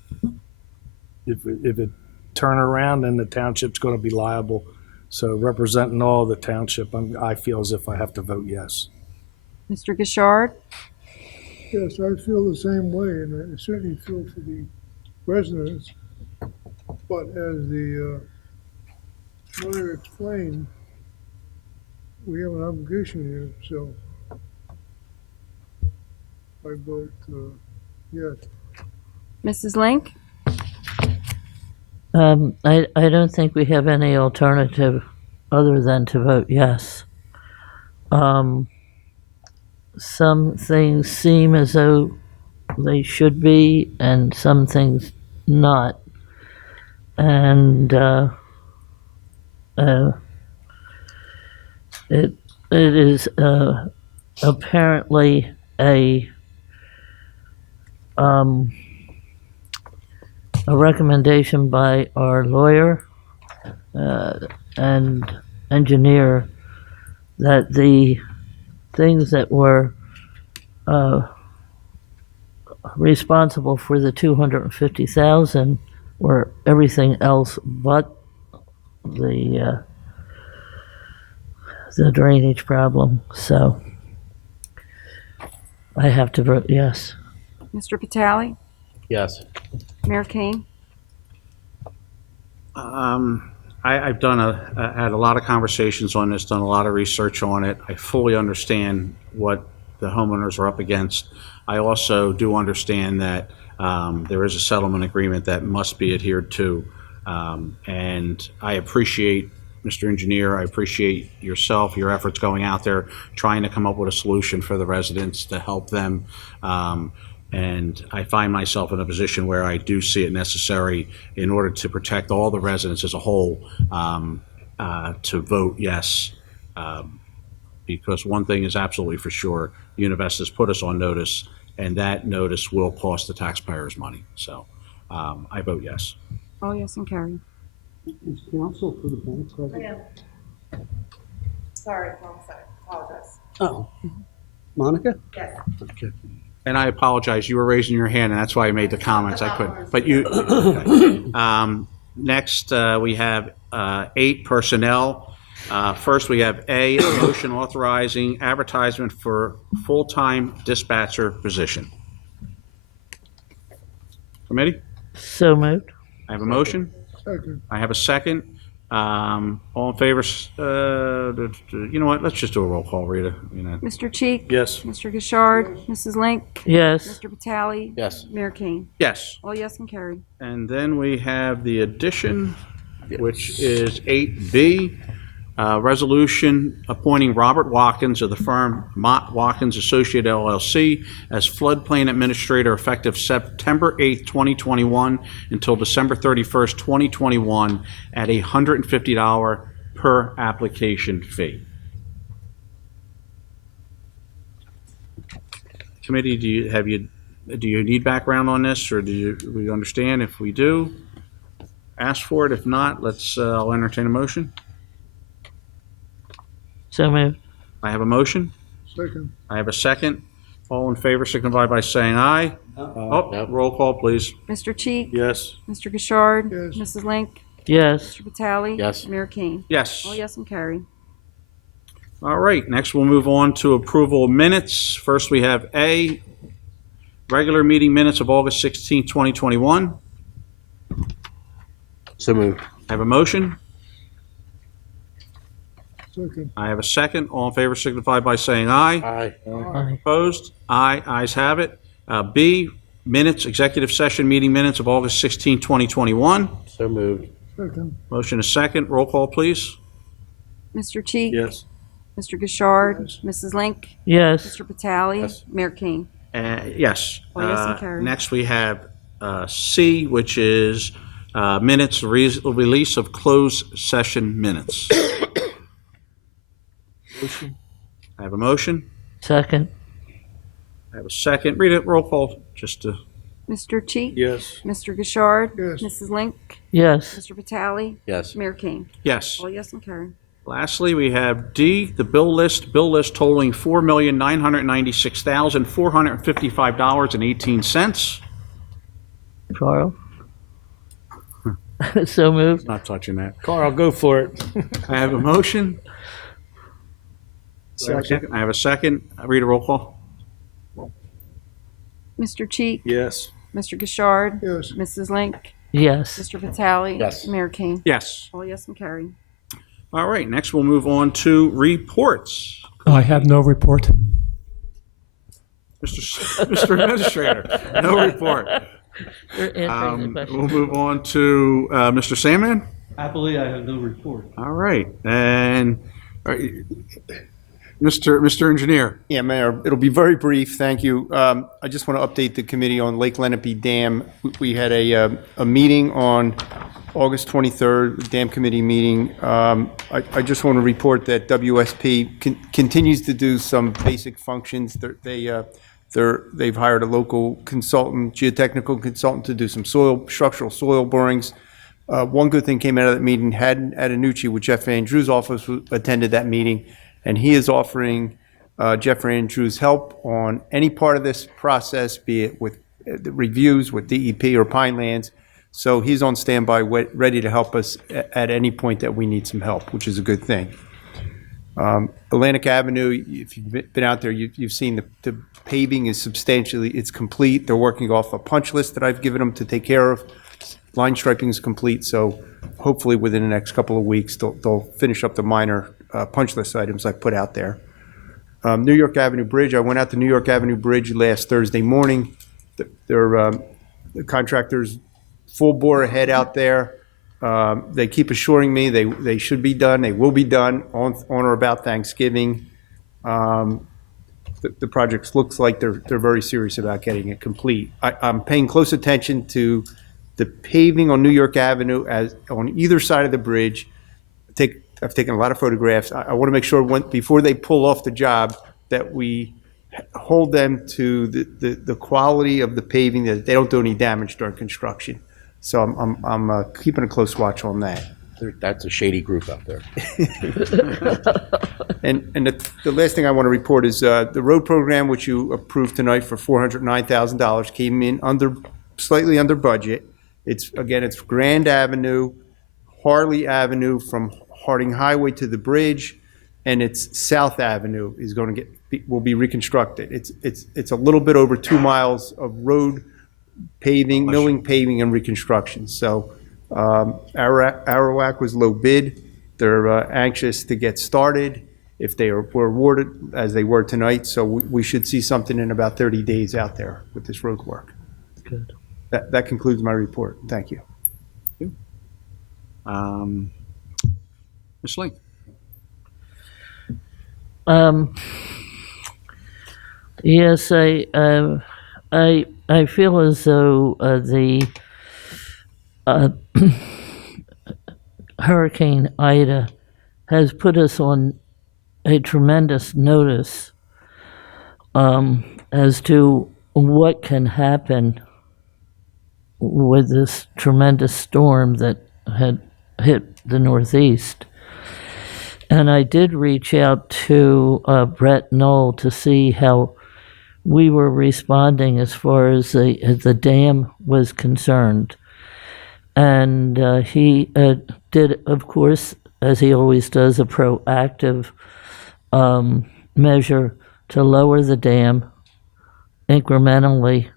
if it turn around, then the township's going to be liable. So representing all the township, I feel as if I have to vote yes. Mr. Gishard? Yes, I feel the same way, and I certainly feel for the residents. But as the lawyer explained, we have an obligation here, so I vote yes. Mrs. Link? I don't think we have any alternative other than to vote yes. Some things seem as though they should be, and some things not. And it is apparently a recommendation by our lawyer and engineer that the things that were responsible for the 250,000 were everything else but the drainage problem. So I have to vote yes. Mr. Vitale? Yes. Mayor Kane? I've had a lot of conversations on this, done a lot of research on it. I fully understand what the homeowners are up against. I also do understand that there is a settlement agreement that must be adhered to. And I appreciate, Mr. Engineer, I appreciate yourself, your efforts going out there, trying to come up with a solution for the residents to help them. And I find myself in a position where I do see it necessary in order to protect all the residents as a whole to vote yes. Because one thing is absolutely for sure, Univest has put us on notice, and that notice will cost the taxpayers money. So I vote yes. All yes and carry. Is counsel for the bank present? Sorry, apologize. Oh, Monica? Yes. Okay. And I apologize, you were raising your hand, and that's why I made the comments. I couldn't, but you. Okay. Next, we have 8 personnel. First, we have A, a motion authorizing advertisement for full-time dispatcher position. Committee? So moved. I have a motion. Second. I have a second. All in favor, you know what, let's just do a roll call, Rita. You know. Mr. Cheek? Yes. Mr. Gishard? Mrs. Link? Yes. Mr. Vitale? Yes. Mayor King? Yes. All yes and carry. And then we have the addition, which is 8B, resolution appointing Robert Watkins of the firm Mott, Watkins Associated LLC as floodplain administrator effective September 8th, 2021 until December 31st, 2021 at a $150 per application fee. Committee, do you need background on this, or do we understand? If we do, ask for it. If not, I'll entertain a motion. So moved. I have a motion. Second. I have a second. All in favor signify by saying aye. Oh, roll call, please. Mr. Cheek? Yes. Mr. Gishard? Yes. Mrs. Link? Yes. Mr. Vitale? Yes. Mayor King? Yes. All yes and carry. All right, next we'll move on to approval of minutes. First, we have A, regular meeting minutes of August 16, 2021. So moved. I have a motion. Second. I have a second. All in favor signify by saying aye. Aye. Aye. Opposed? Aye. Ayes have it. B, minutes, executive session meeting minutes of August 16, 2021. So moved. Second. Motion is second. Roll call, please. Mr. Cheek? Yes. Mr. Gishard? Mrs. Link? Yes. Mr. Vitale? Yes. Mayor King? Yes. Oh, yes, and carry. Next, we have C, which is minutes, release of closed session minutes. Motion. I have a motion. Second. I have a second. Read it, roll call, just to, Mr. Cheek? Yes. Mr. Gishard? Yes. Mrs. Link? Yes. Mr. Vitale? Yes. Mayor King? yes. All yes and carry. Lastly, we have D, the bill list totaling $4,996,455.18. Carl. So moved. Not touching that. Carl, go for it. I have a motion. Second. I have a second. Read a roll call. Mr. Cheek? Yes. Mr. Gishard? Yes. Mrs. Link? Yes. Mr. Vitale? Yes. Mayor King? Yes. All yes and carry. All right, next we'll move on to reports. I have no report. Mr. Administrator, no report. You're answering the We'll question. move on to Mr. Sandman. Happily, I have no report. All right, and Mr. Engineer. Yeah, Mayor, it'll be very brief, thank you. I just want to update the committee on Lake Lenape Dam. We had a meeting on August 23rd, Dam Committee meeting. I just want to report that WSP continues to do some basic functions. They've hired a local consultant, geotechnical consultant, to do some structural soil borings. One good thing came out of that meeting, Haddon Adenucci with Jeff Andrews' office attended that meeting, and he is offering Jeff Andrews help on any part of this process, be it with the reviews with DEP or Pinelands. So he's on standby, ready to help us at any point that we need some help, which is a good thing. Atlantic Avenue, if you've been out there, you've seen the paving is it's complete. They're working off a punch list that I've given them to take care of. Line striping is complete, so hopefully within the next couple of weeks, they'll finish up the minor punch list items I put out there. New York Avenue Bridge, I went out to New York Avenue Bridge last Thursday morning. The contractors full bore ahead out there. They keep assuring me they should be done. They will be done on or about Thanksgiving. The project looks like they're very serious about getting it complete. I'm paying close attention to the paving on New York Avenue as on either side of the bridge. I've taken a lot of photographs. I want to make sure before they pull off the job that we hold them to the quality of the paving, that they don't do any damage during construction. So I'm keeping a close watch on that. That's a shady group out there. And the last thing I want to report is the road program, which you approved tonight for $409,000, came in slightly under budget. It's Grand Avenue, Harley Avenue from Harding Highway to the bridge, and it's South Avenue will be reconstructed. It's a little bit over 2 miles of road paving, milling, paving, and reconstruction. So Arawak was low bid. They're anxious to get started if they were awarded as they were tonight. So we should see something in about 30 days out there with this road work. Good. That concludes my report. Thank you. Ms. Link? Yes, I feel as though the Hurricane Ida has put us on a tremendous notice as to what can happen with this tremendous storm that had hit the Northeast. And I did reach out to Brett Knoll to see how we were responding as far as the dam was concerned. And he did, of course, as he always does, a proactive measure to lower the dam incrementally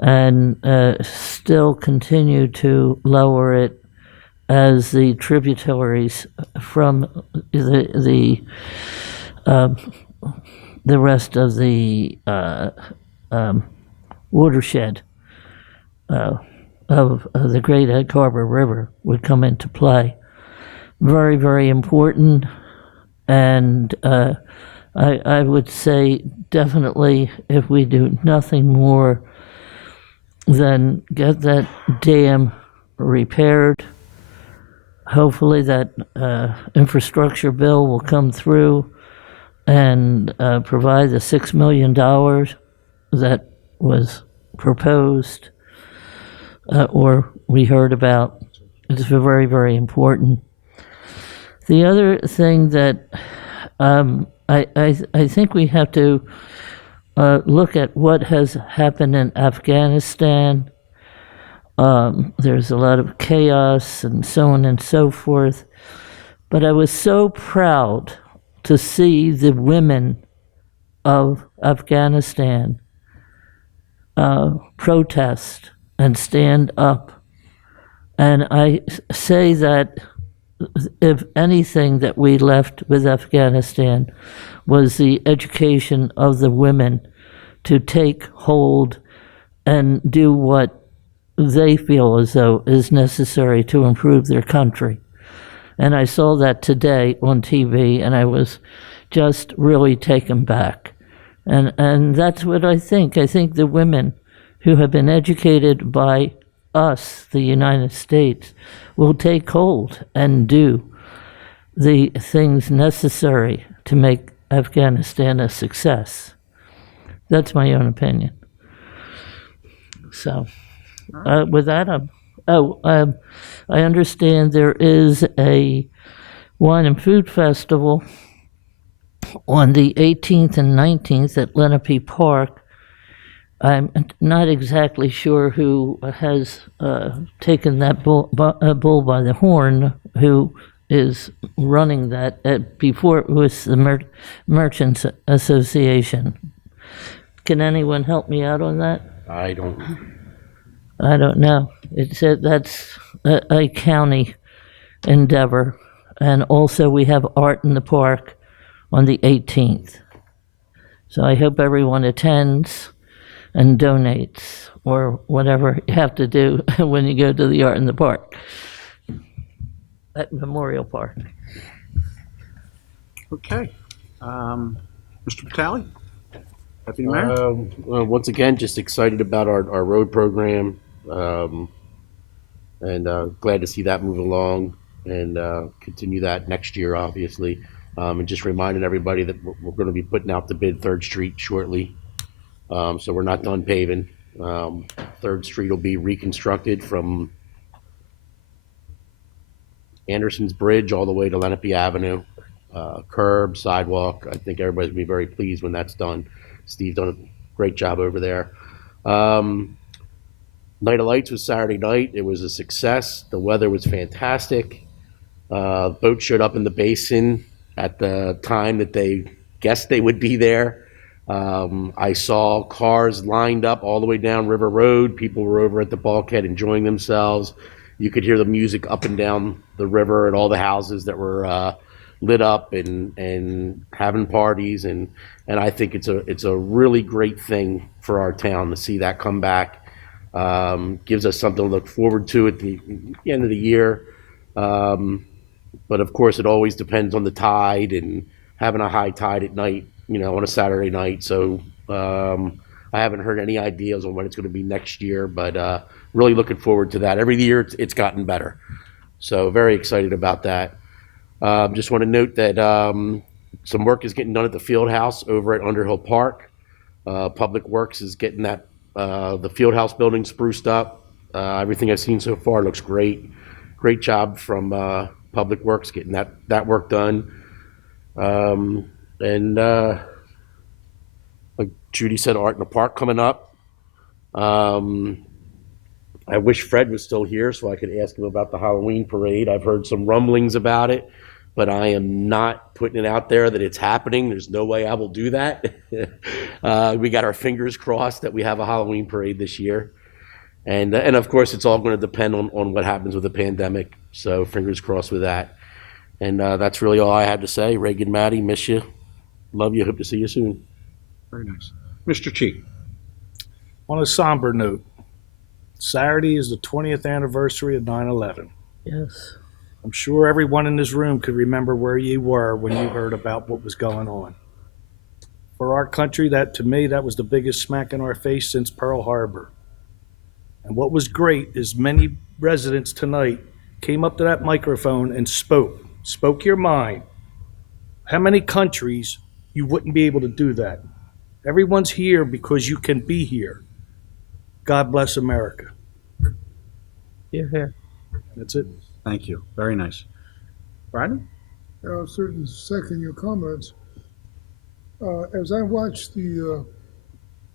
and still continue to lower it as the tributaries from the rest of the watershed of the Great Egg Harbor River would come into play. Very, very important, and I would say definitely if we do nothing more than get that dam repaired, hopefully that infrastructure bill will come through and provide the $6 million that was proposed or we heard about. It's very, very important. The other thing that I think we have to look at what has happened in Afghanistan. There's a lot of chaos and so on and so forth. But I was so proud to see the women of Afghanistan protest and stand up. And I say that if anything that we left with Afghanistan was the education of the women to take hold and do what they feel as though is necessary to improve their country. And I saw that today on TV, and I was just really taken back. And that's what I think. I think the women who have been educated by us, the United States, will take hold and do the things necessary to make Afghanistan a success. That's my own opinion. So, with that, I understand there is a wine and food festival on the 18th and 19th at Lenape Park. I'm not exactly sure who has taken that bull by the horn, who is running that. Before it was the Merchants Association. Can anyone help me out on that? I don't know. It said that's a county endeavor. And also we have Art in the Park on the 18th. So I hope everyone attends and donates, or whatever you have to do when you go to the Art in the Park at Memorial Park. Okay. Mr. Vitale? Deputy Mayor? Well, once again, just excited about our road program, and glad to see that move along and continue that next year, obviously. And just reminding everybody that we're going to be putting out the bid 3rd Street shortly. So we're not done paving. 3rd Street will be reconstructed from Anderson's Bridge all the way to Lenape Avenue. Curb, sidewalk. I think everybody's going to be very pleased when that's done. Steve's done a great job over there. Night of Lights was Saturday night. It was a success. The weather was fantastic. Boats showed up in the basin at the time that they guessed they would be there. I saw cars lined up all the way down River Road. People were over at the bulkhead enjoying themselves. You could hear the music up and down the river and all the houses that were lit up and having parties. And I think it's a really great thing for our town to see that come back. Gives us something to look forward to at the end of the year. But of course, it always depends on the tide and having a high tide at night, on a Saturday night. So I haven't heard any ideas on when it's going to be next year, but really looking forward to that. Every year it's gotten better. So very excited about that. Just want to note that some work is getting done at the field house over at Underhill Park. Public Works is getting that the field house building spruced up. Everything I've seen so far looks great. Great job from Public Works getting that work done. And like Judy said, Art in the Park coming up. I wish Fred was still here so I could ask him about the Halloween parade. I've heard some rumblings about it, but I am not putting it out there that it's happening. There's no way I will do that. We got our fingers crossed that we have a Halloween parade this year. And of course, it's all going to depend on what happens with the pandemic. So fingers crossed with that. And that's really all I had to say. Reagan, Maddie, miss you. Love you. Hope to see you soon. Very nice. Mr. Cheek. On a somber note, Saturday is the 20th anniversary of 9/11. Yes. I'm sure everyone in this room could remember where you were when you heard about what was going on. For our country, to me, that was the biggest smack in our face since Pearl Harbor. And what was great is many residents tonight came up to that microphone and spoke your mind. How many countries you wouldn't be able to do that? Everyone's here because you can be here. God bless America. You're here. That's it. Thank you. Very nice. Rodney? I'll certainly second your comments. As I watch the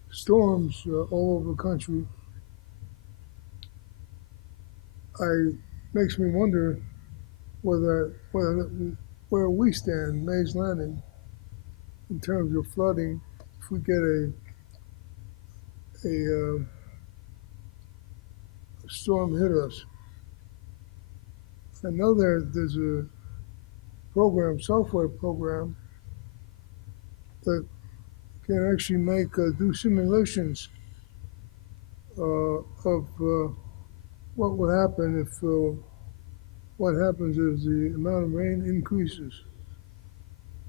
storms all over the country, makes me wonder where we stand, Mays Landing, in terms of flooding. If we get a storm hit us, I know there's a software program that can actually do simulations of what would happen if what happens is the amount of rain increases.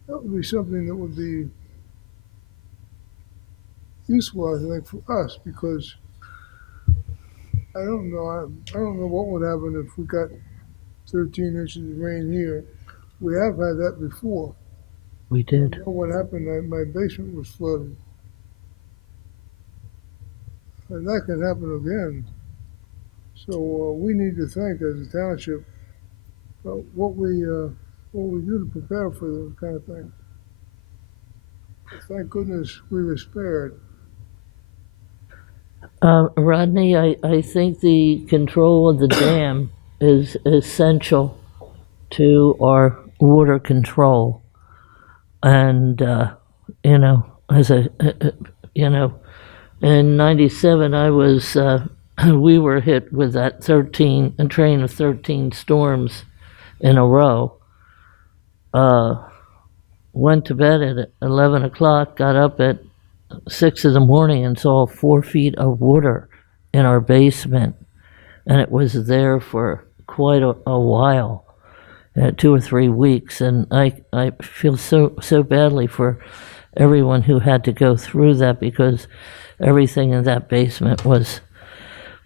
That would be something that would be useful, I think, for us, because I don't know what would happen if we got 13 inches of rain here. We have had that before. We did. I know what happened. My basement was flooded, and that can happen again. So we need to think, as a township, what we do to prepare for this kind of thing. Thank goodness we were spared. Rodney, I think the control of the dam is essential to our water control. And, in 97, we were hit with a train of 13 storms in a row. Went to bed at 11 o'clock, got up at 6 in the morning and saw 4 feet of water in our basement. And it was there for quite a while, 2 or 3 weeks. And I feel so badly for everyone who had to go through that, because everything in that basement was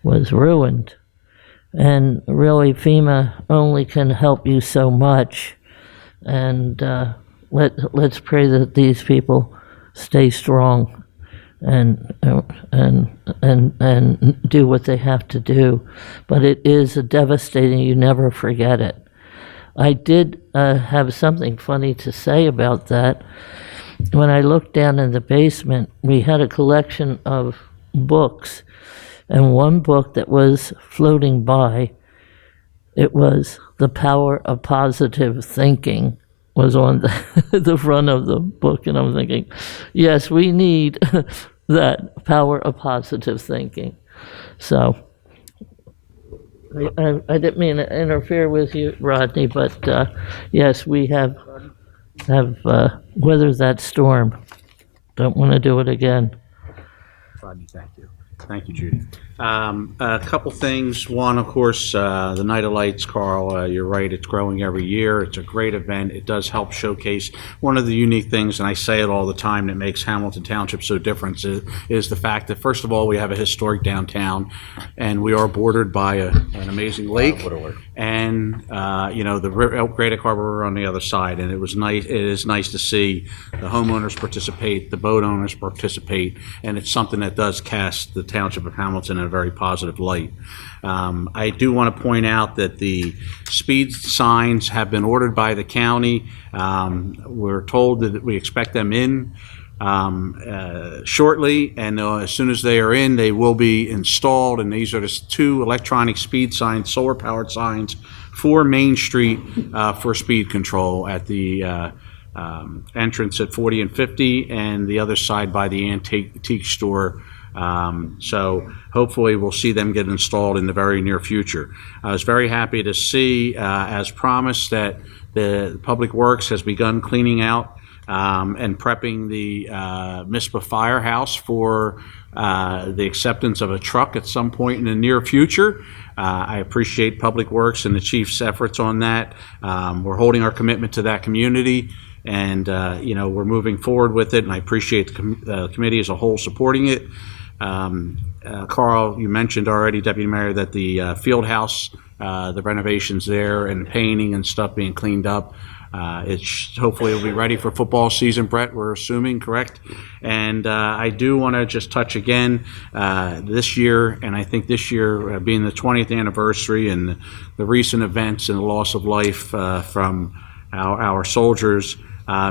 ruined. And really, FEMA only can help you so much. And let's pray that these people stay strong and do what they have to do. But it is a devastating, you never forget it. I did have something funny to say about that. When I looked down in the basement, we had a collection of books, and one book that was floating by, it was The Power of Positive Thinking, was on the front of the book, and I'm thinking, yes, we need that power of positive thinking. So I didn't mean to interfere with you, Rodney, but yes, we have weathered that storm. Don't want to do it again. Rodney, thank you. Thank you, Judy. A couple things. One, of course, the Night of Lights, Carl, you're right, it's growing every year. It's a great event. It does help showcase one of the unique things, and I say it all the time, that makes Hamilton Township so different is the fact that, first of all, we have a historic downtown, and we are bordered by an amazing lake. And, the Great Harbor River on the other side, and it is nice to see the homeowners participate, the boat owners participate, and it's something that does cast the Township of Hamilton in a very positive light. I do want to point out that the speed signs have been ordered by the county. We're told that we expect them in shortly, and as soon as they are in, they will be installed. And these are just 2 electronic speed signs, solar-powered signs for Main Street for speed control at the entrance at 40 and 50, and the other side by the antique store. So hopefully we'll see them get installed in the very near future. I was very happy to see, as promised, that the Public Works has begun cleaning out and prepping the MISPA firehouse for the acceptance of a truck at some point in the near future. I appreciate Public Works and the chief's efforts on that. We're holding our commitment to that community, and we're moving forward with it, and I appreciate the committee as a whole supporting it. Carl, you mentioned already, Deputy Mayor, that the field house, the renovations there and painting and stuff being cleaned up, hopefully it'll be ready for football season, Brett, we're assuming, correct? And I do want to just touch again this year, and I think this year being the 20th anniversary and the recent events and the loss of life from our soldiers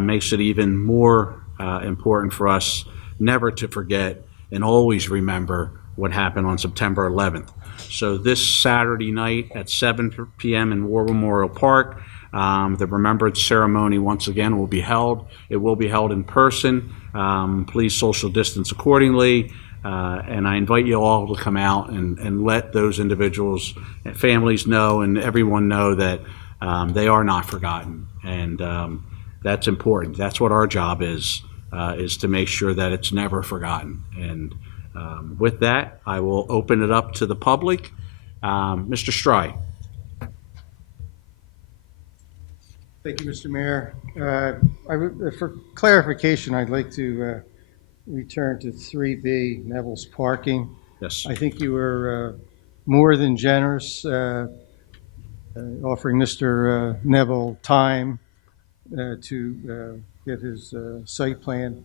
makes it even more important for us never to forget and always remember what happened on September 11th. So this Saturday night at 7 p.m. in War Memorial Park, the remembrance ceremony once again will be held. It will be held in person. Please social distance accordingly. And I invite you all to come out and let those individuals and families know and everyone know that they are not forgotten. And that's important. That's what our job is to make sure that it's never forgotten. And with that, I will open it up to the public. Mr. Strye. Thank you, Mr. Mayor. For clarification, I'd like to return to 3B, Neville's parking. Yes. I think you were more than generous offering Mr. Neville time to get his site plan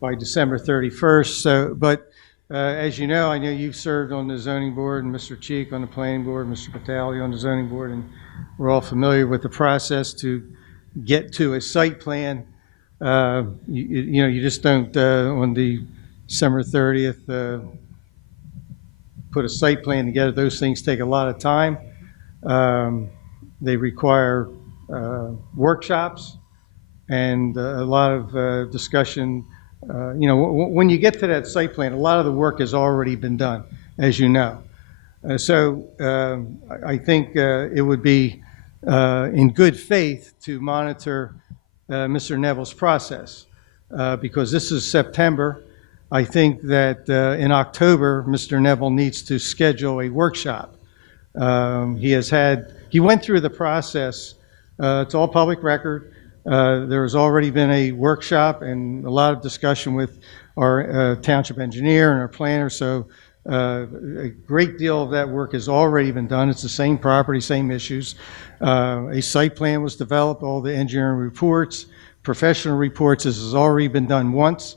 by December 31st. So, but as you know, I know you've served on the zoning board, and Mr. Cheek on the planning board, Mr. Patali on the zoning board, and we're all familiar with the process to get to a site plan. You just don't on the December 30th put a site plan together. Those things take a lot of time. They require workshops and a lot of discussion. When you get to that site plan, a lot of the work has already been done, as you know. So I think it would be in good faith to monitor Mr. Neville's process because this is September. I think that in October, Mr. Neville needs to schedule a workshop. He went through the process. It's all public record. There's already been a workshop and a lot of discussion with our township engineer and our planner. So A great deal of that work has already been done. It's the same property, same issues. A site plan was developed, all the engineering reports, professional reports. This has already been done once.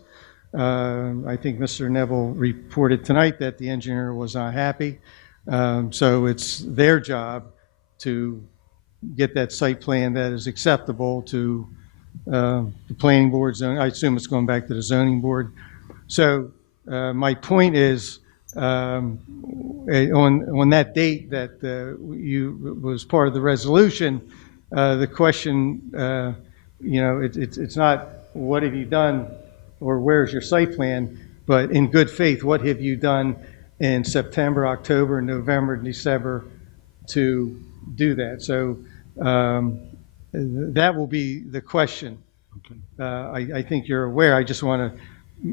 I think Mr. Neville reported tonight that the engineer was not happy. So it's their job to get that site plan that is acceptable to the planning board zone. I assume it's going back to the zoning board. So my point is, on that date that was part of the resolution, the question, it's not what have you done or where's your site plan, but in good faith, what have you done in September, October, November, December to do that? So that will be the question. I think you're aware. I just want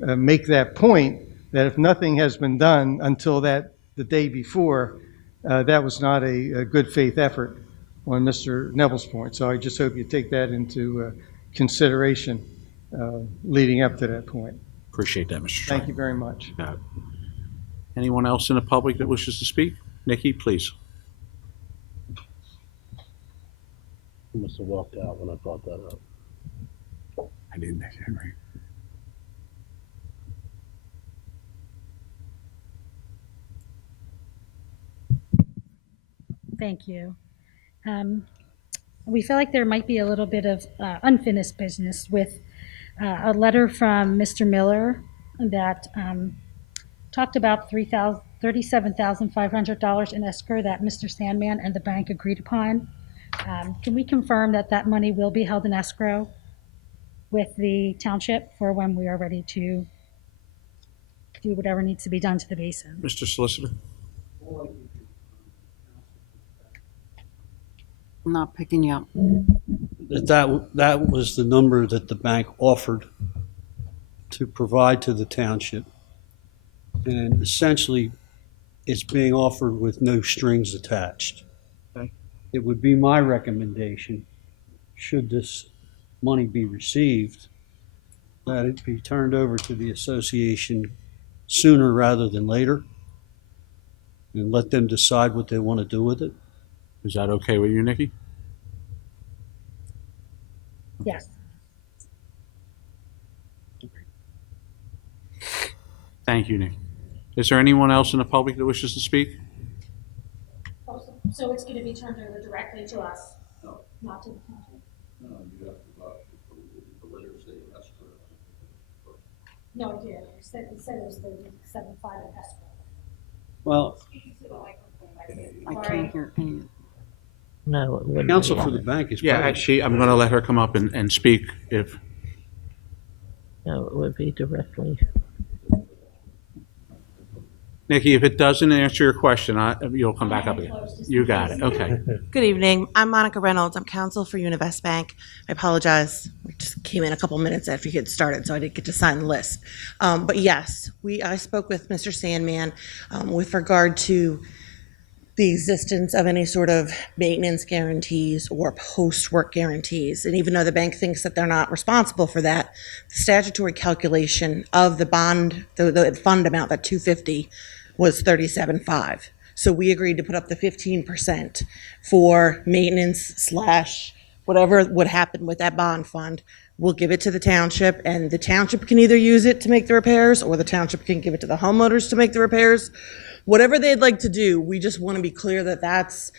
to make that point that if nothing has been done until the day before, that was not a good faith effort on Mr. Neville's point. So I just hope you take that into consideration leading up to that point. Appreciate that, Mr. Strong. Thank you very much. Anyone else in the public that wishes to speak? Nikki, please. He must have walked out when I brought that up. I didn't make it right. Thank you. We feel like there might be a little bit of unfinished business with a letter from Mr. Miller that talked about $37,500 in escrow that Mr. Sandman and the bank agreed upon. Can we confirm that that money will be held in escrow with the township for when we are ready to do whatever needs to be done to the basin? Mr. Solicitor? I'm not picking you up. That was the number that the bank offered to provide to the township. And essentially, it's being offered with no strings attached. Okay. It would be my recommendation, should this money be received, that it be turned over to the association sooner rather than later, and let them decide what they want to do with it. Is that okay with you, Nikki? Yes. Thank you, Nikki. Is there anyone else in the public that wishes to speak? So it's going to be turned over directly to us, not to the township? No, I did. It said it was 37.5 in escrow. Well, I can't hear any. No, it wouldn't. counsel be. for the bank is Yeah, probably. I'm going to let her come up and speak if, No, it would be directly. Nikki, if it doesn't answer your question, you'll come back up again. You got it, okay. Good evening. I'm Monica Reynolds. I'm counsel for Univest Bank. I apologize. We just came in a couple minutes after you get started, so I didn't get to sign the list. But yes, I spoke with Mr. Sandman with regard to the existence of any sort of maintenance guarantees or post-work guarantees. And even though the bank thinks that they're not responsible for that, the statutory calculation of the bond, the fund amount, that $250, was $37.5. So we agreed to put up the 15% for maintenance / whatever would happen with that bond fund. We'll give it to the township, and the township can either use it to make the repairs, or the township can give it to the homeowners to make the repairs. Whatever they'd like to do, we just want to be clear that that's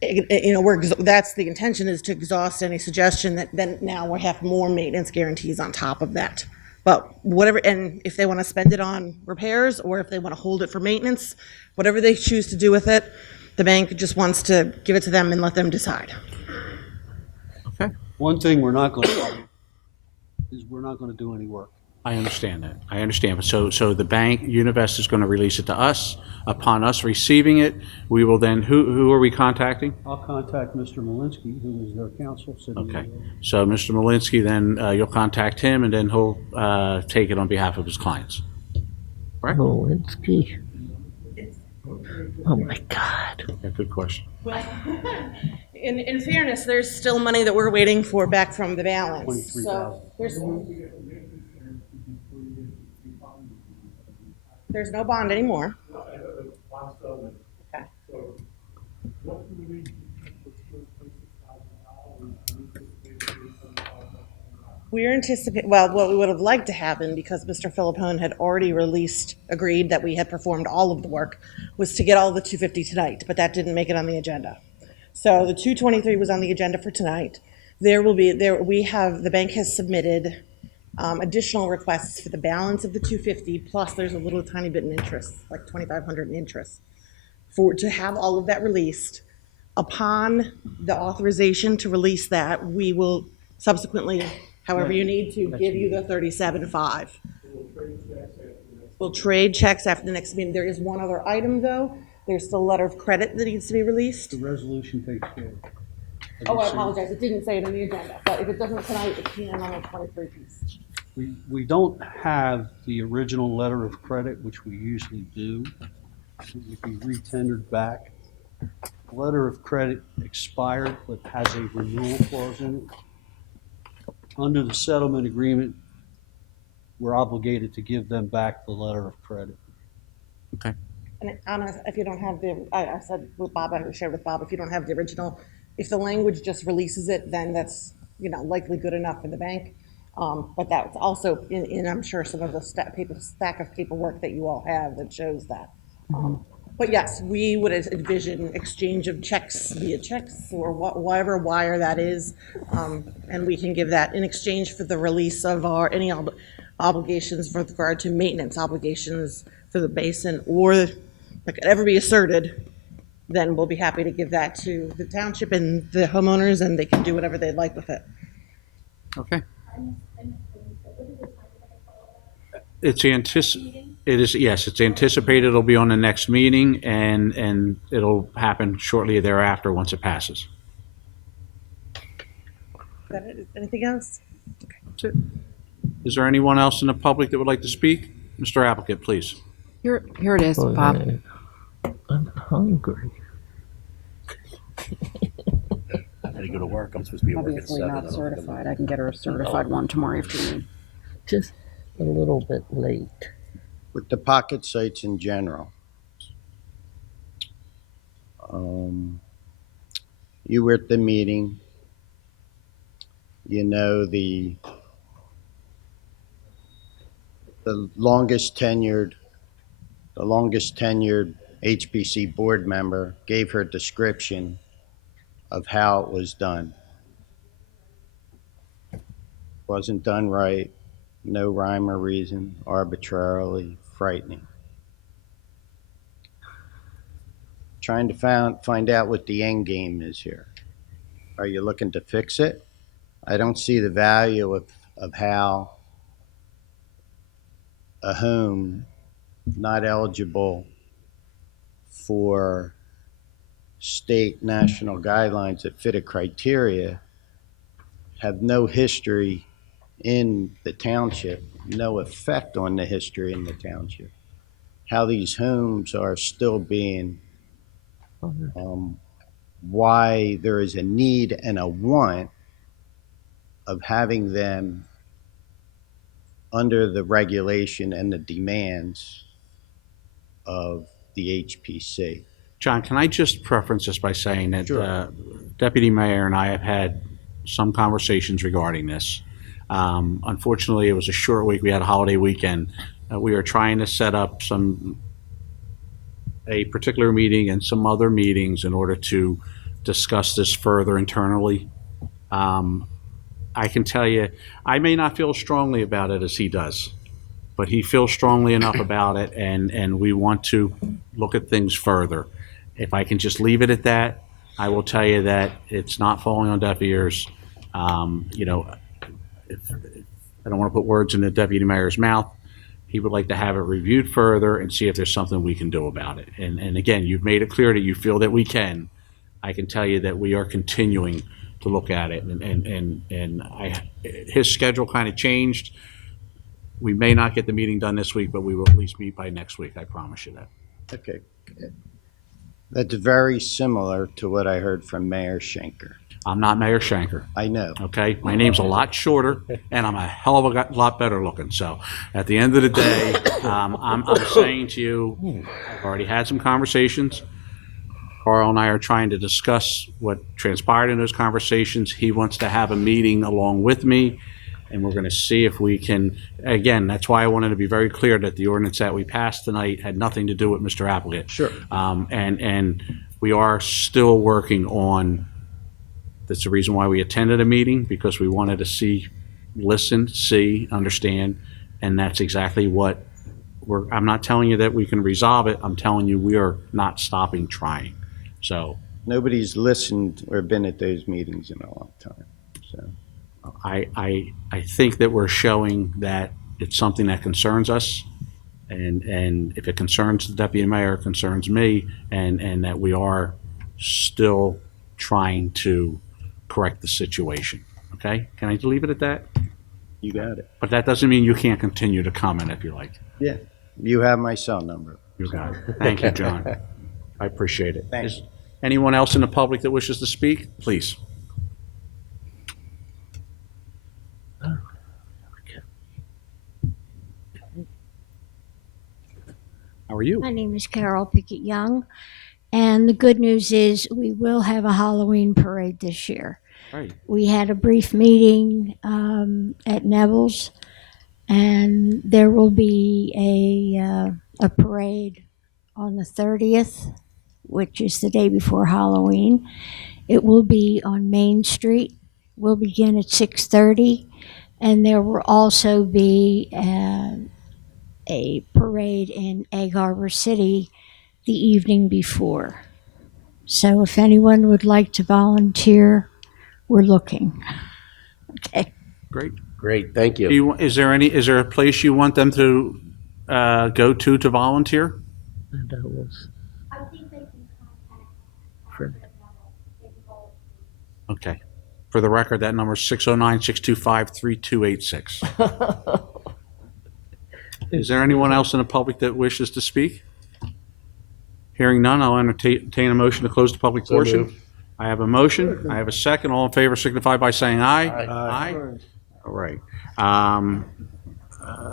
the intention, is to exhaust any suggestion that then now we have more maintenance guarantees on top of that. But whatever, and if they want to spend it on repairs or if they want to hold it for maintenance, whatever they choose to do with it, the bank just wants to give it to them and let them decide. Okay, One thing we're not going to do is we're not going to do any work. I understand that. I understand. But so the bank, Univest, is going to release it to us. Upon us receiving it, we will then, who are we contacting? I'll contact Mr. Malinsky, who is their counsel. Okay. So Mr. Malinsky, then you'll contact him, and then he'll take it on behalf of his clients. Right? Lewinsky. Oh my God. Yeah, good question. In fairness, there's still money that we're waiting for back from the balance. So there's no bond anymore. We're anticipating, well, what we would have liked to happen, because Mr. Philippone had already agreed that we had performed all of the work, was to get all the 250 tonight, but that didn't make it on the agenda. So the 223 was on the agenda for tonight. The bank has submitted additional requests for the balance of the 250, plus there's a little tiny bit in interest, like 2,500 in interest, to have all of that released. Upon the authorization to release that, we will subsequently, however you need to, give you the 37.5. We'll trade checks after the next meeting. There is one other item, though. There's still a letter of credit that needs to be released. The resolution takes care of it. Oh, I apologize. It didn't say it on the agenda, but if it doesn't tonight, it can on the 23 piece. We don't have the original letter of credit, which we usually do. It can be retendered back. The letter of credit expired, but has a renewal clause in it. Under the settlement agreement, we're obligated to give them back the letter of credit. Okay. And Anna, if you don't have I said with Bob, I shared with Bob, if you don't have the original, if the language just releases it, then that's, likely good enough for the bank. But that's also in I'm sure, some of the stack of paperwork that you all have that shows that. But yes, we would envision exchange of checks via checks or whatever wire that is. And we can give that in exchange for the release of any obligations with regard to maintenance obligations for the basin, or that could ever be asserted. Then we'll be happy to give that to the township and the homeowners, and they can do whatever they'd like with it. Okay. It's anticipated it'll be on the next meeting, and it'll happen shortly thereafter once it passes. Anything else? That's it. Is there anyone else in the public that would like to speak? Mr. Applicant, please. Here it is, Bob. I'm hungry. I gotta go to work. I'm supposed to be at work at 7. Not certified. I can get her a certified one tomorrow afternoon. Just a little bit late. With the pocket sites in general, you were at the meeting. The longest tenured HPC board member gave her description of how it was done. Wasn't done right, no rhyme or reason, arbitrarily, frightening. Trying to find out what the end game is here. Are you looking to fix it? I don't see the value of how a home not eligible for state national guidelines that fit a criteria have no history in the township, no effect on the history in the township. How these homes are still being, why there is a need and a want of having them under the regulation and the demands of the HPC. John, can I just preference this by saying that Sure. Deputy Mayor and I have had some conversations regarding this. Unfortunately, it was a short week. We had a holiday weekend. We are trying to set up a particular meeting and some other meetings in order to discuss this further internally. I can tell you, I may not feel strongly about it as he does, but he feels strongly enough about it, and we want to look at things further. If I can just leave it at that, I will tell you that it's not falling on deaf ears. If I don't want to put words in the deputy mayor's mouth. He would like to have it reviewed further and see if there's something we can do about it. And again, you've made it clear that you feel that we can. I can tell you that we are continuing to look at it. His schedule kind of changed. We may not get the meeting done this week, but we will at least meet by next week. I promise you that. Okay. That's very similar to what I heard from Mayor Schenker. I'm not Mayor Schenker. I know. Okay, my name's a lot shorter, and I'm a hell of a lot better looking. So, at the end of the day, I'm saying to you, I've already had some conversations. Carl and I are trying to discuss what transpired in those conversations. He wants to have a meeting along with me, and we're going to see if we can, again, that's why I wanted to be very clear that the ordinance that we passed tonight had nothing to do with Mr. Applegate. Sure. And we are still working on, that's the reason why we attended a meeting, because we wanted to see, listen, see, understand, and that's exactly what I'm not telling you that we can resolve it, I'm telling you we are not stopping trying, so. Nobody's listened or been at those meetings in a long time, so. I think that we're showing that it's something that concerns us, and if it concerns the deputy mayor, it concerns me, and that we are still trying to correct the situation, okay? Can I leave it at that? You got it. But that doesn't mean you can't continue to comment if you like. Yeah, you have my cell number. You got it. Thank you, John. I appreciate it. Thanks. Is anyone else in the public that wishes to speak? Please. How are you? My name is Carol Pickett Young, and the good news is we will have a Halloween parade this year. Right. We had a brief meeting at Neville's, and there will be a parade on the 30th, which is the day before Halloween. It will be on Main Street. We'll begin at 6:30, and there will also be a parade in Egg Harbor City the evening before. So if anyone would like to volunteer, we're looking. Okay. Great. Great, thank you. Is there a place you want them to go to volunteer? That was Fern. Okay. For the record, that number is 609-625-3286. Is there anyone else in the public that wishes to speak? Hearing none, I'll entertain a motion to close the public portion. I have a motion. I have a second. All in favor signify by saying aye. Aye. All right.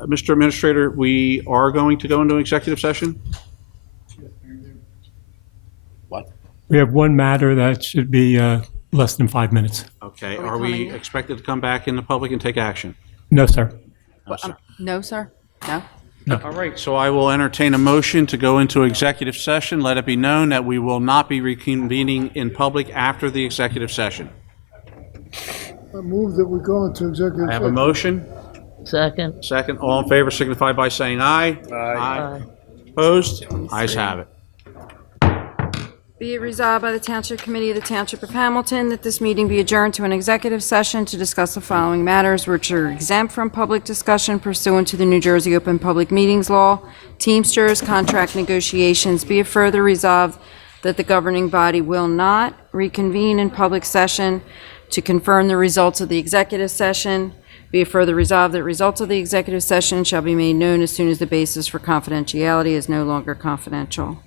Mr. Administrator, we are going to go into executive session? What? We have one matter that should be less than 5 minutes. Okay. Are we Are we coming in? expected to come back in the public and take action? No, sir. No, sir. No, sir? No? All right, so I will entertain a motion to go into executive session. Let it be known that we will not be reconvening in public after the executive session. I move that we go into executive I have a session. motion. Second. Second, all in favor signify by saying aye. Aye. Opposed? Ayes have it. Be it resolved by the Township Committee of the Township of Hamilton that this meeting be adjourned to an executive session to discuss the following matters, which are exempt from public discussion pursuant to the New Jersey Open Public Meetings Law, Teamsters, contract negotiations. Be it further resolved that the governing body will not reconvene in public session to confirm the results of the executive session. Be it further resolved that results of the executive session shall be made known as soon as the basis for confidentiality is no longer confidential.